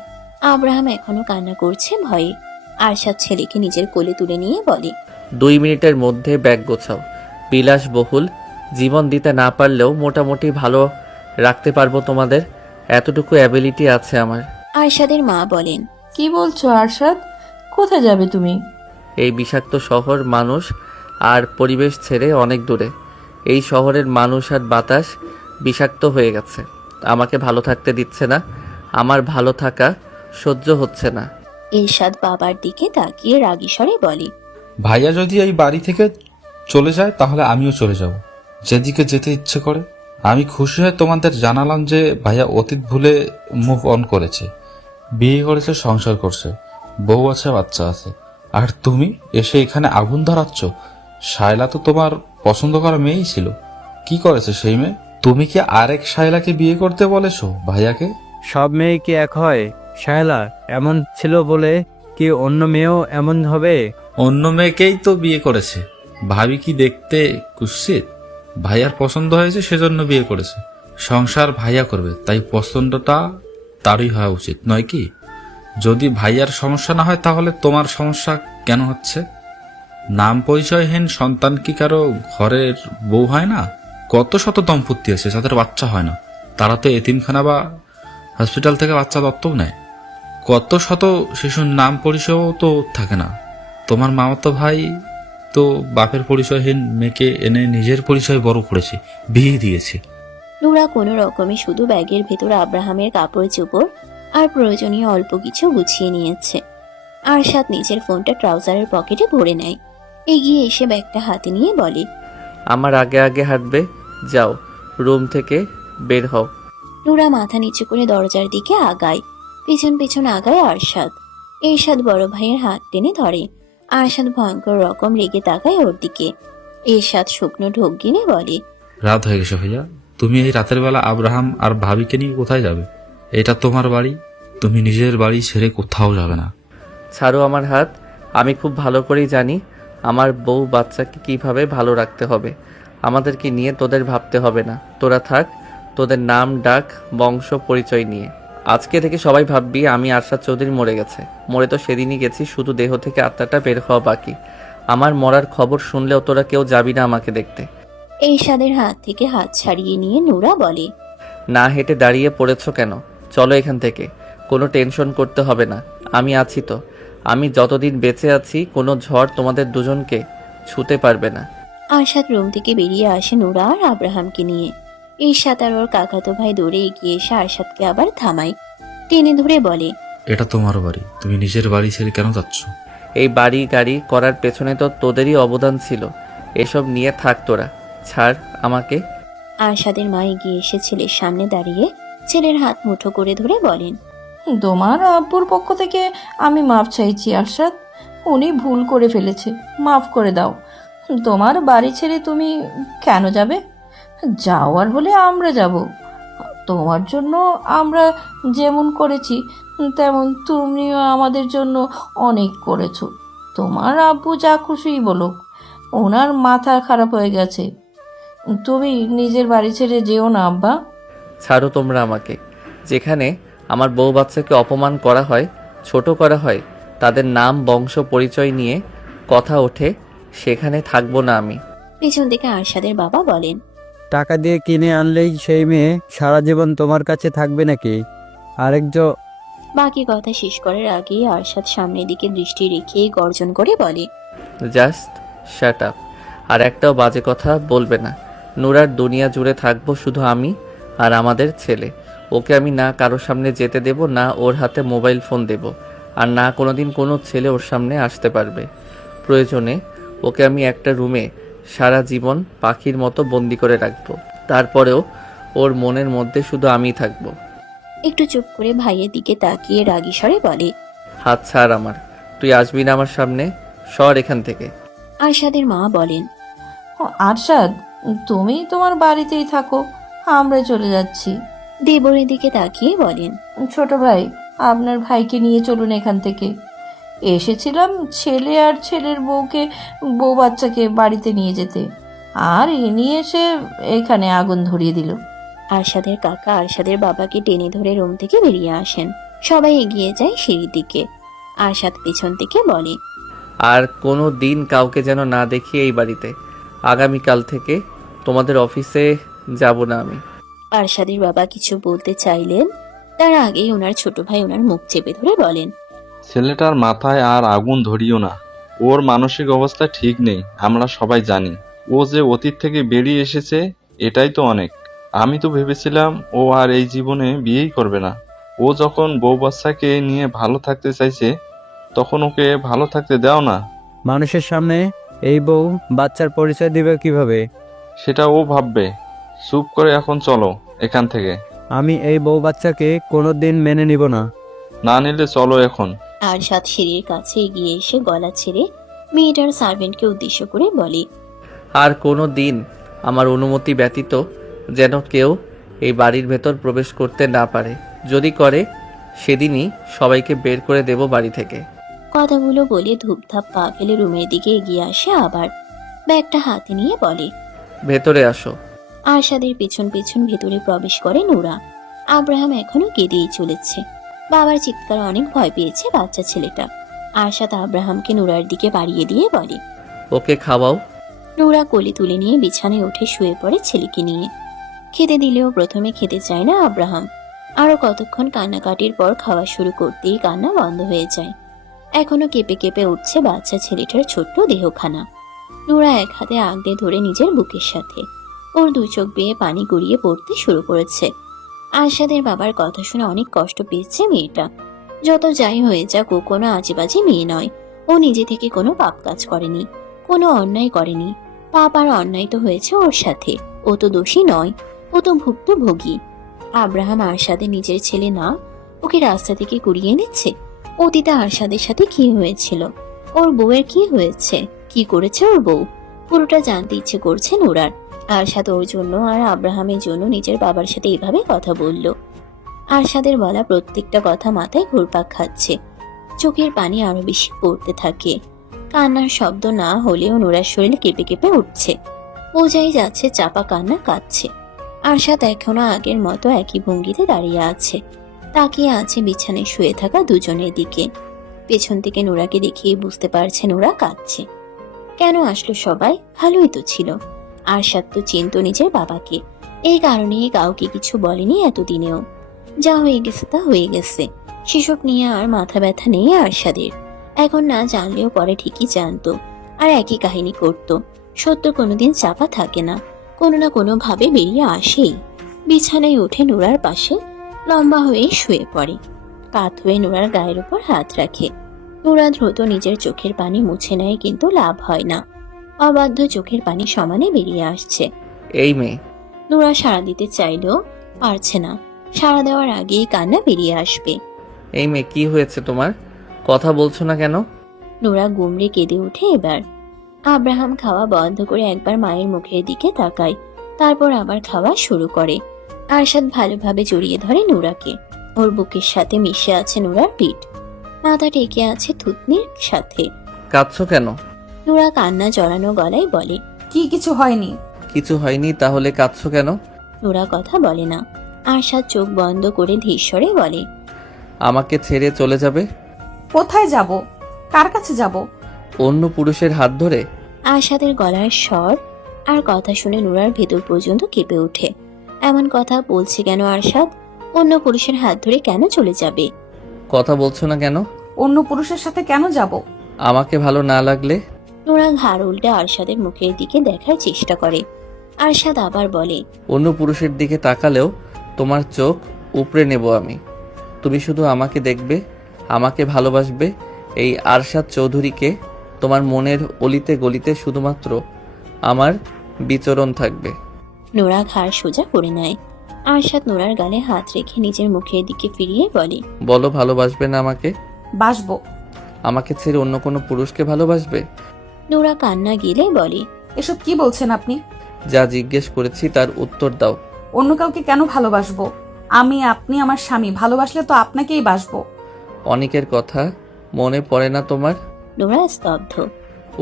আব্রাহাম এখনো কান্না করছে ভয়ে। আরশাদ ছেলেকে নিজের কোলে তুলে নিয়ে বলে, 2 মিনিটের মধ্যে ব্যাগ গোছাও। বিলাসবহুল জীবন দিতে না পারলেও মোটামুটি ভালো রাখতে পারবো তোমাদের। এতটুকু অ্যাবিলিটি আছে আমার। আরশাদের মা বলেন, কি বলছো আরশাদ? কোথায় যাবে তুমি? এই বিষাক্ত শহর, মানুষ আর পরিবেশ ছেড়ে অনেক দূরে। এই শহরের মানুষ আর বাতাস বিষাক্ত হয়ে গেছে। আমাকে ভালো থাকতে দিচ্ছে না। আমার ভালো থাকা সহ্য হচ্ছে না। ইরশাদ বাবার দিকে তাকিয়ে রাগী স্বরে বলে, ভাইয়া যদি এই বাড়ি থেকে চলে যায় তাহলে আমিও চলে যাব, যেদিকে যেতে ইচ্ছে করে। আমি খুশি হয়ে তোমাদের জানালাম যে ভাইয়া অতীত ভুলে মুভ অন করেছে, বিয়ে করেছে, সংসার করছে। বউ আছে, বাচ্চা আছে, আর তুমি এসে এখানে আগুন ধরাচ্ছ। শায়লা তো তোমার পছন্দ করা মেয়েই ছিল। কি করেছে সেই মেয়ে? তুমি কি আরেক শায়লাকে বিয়ে করতে বলেছো ভাইয়াকে? সব মেয়ে কি এক হয়? শায়লা এমন ছিল বলে কি অন্য মেয়েও এমন হবে? অন্য মেয়েকেই তো বিয়ে করেছে। ভাবি কি দেখতে কুৎসিত? ভাইয়ার পছন্দ হয়েছে সেজন্য বিয়ে করেছে। সংসার ভাইয়া করবে, তাই পছন্দটা তারই হওয়া উচিত নয় কি? যদি ভাইয়ার সমস্যা না হয় তাহলে তোমার সমস্যা কেন হচ্ছে? নাম পরিচয়হীন সন্তান কি কারো ঘরের বউ হয় না? কত শত দম্পতি আছে যাদের বাচ্চা হয় না, তারা তো এতিমখানা বা হসপিটাল থেকে বাচ্চা দত্তক নেয়। কত শত শিশুর নাম পরিচয়ও তো থাকে না। তোমার মামাতো ভাই তো বাপের পরিচয়হীন মেয়েকে এনে নিজের পরিচয় বড় করেছে, বিয়ে দিয়েছে। নুরা কোনো রকমে শুধু ব্যাগের ভেতর আব্রাহামের কাপড় চোপড় আর প্রয়োজনীয় অল্প কিছু গুছিয়ে নিয়েছে। আরশাদ নিজের ফোনটা ট্রাউজারের পকেটে ভরে নেয়। এগিয়ে এসে ব্যাগটা হাতে নিয়ে বলে, আমার আগে আগে হাঁটবে, যাও রুম থেকে বের হও। নুরা মাথা নিচু করে দরজার দিকে আগায়। পিছন পিছন আগায় আরশাদ। এরশাদ বড় ভাইয়ের হাত টেনে ধরে। আরশাদ ভয়ঙ্কর রকম রেগে তাকায় ওর দিকে। এরশাদ শুকনো ঢোক গিনে বলে, রাত হয়ে গেছে ভাইয়া, তুমি এই রাতের বেলা আব্রাহাম আর ভাবিকে নিয়ে কোথায় যাবে? এটা তোমার বাড়ি, তুমি নিজের বাড়ি ছেড়ে কোথাও যাবে না। ছাড়ো আমার হাত। আমি খুব ভালো করেই জানি আমার বউ বাচ্চাকে কিভাবে ভালো রাখতে হবে। আমাদেরকে নিয়ে তোদের ভাবতে হবে না। তোরা থাক তোদের নাম ডাক বংশ পরিচয় নিয়ে। আজকে থেকে সবাই ভাববি আমি আরশাদ চৌধুরী মরে গেছে। মরে তো সেদিনই গেছি, শুধু দেহ থেকে আত্মাটা বের হওয়া বাকি। আমার মরার খবর শুনলেও তোরা কেউ যাবি না আমাকে দেখতে। এরশাদের হাত থেকে হাত ছাড়িয়ে নিয়ে নুরা বলে, না হেঁটে দাঁড়িয়ে পড়েছ কেন? চলো এখান থেকে। কোনো টেনশন করতে হবে না, আমি আছি তো। আমি যতদিন বেঁচে আছি কোনো ঝড় তোমাদের দুজনকে ছুতে পারবে না। আরশাদ রুম থেকে বেরিয়ে আসে নুরা আর আব্রাহামকে নিয়ে। এরশাদ আর ওর কাকাতো ভাই দৌড়ে এগিয়ে এসে আরশাদকে আবার থামায়। টেনে ধরে বলে, এটা তোমার বাড়ি, তুমি নিজের বাড়ি ছেড়ে কেন যাচ্ছ? এই বাড়ি গাড়ি করার পেছনে তো তোদেরই অবদান ছিল। এসব নিয়ে থাক তোরা, ছাড় আমাকে। আরশাদের মা এগিয়ে এসে ছেলের সামনে দাঁড়িয়ে ছেলের হাত মুঠো করে ধরে বলেন, তোমার আব্বুর পক্ষ থেকে আমি মাপ চাইছি আরশাদ। উনি ভুল করে ফেলেছে, মাফ করে দাও। তোমার বাড়ি ছেড়ে তুমি কেন যাবে? যাওয়ার হলে আমরা যাব। তোমার জন্য আমরা যেমন করেছি তেমন তুমিও আমাদের জন্য অনেক করেছো। তোমার আব্বু যা খুশি বলুক, ওনার মাথা খারাপ হয়ে গেছে। তুমি নিজের বাড়ি ছেড়ে যেও না আব্বা। ছাড়ো তোমরা আমাকে। যেখানে আমার বউ বাচ্চাকে অপমান করা হয়, ছোট করা হয়, তাদের নাম বংশ পরিচয় নিয়ে কথা ওঠে, সেখানে থাকবো না আমি। পেছন থেকে আরশাদের বাবা বলেন, টাকা দিয়ে কিনে আনলেই সেই মেয়ে সারা জীবন তোমার কাছে থাকবে নাকি? আরেকজন বাকি কথা শেষ করার আগেই আরশাদ সামনের দিকে দৃষ্টি রেখে গর্জন করে বলে, জাস্ট শাট আপ। আর একটাও বাজে কথা বলবে না। নুরার দুনিয়া জুড়ে থাকবো শুধু আমি আর আমাদের ছেলে। ওকে আমি না কারোর সামনে যেতে দেব, না ওর হাতে মোবাইল ফোন দেব, আর না কোনোদিন কোনো ছেলে ওর সামনে আসতে পারবে। প্রয়োজনে ওকে আমি একটা রুমে সারা জীবন পাখির মতো বন্দি করে রাখবো। তারপরেও ওর মনের মধ্যে শুধু আমিই থাকবো। একটু চুপ করে ভাইয়ের দিকে তাকিয়ে রাগী স্বরে বলে, হাত ছাড় আমার। তুই আসবি না আমার সামনে, সর এখান থেকে। আরশাদের মা বলেন, আরশাদ, তুমি তোমার বাড়িতেই থাকো, আমরা চলে যাচ্ছি। দেবরের দিকে তাকিয়ে বলেন, ছোট ভাই, আপনার ভাইকে নিয়ে চলুন এখান থেকে। এসেছিলাম ছেলে আর ছেলের বউ বাচ্চাকে বাড়িতে নিয়ে যেতে, আর ইনি এসে এখানে আগুন ধরিয়ে দিল। আরশাদের কাকা আরশাদের বাবাকে টেনে ধরে রুম থেকে বেরিয়ে আসেন। সবাই এগিয়ে যায় সিঁড়ির দিকে। আরশাদ পেছন থেকে বলে, আর কোনো দিন কাউকে যেন না দেখি এই বাড়িতে। আগামীকাল থেকে তোমাদের অফিসে যাব না আমি। আরশাদের বাবা কিছু বলতে চাইলেন, তার আগেই ওনার ছোট ভাই ওনার মুখ চেপে ধরে বলেন, ছেলেটার মাথায় আর আগুন ধরিও না। ওর মানসিক অবস্থা ঠিক নেই, আমরা সবাই জানি। ও যে অতীত থেকে বেরিয়ে এসেছে এটাই তো অনেক। আমি তো ভেবেছিলাম ও আর এই জীবনে বিয়েই করবে না। ও যখন বউ বাচ্চাকে নিয়ে ভালো থাকতে চাইছে তখন ওকে ভালো থাকতে দাও না। মানুষের সামনে এই বউ বাচ্চার পরিচয় দিবে কিভাবে? সেটা ও ভাববে। চুপ করে এখন চলো এখান থেকে। আমি এই বউ বাচ্চাকে কোনোদিন মেনে নিব না। না নিলে চলো এখন। আরশাদ সিঁড়ির কাছে এগিয়ে এসে গলা ছেড়ে মেয়েটার সার্ভেন্টকে উদ্দেশ্য করে বলে, আর কোনো দিন আমার অনুমতি ব্যতীত যেন কেউ এই বাড়ির ভেতর প্রবেশ করতে না পারে। যদি করে সেদিনই সবাইকে বের করে দেব বাড়ি থেকে। কথাগুলো বলে ধূপধাপ পা ফেলে রুমের দিকে এগিয়ে আসে, আবার ব্যাগটা হাতে নিয়ে বলে, ভেতরে আসো। আরশাদের পেছন পেছন ভেতরে প্রবেশ করে নূরা। আব্রাহাম এখনো কেঁদেই চলেছে। বাবার চিৎকার অনেক ভয় পেয়েছে বাচ্চা ছেলেটা। আরশাদ আব্রাহামকে নূরার দিকে বাড়িয়ে দিয়ে বলে, ওকে খাওয়াও। নূরা কোলে তুলে নিয়ে বিছানায় উঠে শুয়ে পড়ে ছেলেকে নিয়ে। খেতে দিলেও প্রথমে খেতে চায় না আব্রাহাম। আরো কতক্ষণ কান্নাকাটির পর খাওয়া শুরু করতেই কান্না বন্ধ হয়ে যায়। এখনো কেঁপে কেঁপে উঠছে বাচ্চা ছেলেটার ছোট্ট দেহখানা। নূরা এক হাতে আগলে ধরে নিজের বুকের সাথে, ওর দুই চোখ বেয়ে পানি গড়িয়ে পড়তে শুরু করেছে। আরশাদের বাবার কথা শুনে অনেক কষ্ট পেয়েছে মেয়েটা। যত যাই হয়ে যাক, ও কোনো আজেবাজে মেয়ে নয়। ও নিজে থেকে কোনো পাপ কাজ করেনি, কোনো অন্যায় করেনি। পাপ আর অন্যায় তো হয়েছে ওর সাথে। ও তো দোষী নয়, ও তো ভুক্তভোগী। আব্রাহাম আরশাদের নিজের ছেলে না, ওকে রাস্তা থেকে কুড়িয়ে এনেছে। অতীতে আরশাদের সাথে কি হয়েছিল, ওর বউয়ের কি হয়েছে, কি করেছে ওর বউ, পুরোটা জানতে ইচ্ছে করছে নূরার। আরশাদ ওর জন্য আর আব্রাহামের জন্য নিজের বাবার সাথে এভাবে কথা বলল। আরশাদের বলা প্রত্যেকটা কথা মাথায় ঘুরপাক খাচ্ছে। চোখের পানি আরো বেশি পড়তে থাকে। কান্নার শব্দ না হলেও নূরার শরীর কেঁপে কেঁপে উঠছে। বোঝাই যাচ্ছে চাপা কান্না কাঁদছে। আরশাদ এখনো আগের মতো একই ভঙ্গিতে দাঁড়িয়ে আছে, তাকিয়ে আছে বিছানায় শুয়ে থাকা দুজনের দিকে। পেছন থেকে নূরাকে দেখিয়ে বুঝতে পারছে নূরা কাঁদছে। কেন আসলো সবাই? ভালোই তো ছিল। আরশাদ তো চিনত নিজের বাবাকে, এই কারণেই কাউকে কিছু বলেনি এতদিনেও। যা হয়ে গেছে তা হয়ে গেছে, সেসব নিয়ে আর মাথা ব্যথা নেই আরশাদের। এখন না জানলেও পরে ঠিকই জানতো, আর একই কাহিনী করতো। সত্য কোনোদিন চাপা থাকে না, কোনো না কোনো ভাবে বেরিয়ে আসেই। বিছানায় উঠে নূরার পাশে লম্বা হয়ে শুয়ে পড়ে। কাত হয়ে নূরার গায়ের উপর হাত রাখে। নূরা দ্রুত নিজের চোখের পানি মুছে নেয়, কিন্তু লাভ হয় না। অবাধ্য চোখের পানি সমানে বেরিয়ে আসছে। এই মেয়ে। নূরা সাড়া দিতে চাইলেও পারছে না। সাড়া দেওয়ার আগেই কান্না বেরিয়ে আসবে। এই মেয়ে, কি হয়েছে তোমার? কথা বলছো না কেন? নূরা গুমড়ে কেঁদে ওঠে এবার। আব্রাহাম খাওয়া বন্ধ করে একবার মায়ের মুখের দিকে তাকায়, তারপর আবার খাওয়া শুরু করে। আরশাদ ভালোভাবে জড়িয়ে ধরে নূরাকে। ওর বুকের সাথে মিশে আছে নূরার পিঠ, মাথা টেকে আছে থুতনির সাথে। কাঁদছো কেন? নূরা কান্না জড়ানো গলায় বলে, কি কিছু হয়নি। কিছু হয়নি, তাহলে কাঁদছো কেন? নূরা কথা বলে না। আরশাদ চোখ বন্ধ করে ধীর স্বরে বলে, আমাকে ছেড়ে চলে যাবে? কোথায় যাব? কার কাছে যাব? অন্য পুরুষের হাত ধরে? আরশাদের গলার স্বর আর কথা শুনে নূরার ভেতর পর্যন্ত কেঁপে ওঠে। এমন কথা বলছে কেন আরশাদ? অন্য পুরুষের হাত ধরে কেন চলে যাবে? কথা বলছো না কেন? অন্য পুরুষের সাথে কেন যাব? আমাকে ভালো না লাগলে? নূরা ঘাড় উল্টে আরশাদের মুখের দিকে দেখার চেষ্টা করে। আরশাদ আবার বলে, অন্য পুরুষের দিকে তাকালেও তোমার চোখ উপড়ে নেব আমি। তুমি শুধু আমাকে দেখবে, আমাকে ভালোবাসবে। এই আরশাদ চৌধুরীকে তোমার মনের অলিতে গলিতে শুধুমাত্র আমার বিচরণ থাকবে। নূরা ঘাড় সোজা করে নেয়। আরশাদ নূরার গালে হাত রেখে নিজের মুখের দিকে ফিরিয়ে বলে, বলো, ভালোবাসবে না আমাকে? বাসবো। আমাকে ছেড়ে অন্য কোনো পুরুষকে ভালোবাসবে? নূরা কান্না গিলে বলে, এসব কি বলছেন আপনি? যা জিজ্ঞেস করেছি তার উত্তর দাও। অন্য কাউকে কেন ভালোবাসবো? আপনি আমার স্বামী, ভালোবাসলে তো আপনাকেই বাসবো। অনেকের কথা মনে পড়ে না তোমার? নূরা স্তব্ধ।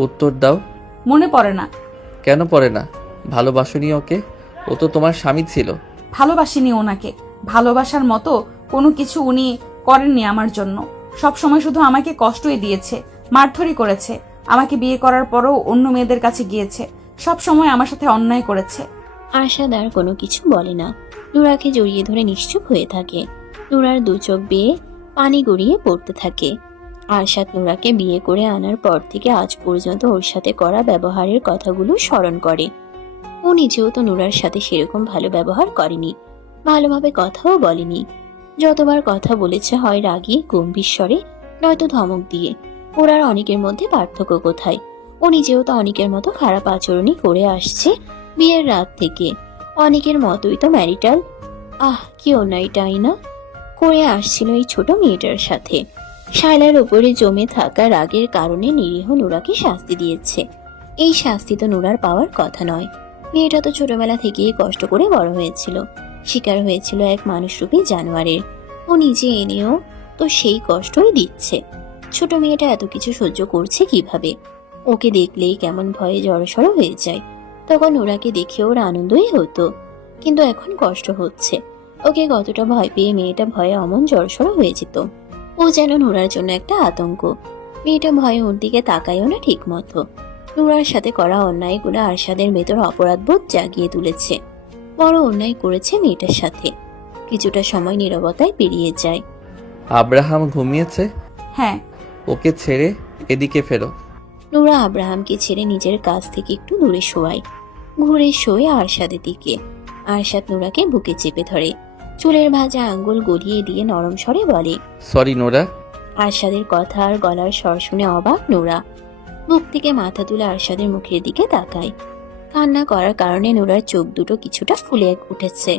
উত্তর দাও। মনে পড়ে না। কেন পড়ে না? ভালোবাসনি ওকে? ও তো তোমার স্বামী ছিল। ভালোবাসিনি ওনাকে। ভালোবাসার মতো কোনো কিছু উনি করেননি আমার জন্য। সব সময় শুধু আমাকে কষ্টই দিয়েছে, মারধরি করেছে। আমাকে বিয়ে করার পরও অন্য মেয়েদের কাছে গিয়েছে, সব সময় আমার সাথে অন্যায় করেছে। আরশাদ আর কোনো কিছু বলে না, নূরাকে জড়িয়ে ধরে নিশ্চুপ হয়ে থাকে। নূরার দু চোখ বেয়ে পানি গড়িয়ে পড়তে থাকে। আরশাদ নূরাকে বিয়ে করে আনার পর থেকে আজ পর্যন্ত ওর সাথে করা ব্যবহারের কথাগুলো স্মরণ করে। ও নিজেও তো নূরার সাথে সেরকম ভালো ব্যবহার করেনি, ভালোভাবে কথাও বলেনি। যতবার কথা বলেছে হয় রাগী গম্ভীর স্বরে, নয়তো ধমক দিয়ে। ওর আর অনেকের মধ্যে পার্থক্য কোথায়? ও নিজেও তো অনেকের মতো খারাপ আচরণই করে আসছে বিয়ের রাত থেকে। অনেকের মতোই তো ম্যারিটাল কি অন্যায়টাই না করে আসছিল এই ছোট মেয়েটার সাথে। শায়লার উপরে জমে থাকা রাগের কারণে নিরীহ নুরাকে শাস্তি দিয়েছে। এই শাস্তি তো নুরার পাওয়ার কথা নয়। মেয়েটা তো ছোটবেলা থেকেই কষ্ট করে বড় হয়েছিল, শিকার হয়েছিল এক মানুষরূপী জানোয়ারের। ও নিজে এনেও তো সেই কষ্টই দিচ্ছে। ছোট মেয়েটা এত কিছু সহ্য করছে কিভাবে? ওকে দেখলেই কেমন ভয়ে জড়সড় হয়ে যায়। তখন ওরাকে দেখে ওর আনন্দই হতো, কিন্তু এখন কষ্ট হচ্ছে। ওকে কতটা ভয় পেয়ে মেয়েটা ভয়ে অমন জড়সড় হয়ে যেত। ও যেন নুরার জন্য একটা আতঙ্ক। মেয়েটা ভয়ে ওর দিকে তাকায়ও না ঠিক মতো। নুরার সাথে করা অন্যায়গুলো আরশাদের ভেতর অপরাধবোধ জাগিয়ে তুলেছে। বড় অন্যায় করেছে মেয়েটার সাথে। কিছুটা সময় নীরবতায় পেরিয়ে যায়। আব্রাহাম ঘুমিয়েছে? হ্যাঁ। ওকে ছেড়ে এদিকে ফেরো। নুরা আব্রাহামকে ছেড়ে নিজের কাছ থেকে একটু দূরে শোয়ায়। ঘুরে শোয় আরশাদের দিকে। আরশাদ নুরাকে বুকে চেপে ধরে, চুলের ভাজা আঙ্গুল গলিয়ে দিয়ে নরম স্বরে বলে, সরি নোরা। আরশাদের কথা আর গলার স্বর শুনে অবাক নুরা। বুক থেকে মাথা তুলে আরশাদের মুখের দিকে তাকায়। কান্না করার কারণে নুরার চোখ দুটো কিছুটা ফুলে উঠেছে।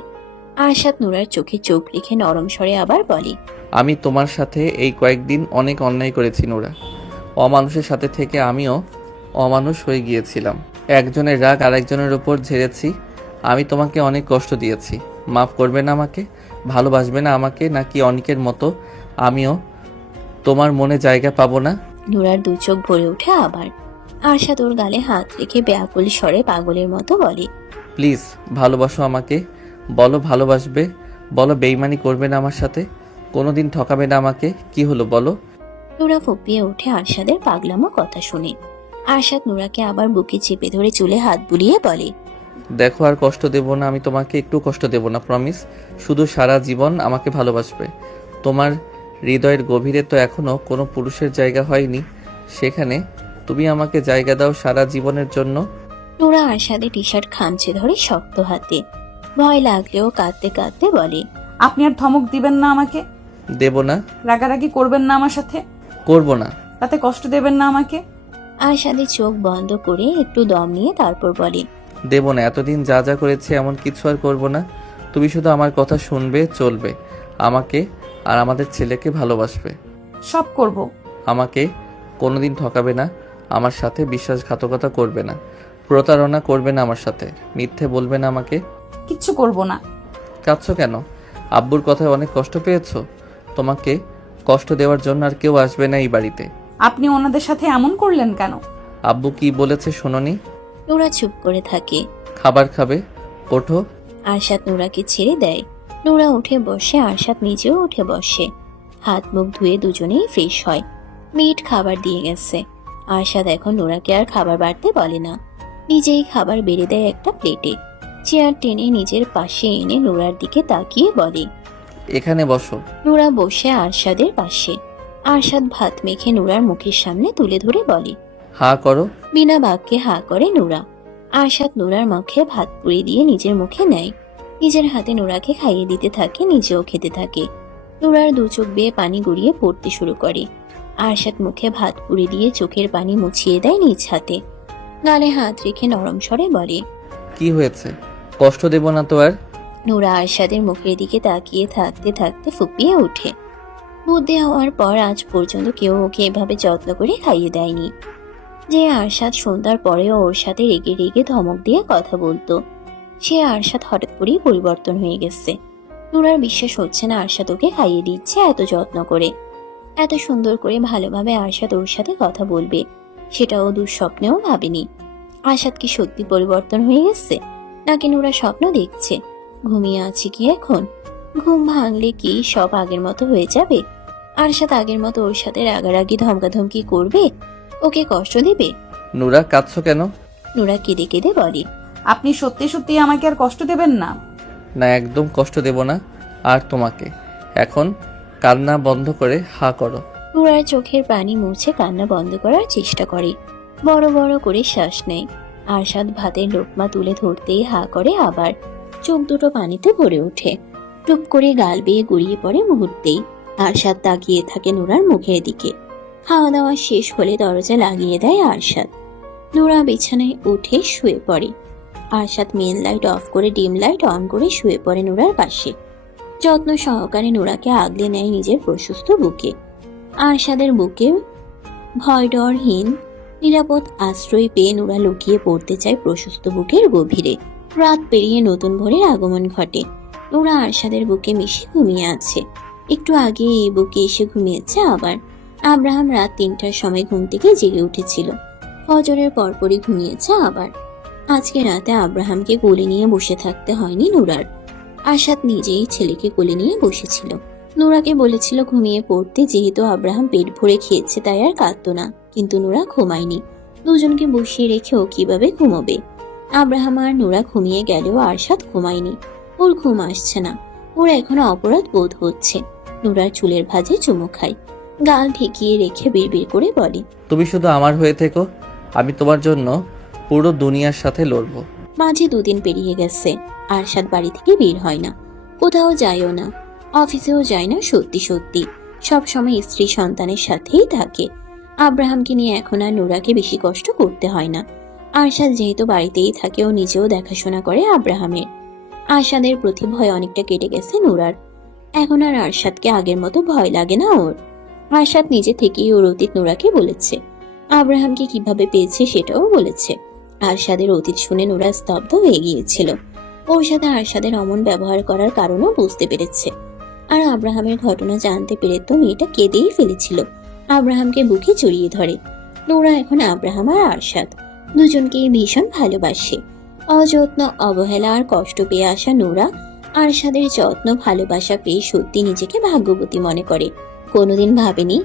আরশাদ নুরার চোখে চোখ রেখে নরম স্বরে আবার বলে, আমি তোমার সাথে এই কয়েকদিন অনেক অন্যায় করেছি নোরা। অমানুষের সাথে থেকে আমিও অমানুষ হয়ে গিয়েছিলাম। একজনের রাগ আরেকজনের উপর ঝেড়েছি। আমি তোমাকে অনেক কষ্ট দিয়েছি। মাফ করবে না আমাকে? ভালোবাসবে না আমাকে? নাকি অনেকের মতো আমিও তোমার মনে জায়গা পাবো না? নুরার দু চোখ ভরে ওঠে আবার। আরশাদ ওর গালে হাত রেখে ব্যাকুল স্বরে পাগলের মতো বলে, প্লিজ ভালোবাসো আমাকে। বলো ভালোবাসবে। বলো বেইমানি করবে না আমার সাথে। কোনোদিন ঠকাবে না আমাকে। কি হলো বলো? নুরা ফুপিয়ে ওঠে আরশাদের পাগলামো কথা শুনে। আরশাদ নুরাকে আবার বুকে চেপে ধরে চুলে হাত বুলিয়ে বলে, দেখো আর কষ্ট দেব না আমি তোমাকে, একটু কষ্ট দেব না, প্রমিস। শুধু সারা জীবন আমাকে ভালোবাসবে। তোমার হৃদয়ের গভীরে তো এখনো কোনো পুরুষের জায়গা হয়নি, সেখানে তুমি আমাকে জায়গা দাও সারা জীবনের জন্য। নুরা আরশাদের টি শার্ট খামচে ধরে শক্ত হাতে। ভয় লাগলেও কাঁদতে কাঁদতে বলে, আপনি আর ধমক দিবেন না আমাকে? দেব না। রাগারাগি করবেন না আমার সাথে? করব না। তাতে কষ্ট দেবেন না আমাকে? আরশাদের চোখ বন্ধ করে একটু দম নিয়ে তারপর বলে, দেব না। এতদিন যা যা করেছি এমন কিছু আর করব না। তুমি শুধু আমার কথা শুনবে, চলবে, আমাকে আর আমাদের ছেলেকে ভালোবাসবে। সব করব। আমাকে কোনোদিন ঠকাবে না, আমার সাথে বিশ্বাসঘাতকতা করবে না, প্রতারণা করবে না আমার সাথে, মিথ্যে বলবে না আমাকে। কিচ্ছু করব না। কাঁদছো কেন? আব্বুর কথায় অনেক কষ্ট পেয়েছো? তোমাকে কষ্ট দেওয়ার জন্য আর কেউ আসবে না এই বাড়িতে। আপনি ওনাদের সাথে এমন করলেন কেন? আব্বু কি বলেছে শোনোনি? নুরা চুপ করে থাকে। খাবার খাবে? ওঠো। আরশাদ নুরাকে ছেড়ে দেয়। নুরা উঠে বসে, আরশাদ নিজেও উঠে বসে। হাত মুখ ধুয়ে দুজনেই ফ্রেশ হয়। মিট খাবার দিয়ে গেছে। আরশাদ এখন নুরাকে আর খাবার বাড়তে বলে না, নিজেই খাবার বেড়ে দেয় একটা প্লেটে। চেয়ার টেনে নিজের পাশে এনে নুরার দিকে তাকিয়ে বলে, এখানে বসো। নুরা বসে আরশাদের পাশে। আরশাদ ভাত মেখে নুরার মুখের সামনে তুলে ধরে বলে, হা করো। বিনা বাক্যে হা করে নুরা। আরশাদ নুরার মুখে ভাত পুড়ে দিয়ে নিজের মুখে নেয়। নিজের হাতে নুরাকে খাইয়ে দিতে থাকে, নিজেও খেতে থাকে। নুরার দু চোখ বেয়ে পানি গড়িয়ে পড়তে শুরু করে। আরশাদ মুখে ভাত পুড়ে দিয়ে চোখের পানি মুছিয়ে দেয় নিজ হাতে। গালে হাত রেখে নরম স্বরে বলে, কি হয়েছে? কষ্ট দেব না তো আর? নুরা আরশাদের মুখের দিকে তাকিয়ে থাকতে থাকতে ফুপিয়ে ওঠে। বুদ্ধি হওয়ার পর আজ পর্যন্ত কেউ ওকে এভাবে যত্ন করে খাইয়ে দেয়নি। যে আরশাদ সন্ধ্যার পরেও ওর সাথে রেগে রেগে ধমক দিয়ে কথা বলতো, সে আরশাদ হঠাৎ করেই পরিবর্তন হয়ে গেছে। নুরার বিশ্বাস হচ্ছে না আরশাদ ওকে খাইয়ে দিচ্ছে এত যত্ন করে, এত সুন্দর করে ভালোভাবে আরশাদ ওর সাথে কথা বলবে, সেটাও দুঃস্বপ্নেও ভাবেনি। আরশাদ কি সত্যি পরিবর্তন হয়ে গেছে, নাকি নুরা স্বপ্ন দেখছে? ঘুমিয়ে আছে কি এখন? ঘুম ভাঙলে কি সব আগের মতো হয়ে যাবে? আরশাদ আগের মতো ওর সাথে রাগারাগি ধমকাধমকি করবে, ওকে কষ্ট দেবে? নুরা কাঁদছো কেন? নুরা কেঁদে কেঁদে বলে, আপনি সত্যি সত্যি আমাকে আর কষ্ট দেবেন না? না, একদম কষ্ট দেব না আর তোমাকে। এখন কান্না বন্ধ করে হা করো। নুরার চোখের পানি মুছে কান্না বন্ধ করার চেষ্টা করে। বড় বড় করে শ্বাস নেয়। আরশাদ ভাতের লোকমা তুলে ধরতেই হা করে, আবার চোখ দুটো পানিতে ভরে ওঠে। টুপ করে গাল বেয়ে গড়িয়ে পড়ে মুহূর্তেই। আরশাদ তাকিয়ে থাকে নুরার মুখের দিকে। খাওয়া দাওয়া শেষ হলে দরজা লাগিয়ে দেয় আরশাদ। নুরা বিছানায় উঠে শুয়ে পড়ে। আরশাদ মেন লাইট অফ করে ডিম লাইট অন করে শুয়ে পড়ে নুরার পাশে। যত্ন সহকারে নুরাকে আগলে নেয় নিজের প্রশস্ত বুকে। আরশাদের বুকে ভয় ডরহীন নিরাপদ আশ্রয় পেয়ে নোরা লুকিয়ে পড়তে চায় প্রশস্ত বুকের গভীরে। রাত পেরিয়ে নতুন ভোরের আগমন ঘটে। নোরা আরশাদের বুকে মিশে ঘুমিয়ে আছে। একটু আগে এই বুকে এসে ঘুমিয়েছে আবার। আব্রাহাম রাত ৩টার সময় ঘুম থেকে জেগে উঠেছিল। ফজরের পরপরই ঘুমিয়েছে আবার। আজকে রাতে আব্রাহামকে কোলে নিয়ে বসে থাকতে হয়নি নোরার। আরশাদ নিজেই ছেলেকে কোলে নিয়ে বসেছিল। নোরাকে বলেছিল ঘুমিয়ে পড়তে, যেহেতু আব্রাহাম পেট ভরে খেয়েছে তাই আর কাঁদতো না। কিন্তু নোরা ঘুমায়নি। দুজনকে বসিয়ে রেখে ও কিভাবে ঘুমোবে? আব্রাহাম আর নোরা ঘুমিয়ে গেলেও আরশাদ ঘুমায়নি। ওর ঘুম আসছে না। ওর এখনো অপরাধ বোধ হচ্ছে। নোরার চুলের ভাঁজে চুমু খায়, গাল ঠেকিয়ে রেখে বিড়বিড় করে বলে, তুমি শুধু আমার হয়ে থেকো, আমি তোমার জন্য পুরো দুনিয়ার সাথে লড়বো। মাঝে 2 দিন পেরিয়ে গেছে। আরশাদ বাড়ি থেকে বের হয় না, কোথাও যায়ও না, অফিসেও যায় না। সত্যি সত্যি সব সময় স্ত্রী সন্তানের সাথেই থাকে। আব্রাহামকে নিয়ে এখন আর নোরাকে বেশি কষ্ট করতে হয় না। আরশাদ যেহেতু বাড়িতেই থাকে, ও নিজেও দেখাশোনা করে আব্রাহামের। আরশাদের প্রতি ভয় অনেকটা কেটে গেছে নোরার। এখন আর আরশাদকে আগের মতো ভয় লাগে না ওর। আরশাদ নিজে থেকেই ওর অতীত নোরাকে বলেছে। আব্রাহামকে কিভাবে পেয়েছে সেটাও বলেছে। আরশাদের অতীত শুনে নোরা স্তব্ধ হয়ে গিয়েছিল। ওর সাথে আরশাদের অমন ব্যবহার করার কারণও বুঝতে পেরেছে। আর আব্রাহামের ঘটনা জানতে পেরে তো মেয়েটা কেঁদেই ফেলেছিল। আব্রাহামকে বুকে জড়িয়ে ধরে। নোরা এখন আব্রাহাম আর আরশাদ দুজনকেই ভীষণ ভালোবাসে। অযত্ন, অবহেলা আর কষ্ট পেয়ে আসা নোরা আরশাদের যত্ন, ভালোবাসা পেয়ে সত্যি নিজেকে ভাগ্যবতী মনে করে। কোনোদিন ভাবেনি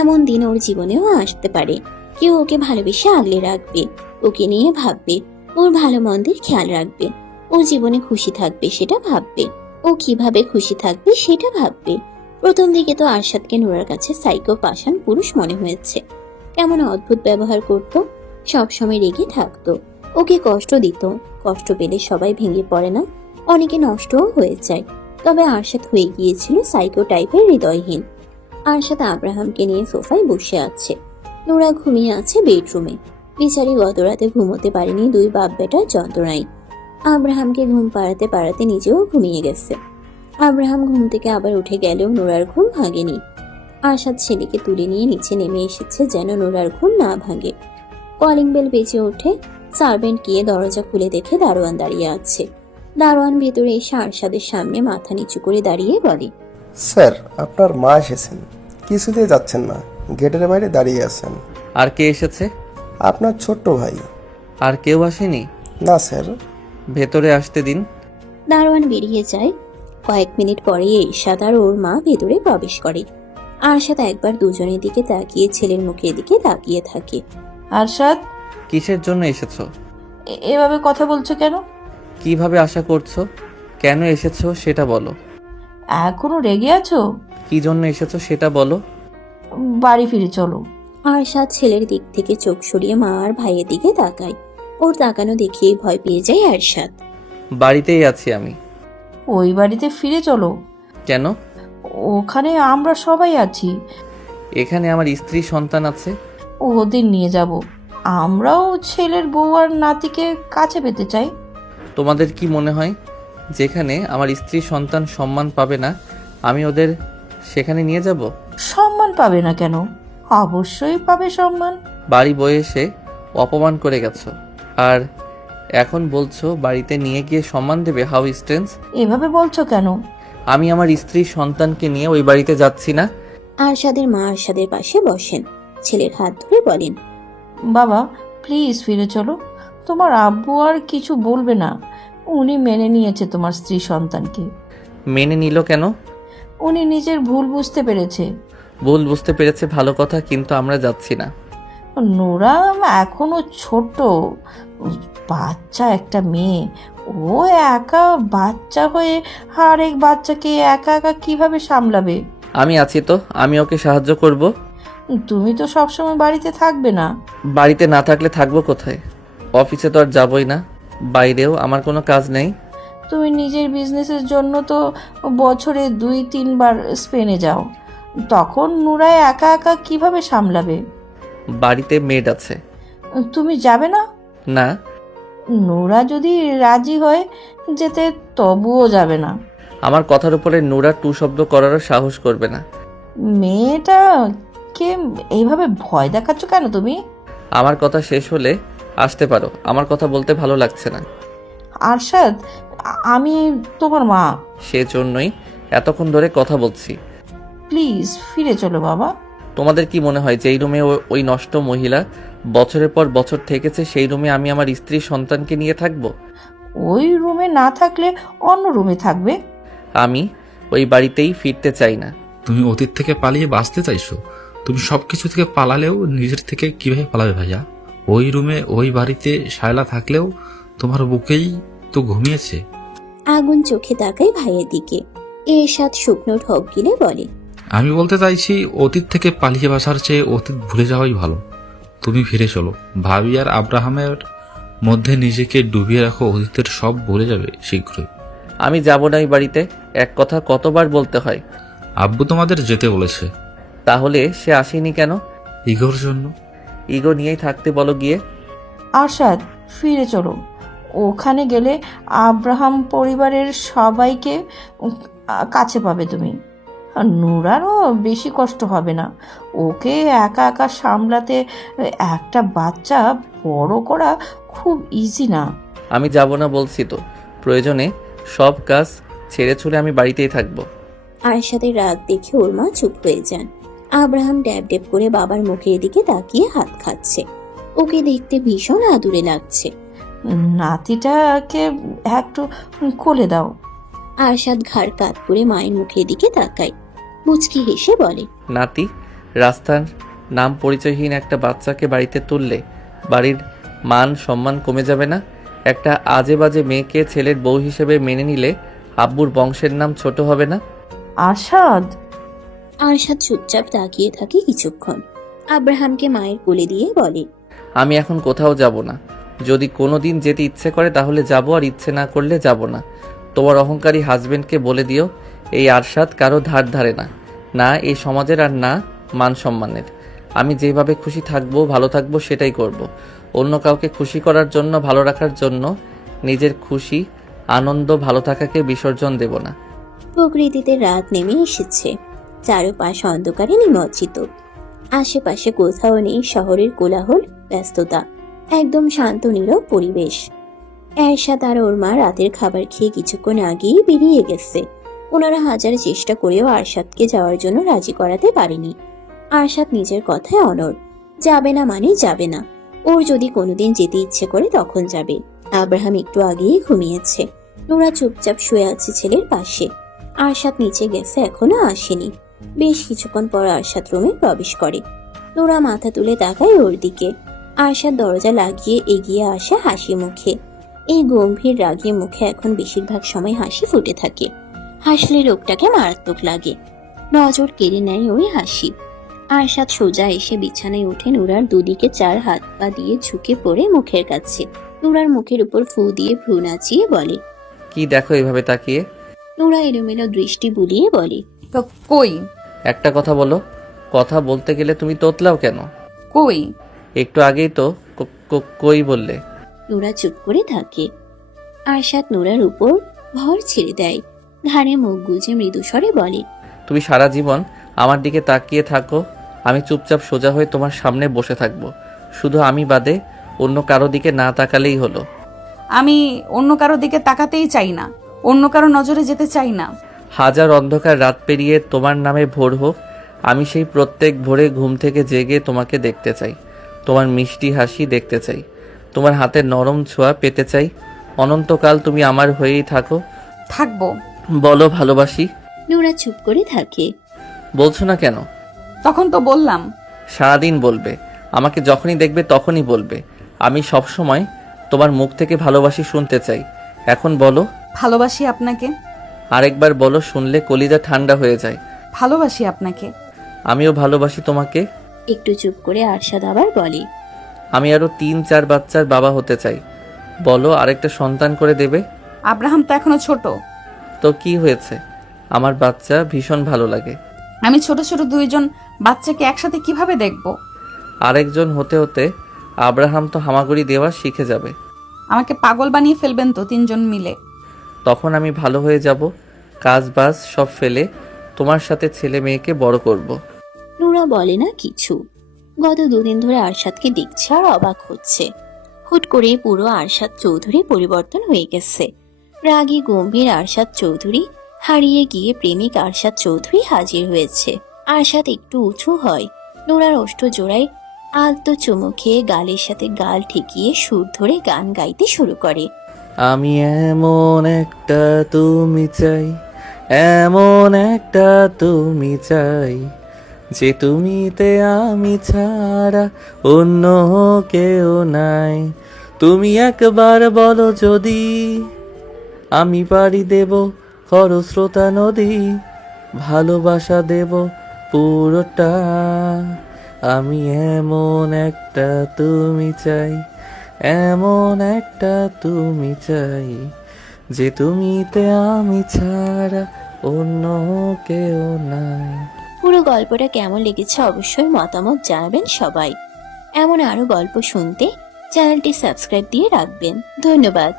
এমন দিন ওর জীবনেও আসতে পারে। কেউ ওকে ভালোবেসে আগলে রাখবে, ওকে নিয়ে ভাববে, ওর ভালো মন্দের খেয়াল রাখবে, ও জীবনে খুশি থাকবে সেটা ভাববে, ও কিভাবে খুশি থাকবে সেটা ভাববে। প্রথম দিকে তো আরশাদকে নোরার কাছে সাইকো পাষাণ পুরুষ মনে হয়েছে। কেমন অদ্ভুত ব্যবহার করত, সবসময় রেগে থাকতো, ওকে কষ্ট দিত। কষ্ট পেলে সবাই ভেঙে পড়ে না, অনেকে নষ্টও হয়ে যায়। তবে আরশাদ হয়ে গিয়েছিল সাইকো টাইপের হৃদয়হীন। আরশাদ আব্রাহামকে নিয়ে সোফায় বসে আছে। নোরা ঘুমিয়ে আছে বেডরুমে। বিচারি গত রাতে ঘুমোতে পারেনি 2 বাপ বেটার যন্ত্রণায়। আব্রাহামকে ঘুম পাড়াতে পাড়াতে নিজেও ঘুমিয়ে গেছে। আব্রাহাম ঘুম থেকে আবার উঠে গেলেও নোরার ঘুম ভাঙেনি। আরশাদ ছেলেকে তুলে নিয়ে নিচে নেমে এসেছে যেন নোরার ঘুম না ভাঙে। কলিং বেল বেজে ওঠে। সার্ভেন্ট গিয়ে দরজা খুলে দেখে দারোয়ান দাঁড়িয়ে আছে। দারোয়ান ভেতরে এসে আরশাদের সামনে মাথা নিচু করে দাঁড়িয়ে বলে, স্যার, আপনার মা এসেছেন, কিছুতেই যাচ্ছেন না, গেটের বাইরে দাঁড়িয়ে আছেন। আর কে এসেছে? আপনার ছোট্ট ভাই। আর কেউ আসেনি? না স্যার। ভেতরে আসতে দিন। দারোয়ান বেরিয়ে যায়। কয়েক মিনিট পরে এরশাদ আর ওর মা ভেতরে প্রবেশ করে। আরশাদ একবার দুজনের দিকে তাকিয়ে ছেলের মুখের দিকে তাকিয়ে থাকে। আরশাদ, কিসের জন্য এসেছো? এভাবে কথা বলছো কেন? কিভাবে আশা করছো? কেন এসেছো সেটা বলো। এখনো রেগে আছো? কি জন্য এসেছো সেটা বলো। বাড়ি ফিরে চলো। আরশাদ ছেলের দিক থেকে চোখ সরিয়ে মা আর ভাইয়ের দিকে তাকায়। ওর তাকানো দেখিয়ে ভয় পেয়ে যায় আরশাদ। বাড়িতেই আছি আমি। ওই বাড়িতে ফিরে চলো। কেন? ওখানে আমরা সবাই আছি। এখানে আমার স্ত্রী সন্তান আছে। ওদের নিয়ে যাব। আমরাও ছেলের বউ আর নাতিকে কাছে পেতে চাই। তোমাদের কি মনে হয় যেখানে আমার স্ত্রী সন্তান সম্মান পাবে না আমি ওদের সেখানে নিয়ে যাব? সম্মান পাবে না কেন? অবশ্যই পাবে সম্মান। বাড়ি বয়ে এসে অপমান করে গেছো, আর এখন বলছো বাড়িতে নিয়ে গিয়ে সম্মান দেবে? How strange. এভাবে বলছো কেন? আমি আমার স্ত্রী সন্তানকে নিয়ে ওই বাড়িতে যাচ্ছি না। আরশাদের মা আরশাদের পাশে বসেন, ছেলের হাত ধরে বলেন, বাবা প্লিজ ফিরে চলো। তোমার আব্বু আর কিছু বলবে না। উনি মেনে নিয়েছে তোমার স্ত্রী সন্তানকে। মেনে নিল কেন? উনি নিজের ভুল বুঝতে পেরেছে। ভুল বুঝতে পেরেছে ভালো কথা, কিন্তু আমরা যাচ্ছি না। নোরা এখনো ছোট বাচ্চা, একটা মেয়ে। ও একা বাচ্চা হয়ে আরেক বাচ্চাকে একা একা কিভাবে সামলাবে? আমি আছি তো, আমি ওকে সাহায্য করব। তুমি তো সবসময় বাড়িতে থাকবে না। বাড়িতে না থাকলে থাকবো কোথায়? অফিসে তো আর যাবই না, বাইরেও আমার কোনো কাজ নেই। তুমি নিজের বিজনেসের জন্য তো বছরে 2-3 বার স্পেনে যাও, তখন নুরায় একা একা কিভাবে সামলাবে? বাড়িতে মেড আছে। তুমি যাবে না? না। নোরা যদি রাজি হয় যেতে, তবুও যাবে না। আমার কথার উপরে নোরা টু শব্দ করারও সাহস করবে না। মেয়েটা আমাকে এইভাবে ভয় দেখাচ্ছ কেন তুমি? আমার কথা শেষ হলে আসতে পারো, আমার কথা বলতে ভালো লাগছে না। আরশাদ, আমি তোমার মা। সেজন্যই এতক্ষণ ধরে কথা বলছি। প্লিজ ফিরে চলো বাবা। তোমাদের কি মনে হয় যেই রুমে ওই নষ্ট মহিলা বছরের পর বছর থেকেছে সেই রুমে আমি আমার স্ত্রী সন্তানকে নিয়ে থাকবো? ওই রুমে না থাকলে অন্য রুমে থাকবে। আমি ওই বাড়িতেই ফিরতে চাই না। তুমি অতীত থেকে পালিয়ে বাঁচতে চাইছো? তুমি সবকিছু থেকে পালালেও নিজের থেকে কিভাবে পালাবে ভাইয়া? ওই রুমে ওই বাড়িতে শায়লা থাকলেও তোমার বুকেই তো ঘুমিয়েছে। আগুন চোখে তাকায় ভাইয়ের দিকে। এরশাদ শুকনো ঢোক গিলে বলে, আমি বলতে চাইছি অতীত থেকে পালিয়ে বাঁচার চেয়ে অতীত ভুলে যাওয়াই ভালো। তুমি ফিরে চলো। ভাবি আর আব্রাহামের মধ্যে নিজেকে ডুবিয়ে রাখো, অতীতের সব ভুলে যাবে শীঘ্রই। আমি যাব না এই বাড়িতে। এক কথা কতবার বলতে হয়? আব্বু তোমাদের যেতে বলেছে। তাহলে সে আসেনি কেন? ইগোর জন্য। ইগো নিয়েই থাকতে বলো গিয়ে। আরশাদ, ফিরে চলো। ওখানে গেলে আব্রাহাম পরিবারের সবাইকে কাছে পাবে তুমি। আর নুরারও বেশি কষ্ট হবে না। ওকে একা একা সামলাতে একটা বাচ্চা বড় করা খুব ইজি না। আমি যাব না বলছি তো। প্রয়োজনে সব কাজ ছেড়ে ছুড়ে আমি বাড়িতেই থাকবো। আরশাদের রাগ দেখে ওর মা চুপ হয়ে যান। আব্রাহাম ড্যাব ড্যাব করে বাবার মুখের দিকে তাকিয়ে হাত খাচ্ছে। ওকে দেখতে ভীষণ আদুরে লাগছে। নাতিটাকে একটু কোলে দাও। আরশাদ ঘাড় কাত করে মায়ের মুখের দিকে তাকায়। মুচকি হেসে বলে, নাতি? রাস্তার নাম পরিচয়হীন একটা বাচ্চাকে বাড়িতে তুললে বাড়ির মান সম্মান কমে যাবে না? একটা আজে বাজে মেয়েকে ছেলের বউ হিসেবে মেনে নিলে আব্বুর বংশের নাম ছোট হবে না? আরশাদ। আরশাদ চুপচাপ তাকিয়ে থাকে কিছুক্ষণ। আব্রাহামকে মায়ের কোলে দিয়ে বলে, আমি এখন কোথাও যাব না। যদি কোনো দিন যেতে ইচ্ছে করে তাহলে যাব, আর ইচ্ছে না করলে যাব না। তোমার অহংকারী হাজবেন্ডকে বলে দিও এই আরশাদ কারো ধার ধারে না, না এই সমাজের আর না মান সম্মানের। আমি যেভাবে খুশি থাকবো, ভালো থাকবো, সেটাই করব। অন্য কাউকে খুশি করার জন্য, ভালো রাখার জন্য নিজের খুশি আনন্দ ভালো থাকাকে বিসর্জন দেব না। প্রকৃতিতে রাত নেমে এসেছে। চারপাশ অন্ধকারে নিমজ্জিত। আশেপাশে কোথাও নেই শহরের কোলাহল, ব্যস্ততা। একদম শান্ত নীরব পরিবেশ। এরশাদ আর ওর মা রাতের খাবার খেয়ে কিছুক্ষণ আগেই বেরিয়ে গেছে। ওনারা হাজার চেষ্টা করেও আরশাদকে যাওয়ার জন্য রাজি করাতে পারেনি। আরশাদ নিজের কথায় অনড়। যাবে না মানে যাবে না। ওর যদি কোনোদিন যেতে ইচ্ছে করে তখন যাবে। আব্রাহাম একটু আগেই ঘুমিয়েছে। নোরা চুপচাপ শুয়ে আছে ছেলের পাশে। আরশাদ নিচে গেছে, এখনো আসেনি। বেশ কিছুক্ষণ পর আরশাদ রুমে প্রবেশ করে। নোরা মাথা তুলে তাকায় ওর দিকে। আরশাদ দরজা লাগিয়ে এগিয়ে আসে হাসি মুখে। এই গম্ভীর রাগী মুখে এখন বেশিরভাগ সময় হাসি ফুটে থাকে। হাসলে লোকটাকে মারাত্মক লাগে। নজর কেড়ে নেয় ওই হাসি। আরশাদ সোজা এসে বিছানায় উঠে নুরার দুদিকে চার হাত পা দিয়ে ঝুঁকে পড়ে মুখের কাছে। নুরার মুখের উপর ফু দিয়ে ভ্রু নাচিয়ে বলে, কি দেখো এভাবে তাকিয়ে? নুরা এলোমেলো দৃষ্টি বুলিয়ে বলে, তো কই? একটা কথা বলো। কথা বলতে গেলে তুমি তোতলাও কেন? কই? একটু আগেই তো কই বললে। নুরা চুপ করে থাকে। আরশাদ নুরার উপর ভর ছেড়ে দেয়। ঘাড়ে মুখ গুজে মৃদু স্বরে বলে, তুমি সারা জীবন আমার দিকে তাকিয়ে থাকো, আমি চুপচাপ সোজা হয়ে তোমার সামনে বসে থাকবো। শুধু আমি বাদে অন্য কারো দিকে না তাকালেই হলো। আমি অন্য কারো দিকে তাকাতেই চাই না, অন্য কারো নজরে যেতে চাই না। হাজার অন্ধকার রাত পেরিয়ে তোমার নামে ভোর হোক, আমি সেই প্রত্যেক ভোরে ঘুম থেকে জেগে তোমাকে দেখতে চাই। তোমার মিষ্টি হাসি দেখতে চাই, তোমার হাতের নরম ছোঁয়া পেতে চাই। অনন্তকাল তুমি আমার হয়েই থাকো। থাকবো। বলো ভালোবাসি। নুরা চুপ করে থাকে। বলছো না কেন? তখন তো বললাম। সারাদিন বলবে, আমাকে যখনই দেখবে তখনই বলবে। আমি সব সময় তোমার মুখ থেকে ভালোবাসি শুনতে চাই। এখন বলো। ভালোবাসি আপনাকে। আরেকবার বলো, শুনলে কলিজা ঠান্ডা হয়ে যায়। ভালোবাসি আপনাকে। আমিও ভালোবাসি তোমাকে। একটু চুপ করে আরশাদ আবার বলে, আমি আরো 3-4 বাচ্চার বাবা হতে চাই। বলো, আরেকটা সন্তান করে দেবে? আব্রাহাম তো এখনো ছোট। তো কি হয়েছে, আমার বাচ্চা ভীষণ ভালো লাগে। আমি ছোট ছোট দুইজন বাচ্চাকে একসাথে কিভাবে দেখব? আরেকজন হতে হতে আব্রাহাম তো হামাগুড়ি দেওয়া শিখে যাবে। আমাকে পাগল বানিয়ে ফেলবেন তো তিনজন মিলে। তখন আমি ভালো হয়ে যাব, কাজ বাজ সব ফেলে তোমার সাথে ছেলে মেয়েকে বড় করব। নুরা বলে না কিছু। গত 2 দিন ধরে আরশাদকে দেখছে আর অবাক হচ্ছে। হুট করে পুরো আরশাদ চৌধুরী পরিবর্তন হয়ে গেছে। রাগী গম্ভীর আরশাদ চৌধুরী হারিয়ে গিয়ে প্রেমিক আরশাদ চৌধুরী হাজির হয়েছে। আরশাদ একটু উঁচু হয়, নোরার ওষ্ঠ জোড়ায় আলতো চুমু খেয়ে গালের সাথে গাল ঠেকিয়ে সুর ধরে গান গাইতে শুরু করে। আমি এমন একটা তুমি চাই, এমন একটা তুমি চাই, যে তুমিতে আমি ছাড়া অন্য কেউ নাই। তুমি একবার বলো যদি, আমি পাড়ি দেব খরস্রোতা নদী, ভালোবাসা দেব পুরোটা। আমি এমন একটা তুমি চাই, এমন একটা তুমি চাই, যে তুমিতে আমি ছাড়া অন্য কেউ নাই। পুরো গল্পটা কেমন লেগেছে অবশ্যই মতামত জানাবেন সবাই। এমন আরো গল্প শুনতে চ্যানেলটি সাবস্ক্রাইব দিয়ে রাখবেন। ধন্যবাদ।